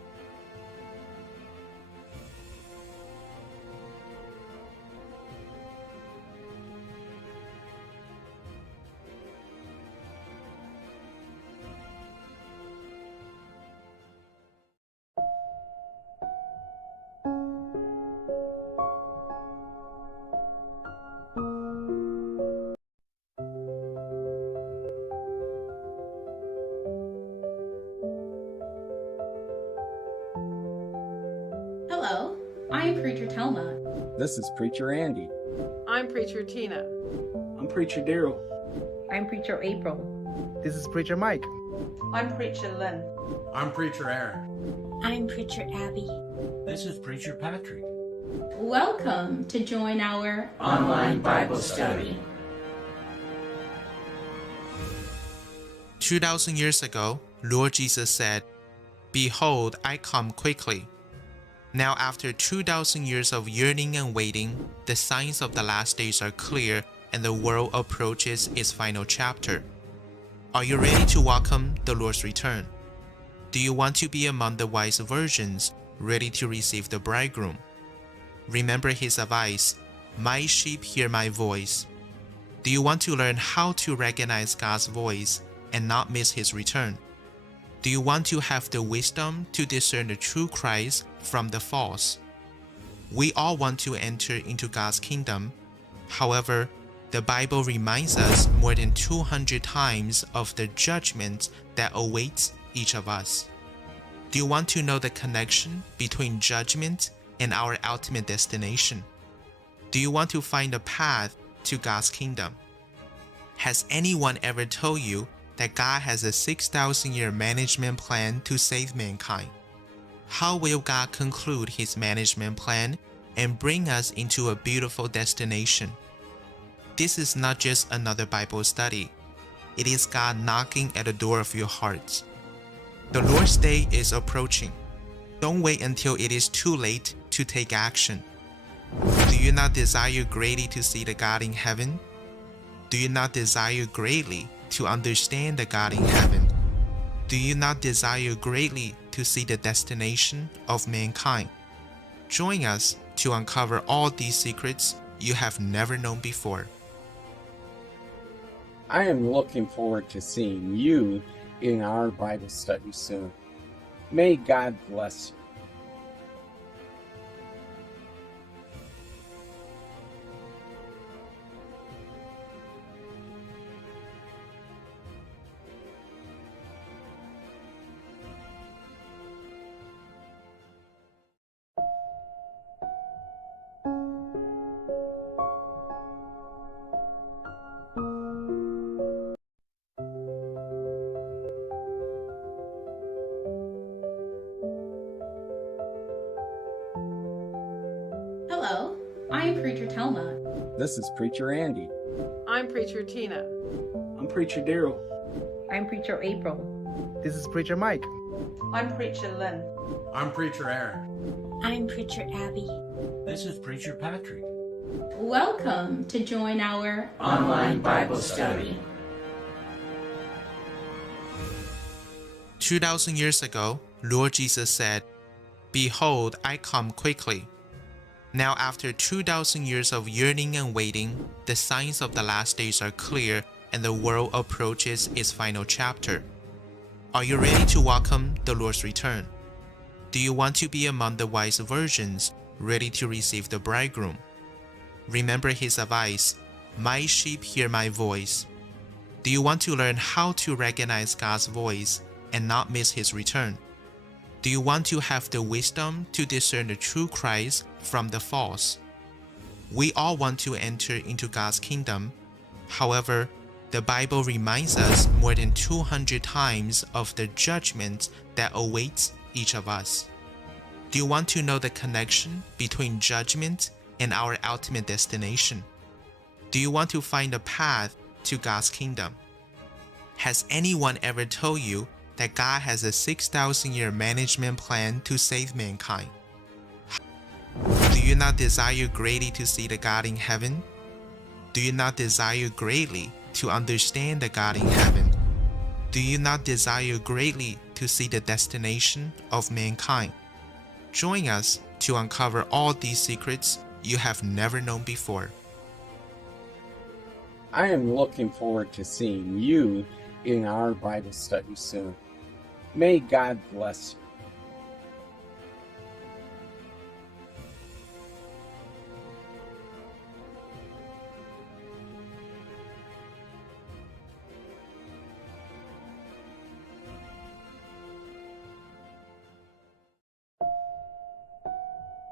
Hello, I am Preacher Telma. This is Preacher Andy. I'm Preacher Tina. I'm Preacher Daryl. I'm Preacher April. This is Preacher Mike. I'm Preacher Lynn. I'm Preacher Aaron. I'm Preacher Abby. This is Preacher Patrick. Welcome to join our Online Bible study. 2,000 years ago, Lord Jesus said, "Behold, I come quickly." Now, after 2,000 years of yearning and waiting, the signs of the last days are clear and the world approaches its final chapter. Are you ready to welcome the Lord's return? Do you want to be among the wise virgins, ready to receive the bridegroom? Remember his advice, "My sheep hear my voice." Do you want to learn how to recognize God's voice and not miss his return? Do you want to have the wisdom to discern the true Christ from the false? We all want to enter into God's kingdom. However, the Bible reminds us more than 200 times of the judgment that awaits each of us. Do you want to know the connection between judgment and our ultimate destination? Do you want to find a path to God's kingdom? Has anyone ever told you that God has a 6,000-year management plan to save mankind? How will God conclude his management plan and bring us into a beautiful destination? This is not just another Bible study. It is God knocking at the door of your heart. The Lord's day is approaching. Don't wait until it is too late to take action. Do you not desire greatly to see the God in heaven? Do you not desire greatly to understand the God in heaven? Do you not desire greatly to see the destination of mankind? Join us to uncover all these secrets you have never known before. I am looking forward to seeing you in our Bible study soon. May God bless you. Hello, I am Preacher Telma. This is Preacher Andy. I'm Preacher Tina. I'm Preacher Daryl. I'm Preacher April. This is Preacher Mike. I'm Preacher Lynn. I'm Preacher Aaron. I'm Preacher Abby. This is Preacher Patrick. Welcome to join our Online Bible study. 2,000 years ago, Lord Jesus said, "Behold, I come quickly." Now, after 2,000 years of yearning and waiting, the signs of the last days are clear and the world approaches its final chapter. Are you ready to welcome the Lord's return? Do you want to be among the wise virgins, ready to receive the bridegroom? Remember his advice, "My sheep hear my voice." Do you want to learn how to recognize God's voice and not miss his return? Do you want to have the wisdom to discern the true Christ from the false? We all want to enter into God's kingdom. However, the Bible reminds us more than 200 times of the judgment that awaits each of us. Do you want to know the connection between judgment and our ultimate destination? Do you want to find a path to God's kingdom? Has anyone ever told you that God has a 6,000-year management plan to save mankind? Do you not desire greatly to see the God in heaven? Do you not desire greatly to understand the God in heaven? Do you not desire greatly to see the destination of mankind? Join us to uncover all these secrets you have never known before. I am looking forward to seeing you in our Bible study soon. May God bless you.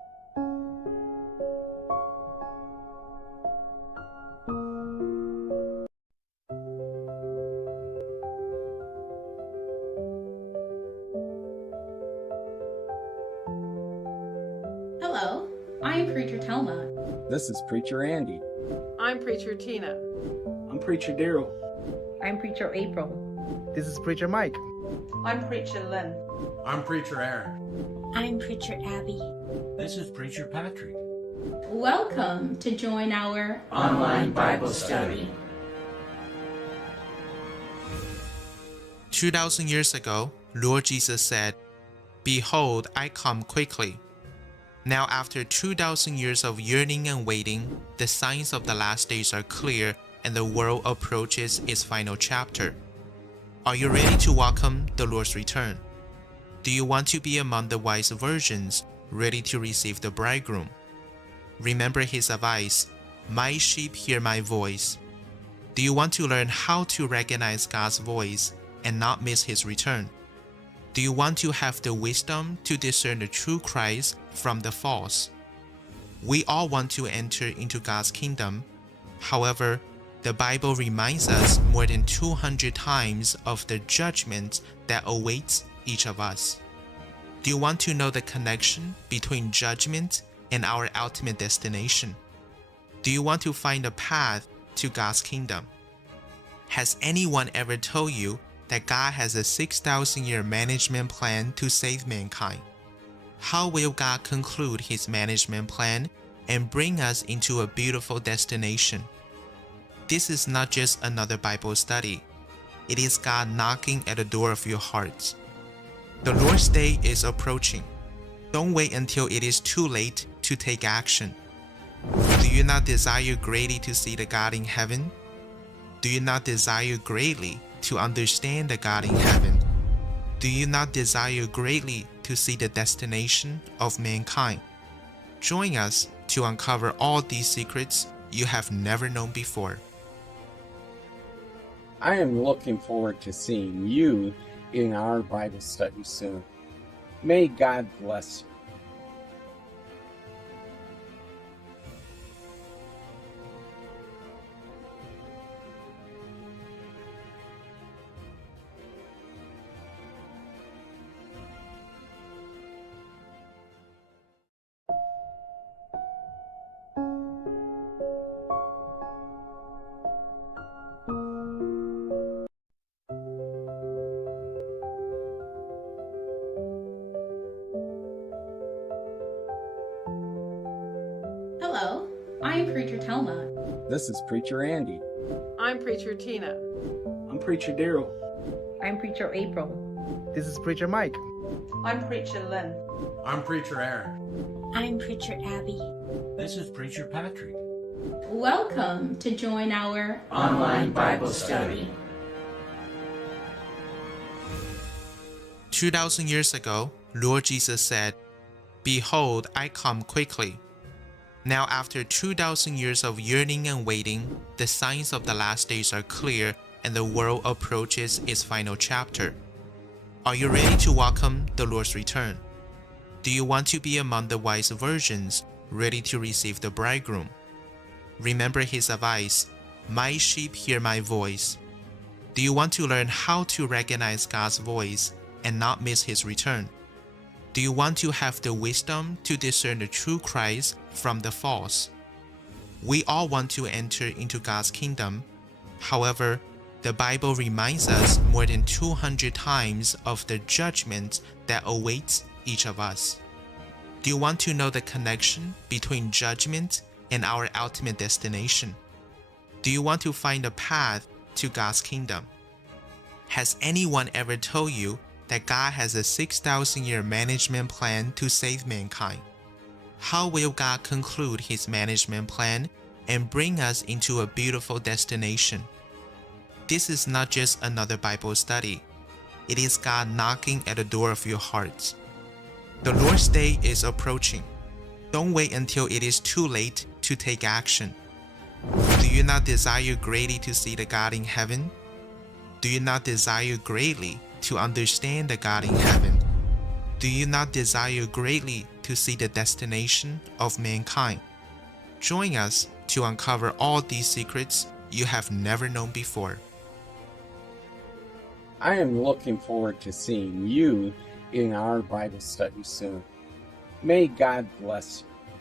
Hello, I am Preacher Telma. This is Preacher Andy. I'm Preacher Tina. I'm Preacher Daryl. I'm Preacher April. This is Preacher Mike. I'm Preacher Lynn. I'm Preacher Aaron. I'm Preacher Abby. This is Preacher Patrick. Welcome to join our Online Bible study. 2,000 years ago, Lord Jesus said, "Behold, I come quickly." Now, after 2,000 years of yearning and waiting, the signs of the last days are clear and the world approaches its final chapter. Are you ready to welcome the Lord's return? Do you want to be among the wise virgins, ready to receive the bridegroom? Remember his advice, "My sheep hear my voice." Do you want to learn how to recognize God's voice and not miss his return? Do you want to have the wisdom to discern the true Christ from the false? We all want to enter into God's kingdom. However, the Bible reminds us more than 200 times of the judgment that awaits each of us. Do you want to know the connection between judgment and our ultimate destination? Do you want to find a path to God's kingdom? Has anyone ever told you that God has a 6,000-year management plan to save mankind? How will God conclude his management plan and bring us into a beautiful destination? This is not just another Bible study. It is God knocking at the door of your hearts. The Lord's day is approaching. Don't wait until it is too late to take action. Do you not desire greatly to see the God in heaven? Do you not desire greatly to understand the God in heaven? Do you not desire greatly to see the destination of mankind? Join us to uncover all these secrets you have never known before. I am looking forward to seeing you in our Bible study soon. May God bless you. Hello, I am Preacher Telma. This is Preacher Andy. I'm Preacher Tina. I'm Preacher Daryl. I'm Preacher April. This is Preacher Mike. I'm Preacher Lynn. I'm Preacher Aaron. I'm Preacher Abby. This is Preacher Patrick. Welcome to join our Online Bible study. 2,000 years ago, Lord Jesus said, "Behold, I come quickly." Now, after 2,000 years of yearning and waiting, the signs of the last days are clear and the world approaches its final chapter. Are you ready to welcome the Lord's return? Do you want to be among the wise virgins, ready to receive the bridegroom? Remember his advice, "My sheep hear my voice." Do you want to learn how to recognize God's voice and not miss his return? Do you want to have the wisdom to discern the true Christ from the false? We all want to enter into God's kingdom. However, the Bible reminds us more than 200 times of the judgment that awaits each of us. Do you want to know the connection between judgment and our ultimate destination? Do you want to find a path to God's kingdom? Has anyone ever told you that God has a 6,000-year management plan to save mankind? How will God conclude his management plan and bring us into a beautiful destination? This is not just another Bible study. It is God knocking at the door of your hearts. The Lord's day is approaching. Don't wait until it is too late to take action. Do you not desire greatly to see the God in heaven? Do you not desire greatly to understand the God in heaven? Do you not desire greatly to see the destination of mankind? Join us to uncover all these secrets you have never known before. I am looking forward to seeing you in our Bible study soon. May God bless you.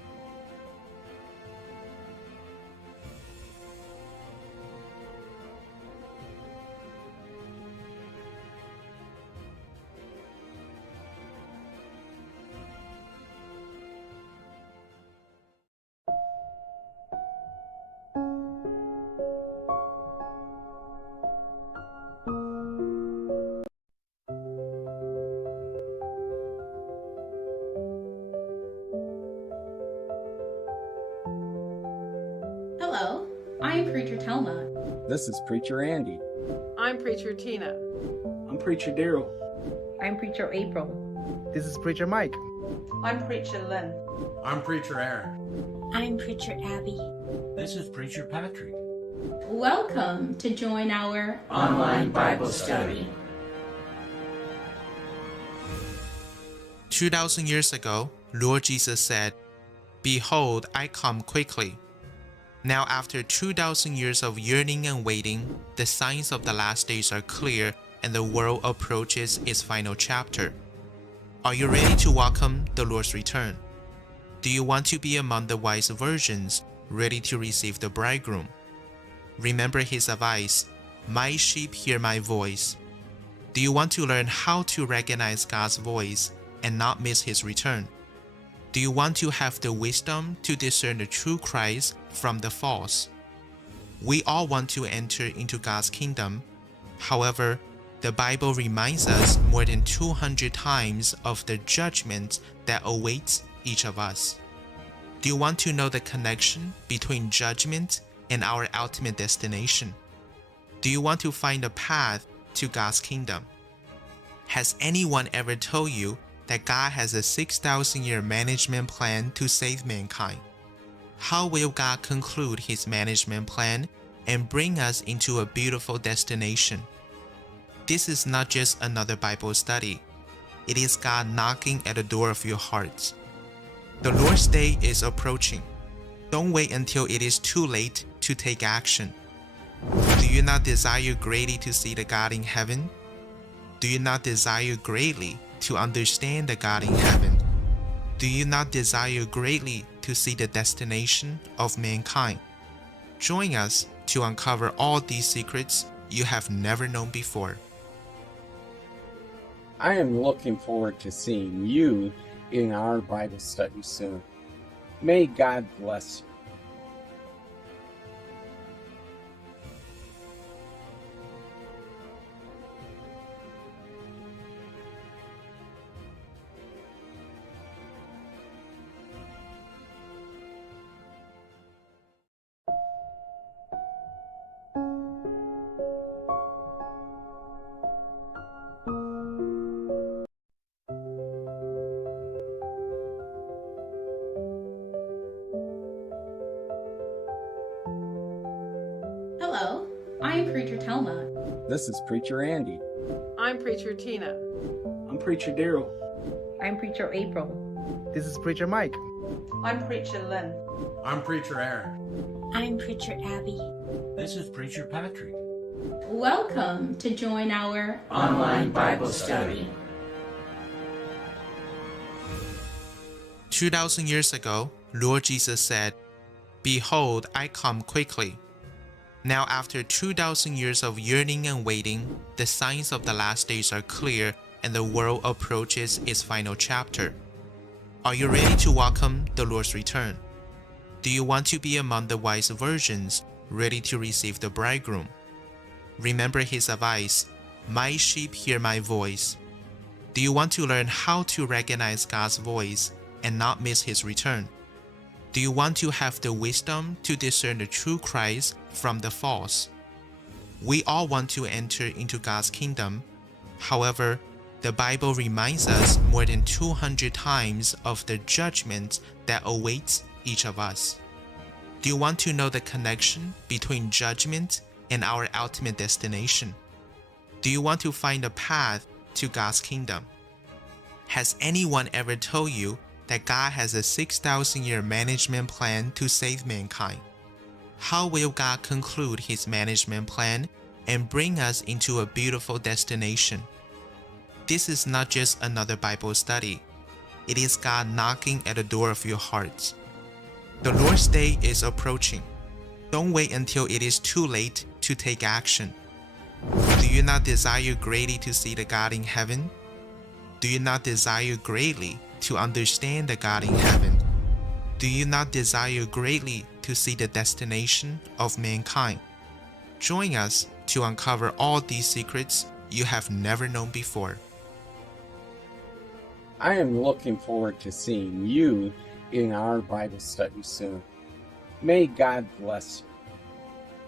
I'm Preacher Telma. This is Preacher Andy. I'm Preacher Tina. I'm Preacher Daryl. I'm Preacher April. This is Preacher Mike. I'm Preacher Lynn. I'm Preacher Aaron. I'm Preacher Abby. This is Preacher Patrick. Welcome to join our Online Bible study. 2,000 years ago, Lord Jesus said, "Behold, I come quickly." Now, after 2,000 years of yearning and waiting, the signs of the last days are clear and the world approaches its final chapter. Are you ready to welcome the Lord's return? Do you want to be among the wise virgins, ready to receive the bridegroom? Remember his advice, "My sheep hear my voice." Do you want to learn how to recognize God's voice and not miss his return? Do you want to have the wisdom to discern the true Christ from the false? We all want to enter into God's kingdom. However, the Bible reminds us more than 200 times of the judgment that awaits each of us. Do you want to know the connection between judgment and our ultimate destination? Do you want to find a path to God's kingdom? Has anyone ever told you that God has a 6,000-year management plan to save mankind? How will God conclude his management plan and bring us into a beautiful destination? This is not just another Bible study. It is God knocking at the door of your heart. The Lord's day is approaching. Don't wait until it is too late to take action. Do you not desire greatly to see the God in heaven? Do you not desire greatly to understand the God in heaven? Do you not desire greatly to see the destination of mankind? Join us to uncover all these secrets you have never known before. I am looking forward to seeing you in our Bible study soon. May God bless you. Hello, I'm Preacher Telma. This is Preacher Andy. I'm Preacher Tina. I'm Preacher Daryl. I'm Preacher April. This is Preacher Mike. I'm Preacher Lynn. I'm Preacher Aaron. I'm Preacher Abby. This is Preacher Patrick. Welcome to join our Online Bible study. 2,000 years ago, Lord Jesus said, "Behold, I come quickly." Now, after 2,000 years of yearning and waiting, the signs of the last days are clear and the world approaches its final chapter. Are you ready to welcome the Lord's return? Do you want to be among the wise virgins, ready to receive the bridegroom? Remember his advice, "My sheep hear my voice." Do you want to learn how to recognize God's voice and not miss his return? Do you want to have the wisdom to discern the true Christ from the false? We all want to enter into God's kingdom. However, the Bible reminds us more than 200 times of the judgment that awaits each of us. Do you want to know the connection between judgment and our ultimate destination? Do you want to find a path to God's kingdom? Has anyone ever told you that God has a 6,000-year management plan to save mankind? How will God conclude his management plan and bring us into a beautiful destination? This is not just another Bible study. It is God knocking at the door of your heart. The Lord's day is approaching. Don't wait until it is too late to take action. Do you not desire greatly to see the God in heaven? Do you not desire greatly to understand the God in heaven? Do you not desire greatly to see the destination of mankind? Join us to uncover all these secrets you have never known before. I am looking forward to seeing you in our Bible study soon. May God bless you.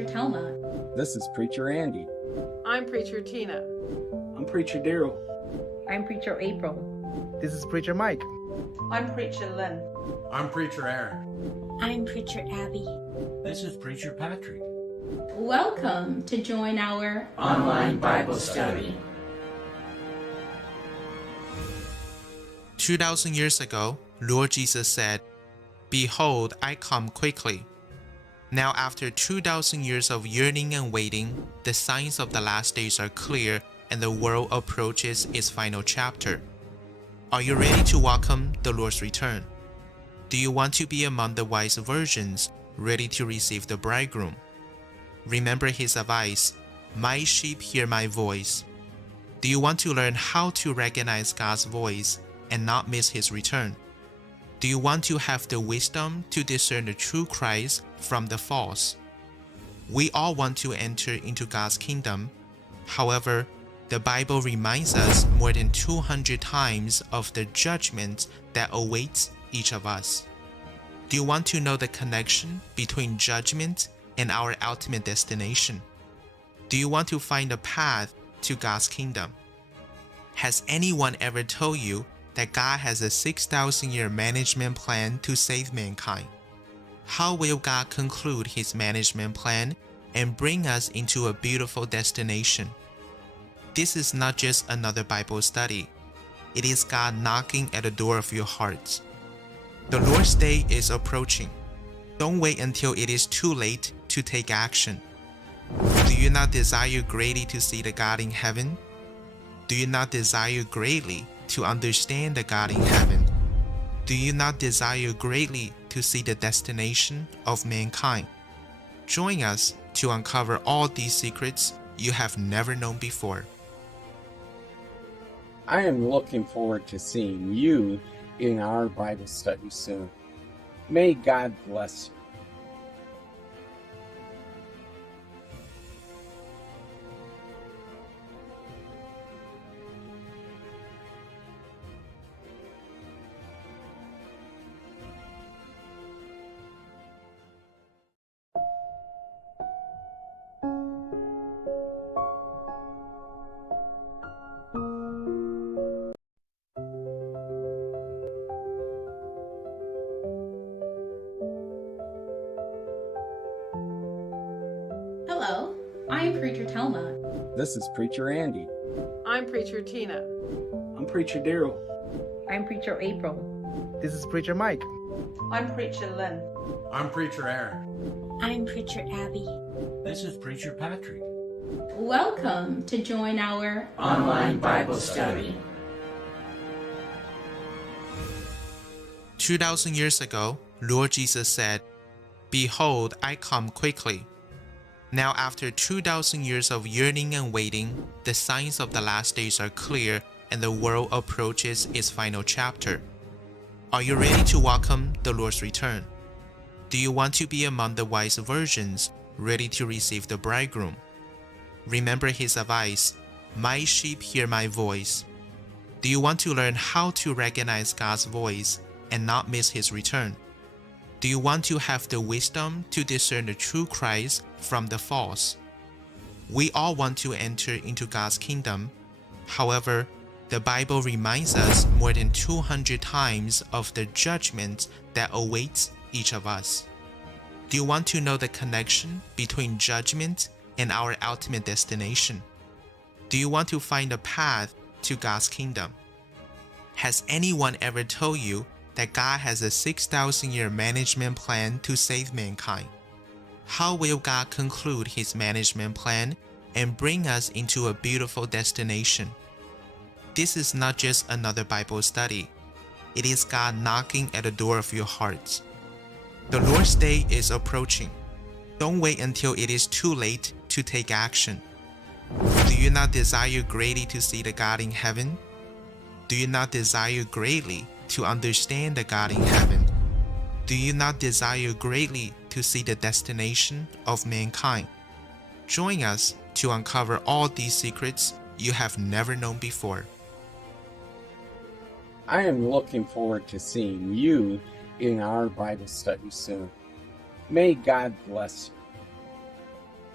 Preacher Telma. This is Preacher Andy. I'm Preacher Tina. I'm Preacher Daryl. I'm Preacher April. This is Preacher Mike. I'm Preacher Lynn. I'm Preacher Aaron. I'm Preacher Abby. This is Preacher Patrick. Welcome to join our Online Bible Study. 2,000 years ago, Lord Jesus said, "Behold, I come quickly." Now, after 2,000 years of yearning and waiting, the signs of the last days are clear and the world approaches its final chapter. Are you ready to welcome the Lord's return? Do you want to be among the wise virgins, ready to receive the bridegroom? Remember his advice, "My sheep hear my voice." Do you want to learn how to recognize God's voice and not miss his return? Do you want to have the wisdom to discern the true Christ from the false? We all want to enter into God's kingdom. However, the Bible reminds us more than 200 times of the judgment that awaits each of us. Do you want to know the connection between judgment and our ultimate destination? Do you want to find a path to God's kingdom? Has anyone ever told you that God has a 6,000-year management plan to save mankind? How will God conclude his management plan and bring us into a beautiful destination? This is not just another Bible study. It is God knocking at the door of your hearts. The Lord's day is approaching. Don't wait until it is too late to take action. Do you not desire greatly to see the God in heaven? Do you not desire greatly to understand the God in heaven? Do you not desire greatly to see the destination of mankind? Join us to uncover all these secrets you have never known before. I am looking forward to seeing you in our Bible study soon. May God bless you. Hello, I am Preacher Telma. This is Preacher Andy. I'm Preacher Tina. I'm Preacher Daryl. I'm Preacher April. This is Preacher Mike. I'm Preacher Lynn. I'm Preacher Aaron. I'm Preacher Abby. This is Preacher Patrick. Welcome to join our Online Bible Study. 2,000 years ago, Lord Jesus said, "Behold, I come quickly." Now, after 2,000 years of yearning and waiting, the signs of the last days are clear and the world approaches its final chapter. Are you ready to welcome the Lord's return? Do you want to be among the wise virgins, ready to receive the bridegroom? Remember his advice, "My sheep hear my voice." Do you want to learn how to recognize God's voice and not miss his return? Do you want to have the wisdom to discern the true Christ from the false? We all want to enter into God's kingdom. However, the Bible reminds us more than 200 times of the judgment that awaits each of us. Do you want to know the connection between judgment and our ultimate destination? Do you want to find a path to God's kingdom? Has anyone ever told you that God has a 6,000-year management plan to save mankind? How will God conclude his management plan and bring us into a beautiful destination? This is not just another Bible study. It is God knocking at the door of your hearts. The Lord's day is approaching. Don't wait until it is too late to take action. Do you not desire greatly to see the God in heaven? Do you not desire greatly to understand the God in heaven? Do you not desire greatly to see the destination of mankind? Join us to uncover all these secrets you have never known before. I am looking forward to seeing you in our Bible study soon. May God bless you.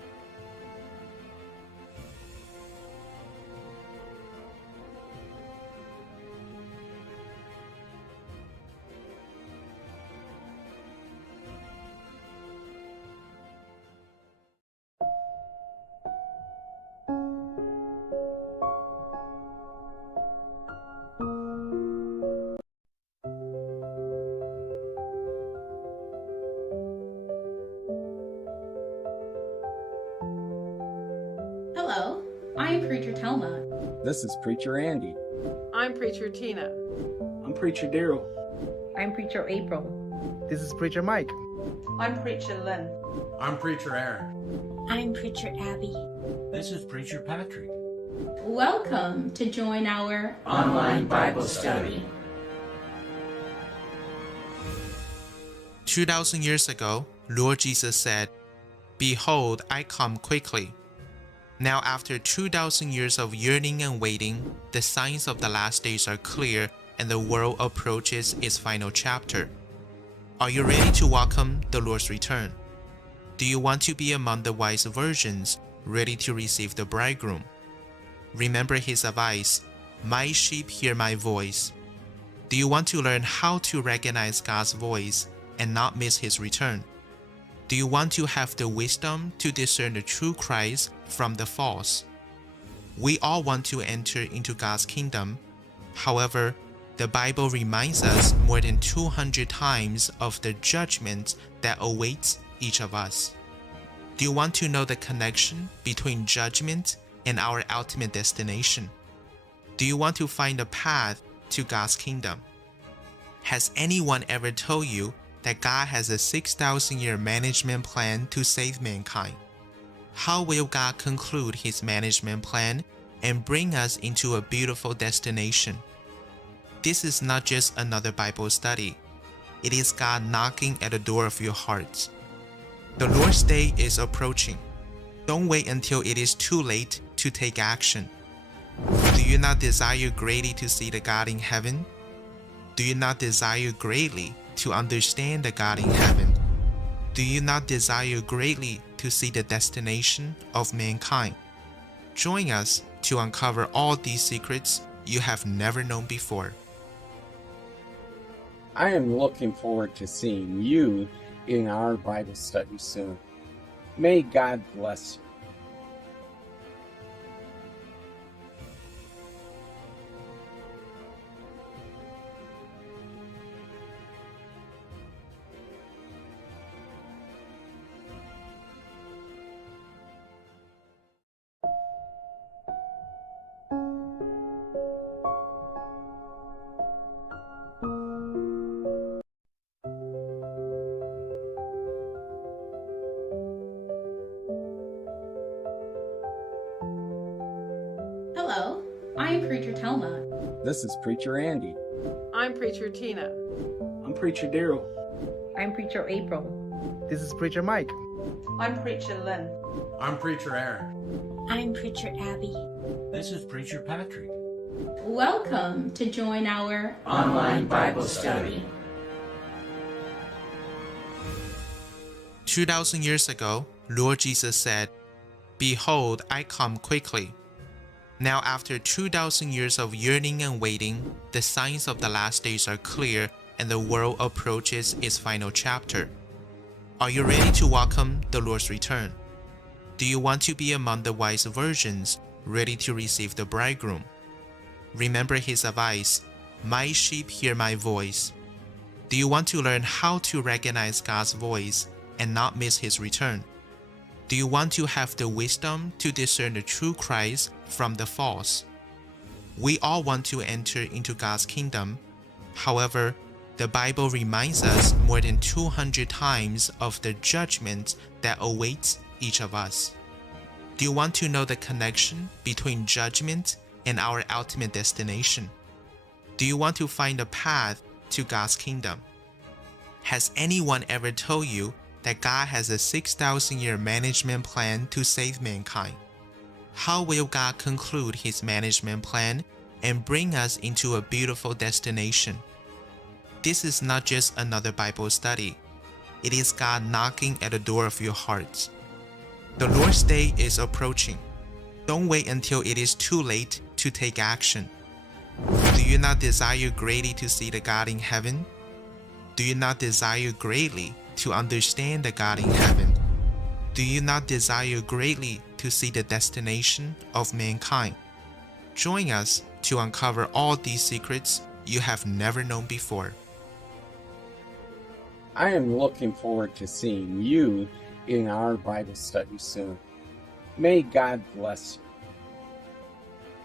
Telma. This is Preacher Andy. I'm Preacher Tina. I'm Preacher Daryl. I'm Preacher April. This is Preacher Mike. I'm Preacher Lynn. I'm Preacher Aaron. I'm Preacher Abby. This is Preacher Patrick. Welcome to join our Online Bible study. 2,000 years ago, Lord Jesus said, "Behold, I come quickly." Now, after 2,000 years of yearning and waiting, the signs of the last days are clear and the world approaches its final chapter. Are you ready to welcome the Lord's return? Do you want to be among the wise virgins, ready to receive the bridegroom? Remember his advice, "My sheep hear my voice." Do you want to learn how to recognize God's voice and not miss his return? Do you want to have the wisdom to discern the true Christ from the false? We all want to enter into God's kingdom. However, the Bible reminds us more than 200 times of the judgment that awaits each of us. Do you want to know the connection between judgment and our ultimate destination? Do you want to find a path to God's kingdom? Has anyone ever told you that God has a 6,000-year management plan to save mankind? How will God conclude his management plan and bring us into a beautiful destination? This is not just another Bible study. It is God knocking at the door of your heart. The Lord's day is approaching. Don't wait until it is too late to take action. Do you not desire greatly to see the God in heaven? Do you not desire greatly to understand the God in heaven? Do you not desire greatly to see the destination of mankind? Join us to uncover all these secrets you have never known before. I am looking forward to seeing you in our Bible study soon. May God bless you. Hello, I am Preacher Telma. This is Preacher Andy. I'm Preacher Tina. I'm Preacher Daryl. I'm Preacher April. This is Preacher Mike. I'm Preacher Lynn. I'm Preacher Aaron. I'm Preacher Abby. This is Preacher Patrick. Welcome to join our Online Bible study. 2,000 years ago, Lord Jesus said, "Behold, I come quickly." Now, after 2,000 years of yearning and waiting, the signs of the last days are clear and the world approaches its final chapter. Are you ready to welcome the Lord's return? Do you want to be among the wise virgins, ready to receive the bridegroom? Remember his advice, "My sheep hear my voice." Do you want to learn how to recognize God's voice and not miss his return? Do you want to have the wisdom to discern the true Christ from the false? We all want to enter into God's kingdom. However, the Bible reminds us more than 200 times of the judgment that awaits each of us. Do you want to know the connection between judgment and our ultimate destination? Do you want to find a path to God's kingdom? Has anyone ever told you that God has a 6,000-year management plan to save mankind? How will God conclude his management plan and bring us into a beautiful destination? This is not just another Bible study. It is God knocking at the door of your heart. The Lord's day is approaching. Don't wait until it is too late to take action. Do you not desire greatly to see the God in heaven? Do you not desire greatly to understand the God in heaven? Do you not desire greatly to see the destination of mankind? Join us to uncover all these secrets you have never known before. I am looking forward to seeing you in our Bible study soon. May God bless you.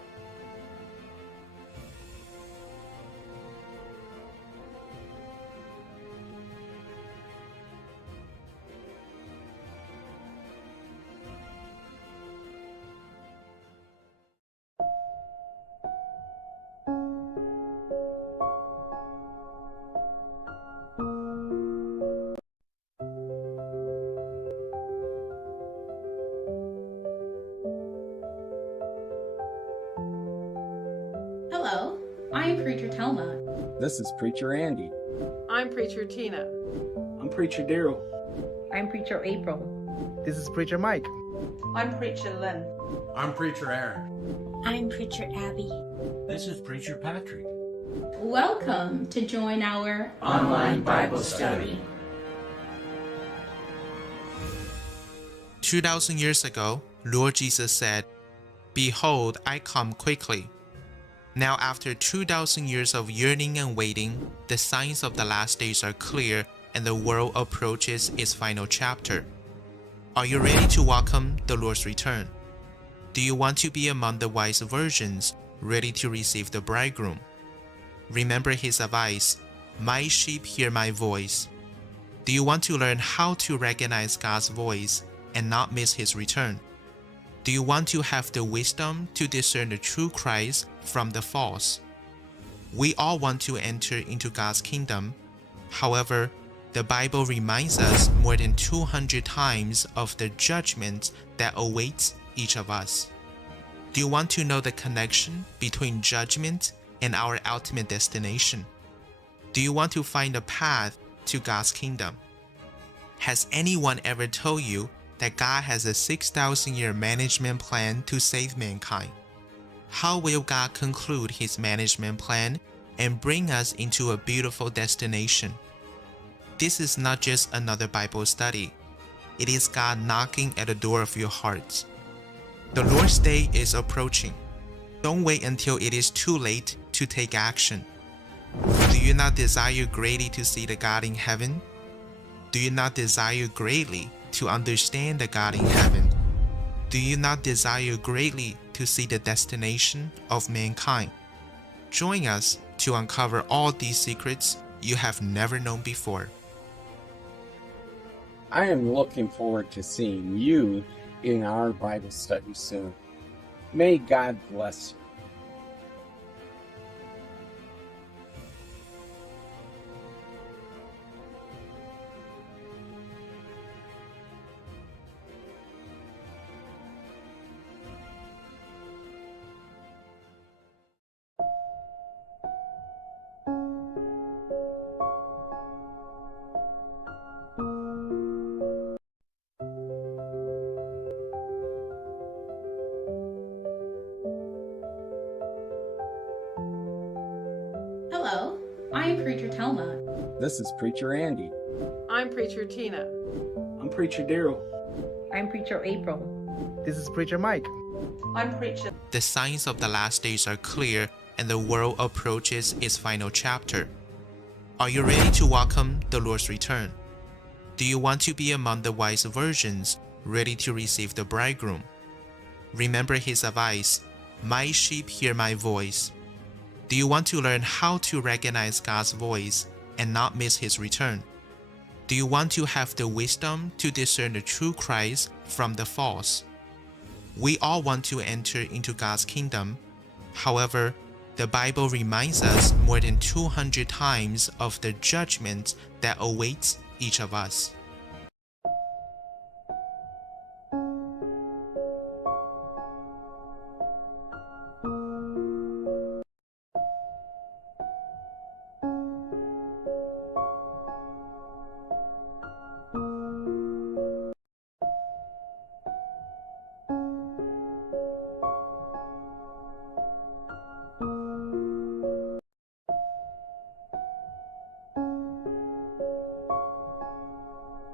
I am Preacher Telma. This is Preacher Andy. I'm Preacher Tina. I'm Preacher Daryl. I'm Preacher April. This is Preacher Mike. I'm Preacher Lynn. I'm Preacher Aaron. I'm Preacher Abby. This is Preacher Patrick. Welcome to join our Online Bible study. 2,000 years ago, Lord Jesus said, "Behold, I come quickly." Now, after 2,000 years of yearning and waiting, the signs of the last days are clear and the world approaches its final chapter. Are you ready to welcome the Lord's return? Do you want to be among the wise virgins, ready to receive the bridegroom? Remember his advice, "My sheep hear my voice." Do you want to learn how to recognize God's voice and not miss his return? Do you want to have the wisdom to discern the true Christ from the false? We all want to enter into God's kingdom. However, the Bible reminds us more than 200 times of the judgment that awaits each of us. Do you want to know the connection between judgment and our ultimate destination? Do you want to find a path to God's kingdom? Has anyone ever told you that God has a 6,000-year management plan to save mankind? How will God conclude his management plan and bring us into a beautiful destination? This is not just another Bible study. It is God knocking at the door of your heart. The Lord's Day is approaching. Don't wait until it is too late to take action. Do you not desire greatly to see the God in heaven? Do you not desire greatly to understand the God in heaven? Do you not desire greatly to see the destination of mankind? Join us to uncover all these secrets you have never known before. I am looking forward to seeing you in our Bible study soon. May God bless you. Hello, I am Preacher Telma. This is Preacher Andy. I'm Preacher Tina. I'm Preacher Daryl. I'm Preacher April. This is Preacher Mike. I'm Preacher. The signs of the last days are clear and the world approaches its final chapter. Are you ready to welcome the Lord's return? Do you want to be among the wise virgins, ready to receive the bridegroom? Remember his advice, "My sheep hear my voice." Do you want to learn how to recognize God's voice and not miss his return? Do you want to have the wisdom to discern the true Christ from the false? We all want to enter into God's kingdom. However, the Bible reminds us more than 200 times of the judgment that awaits each of us.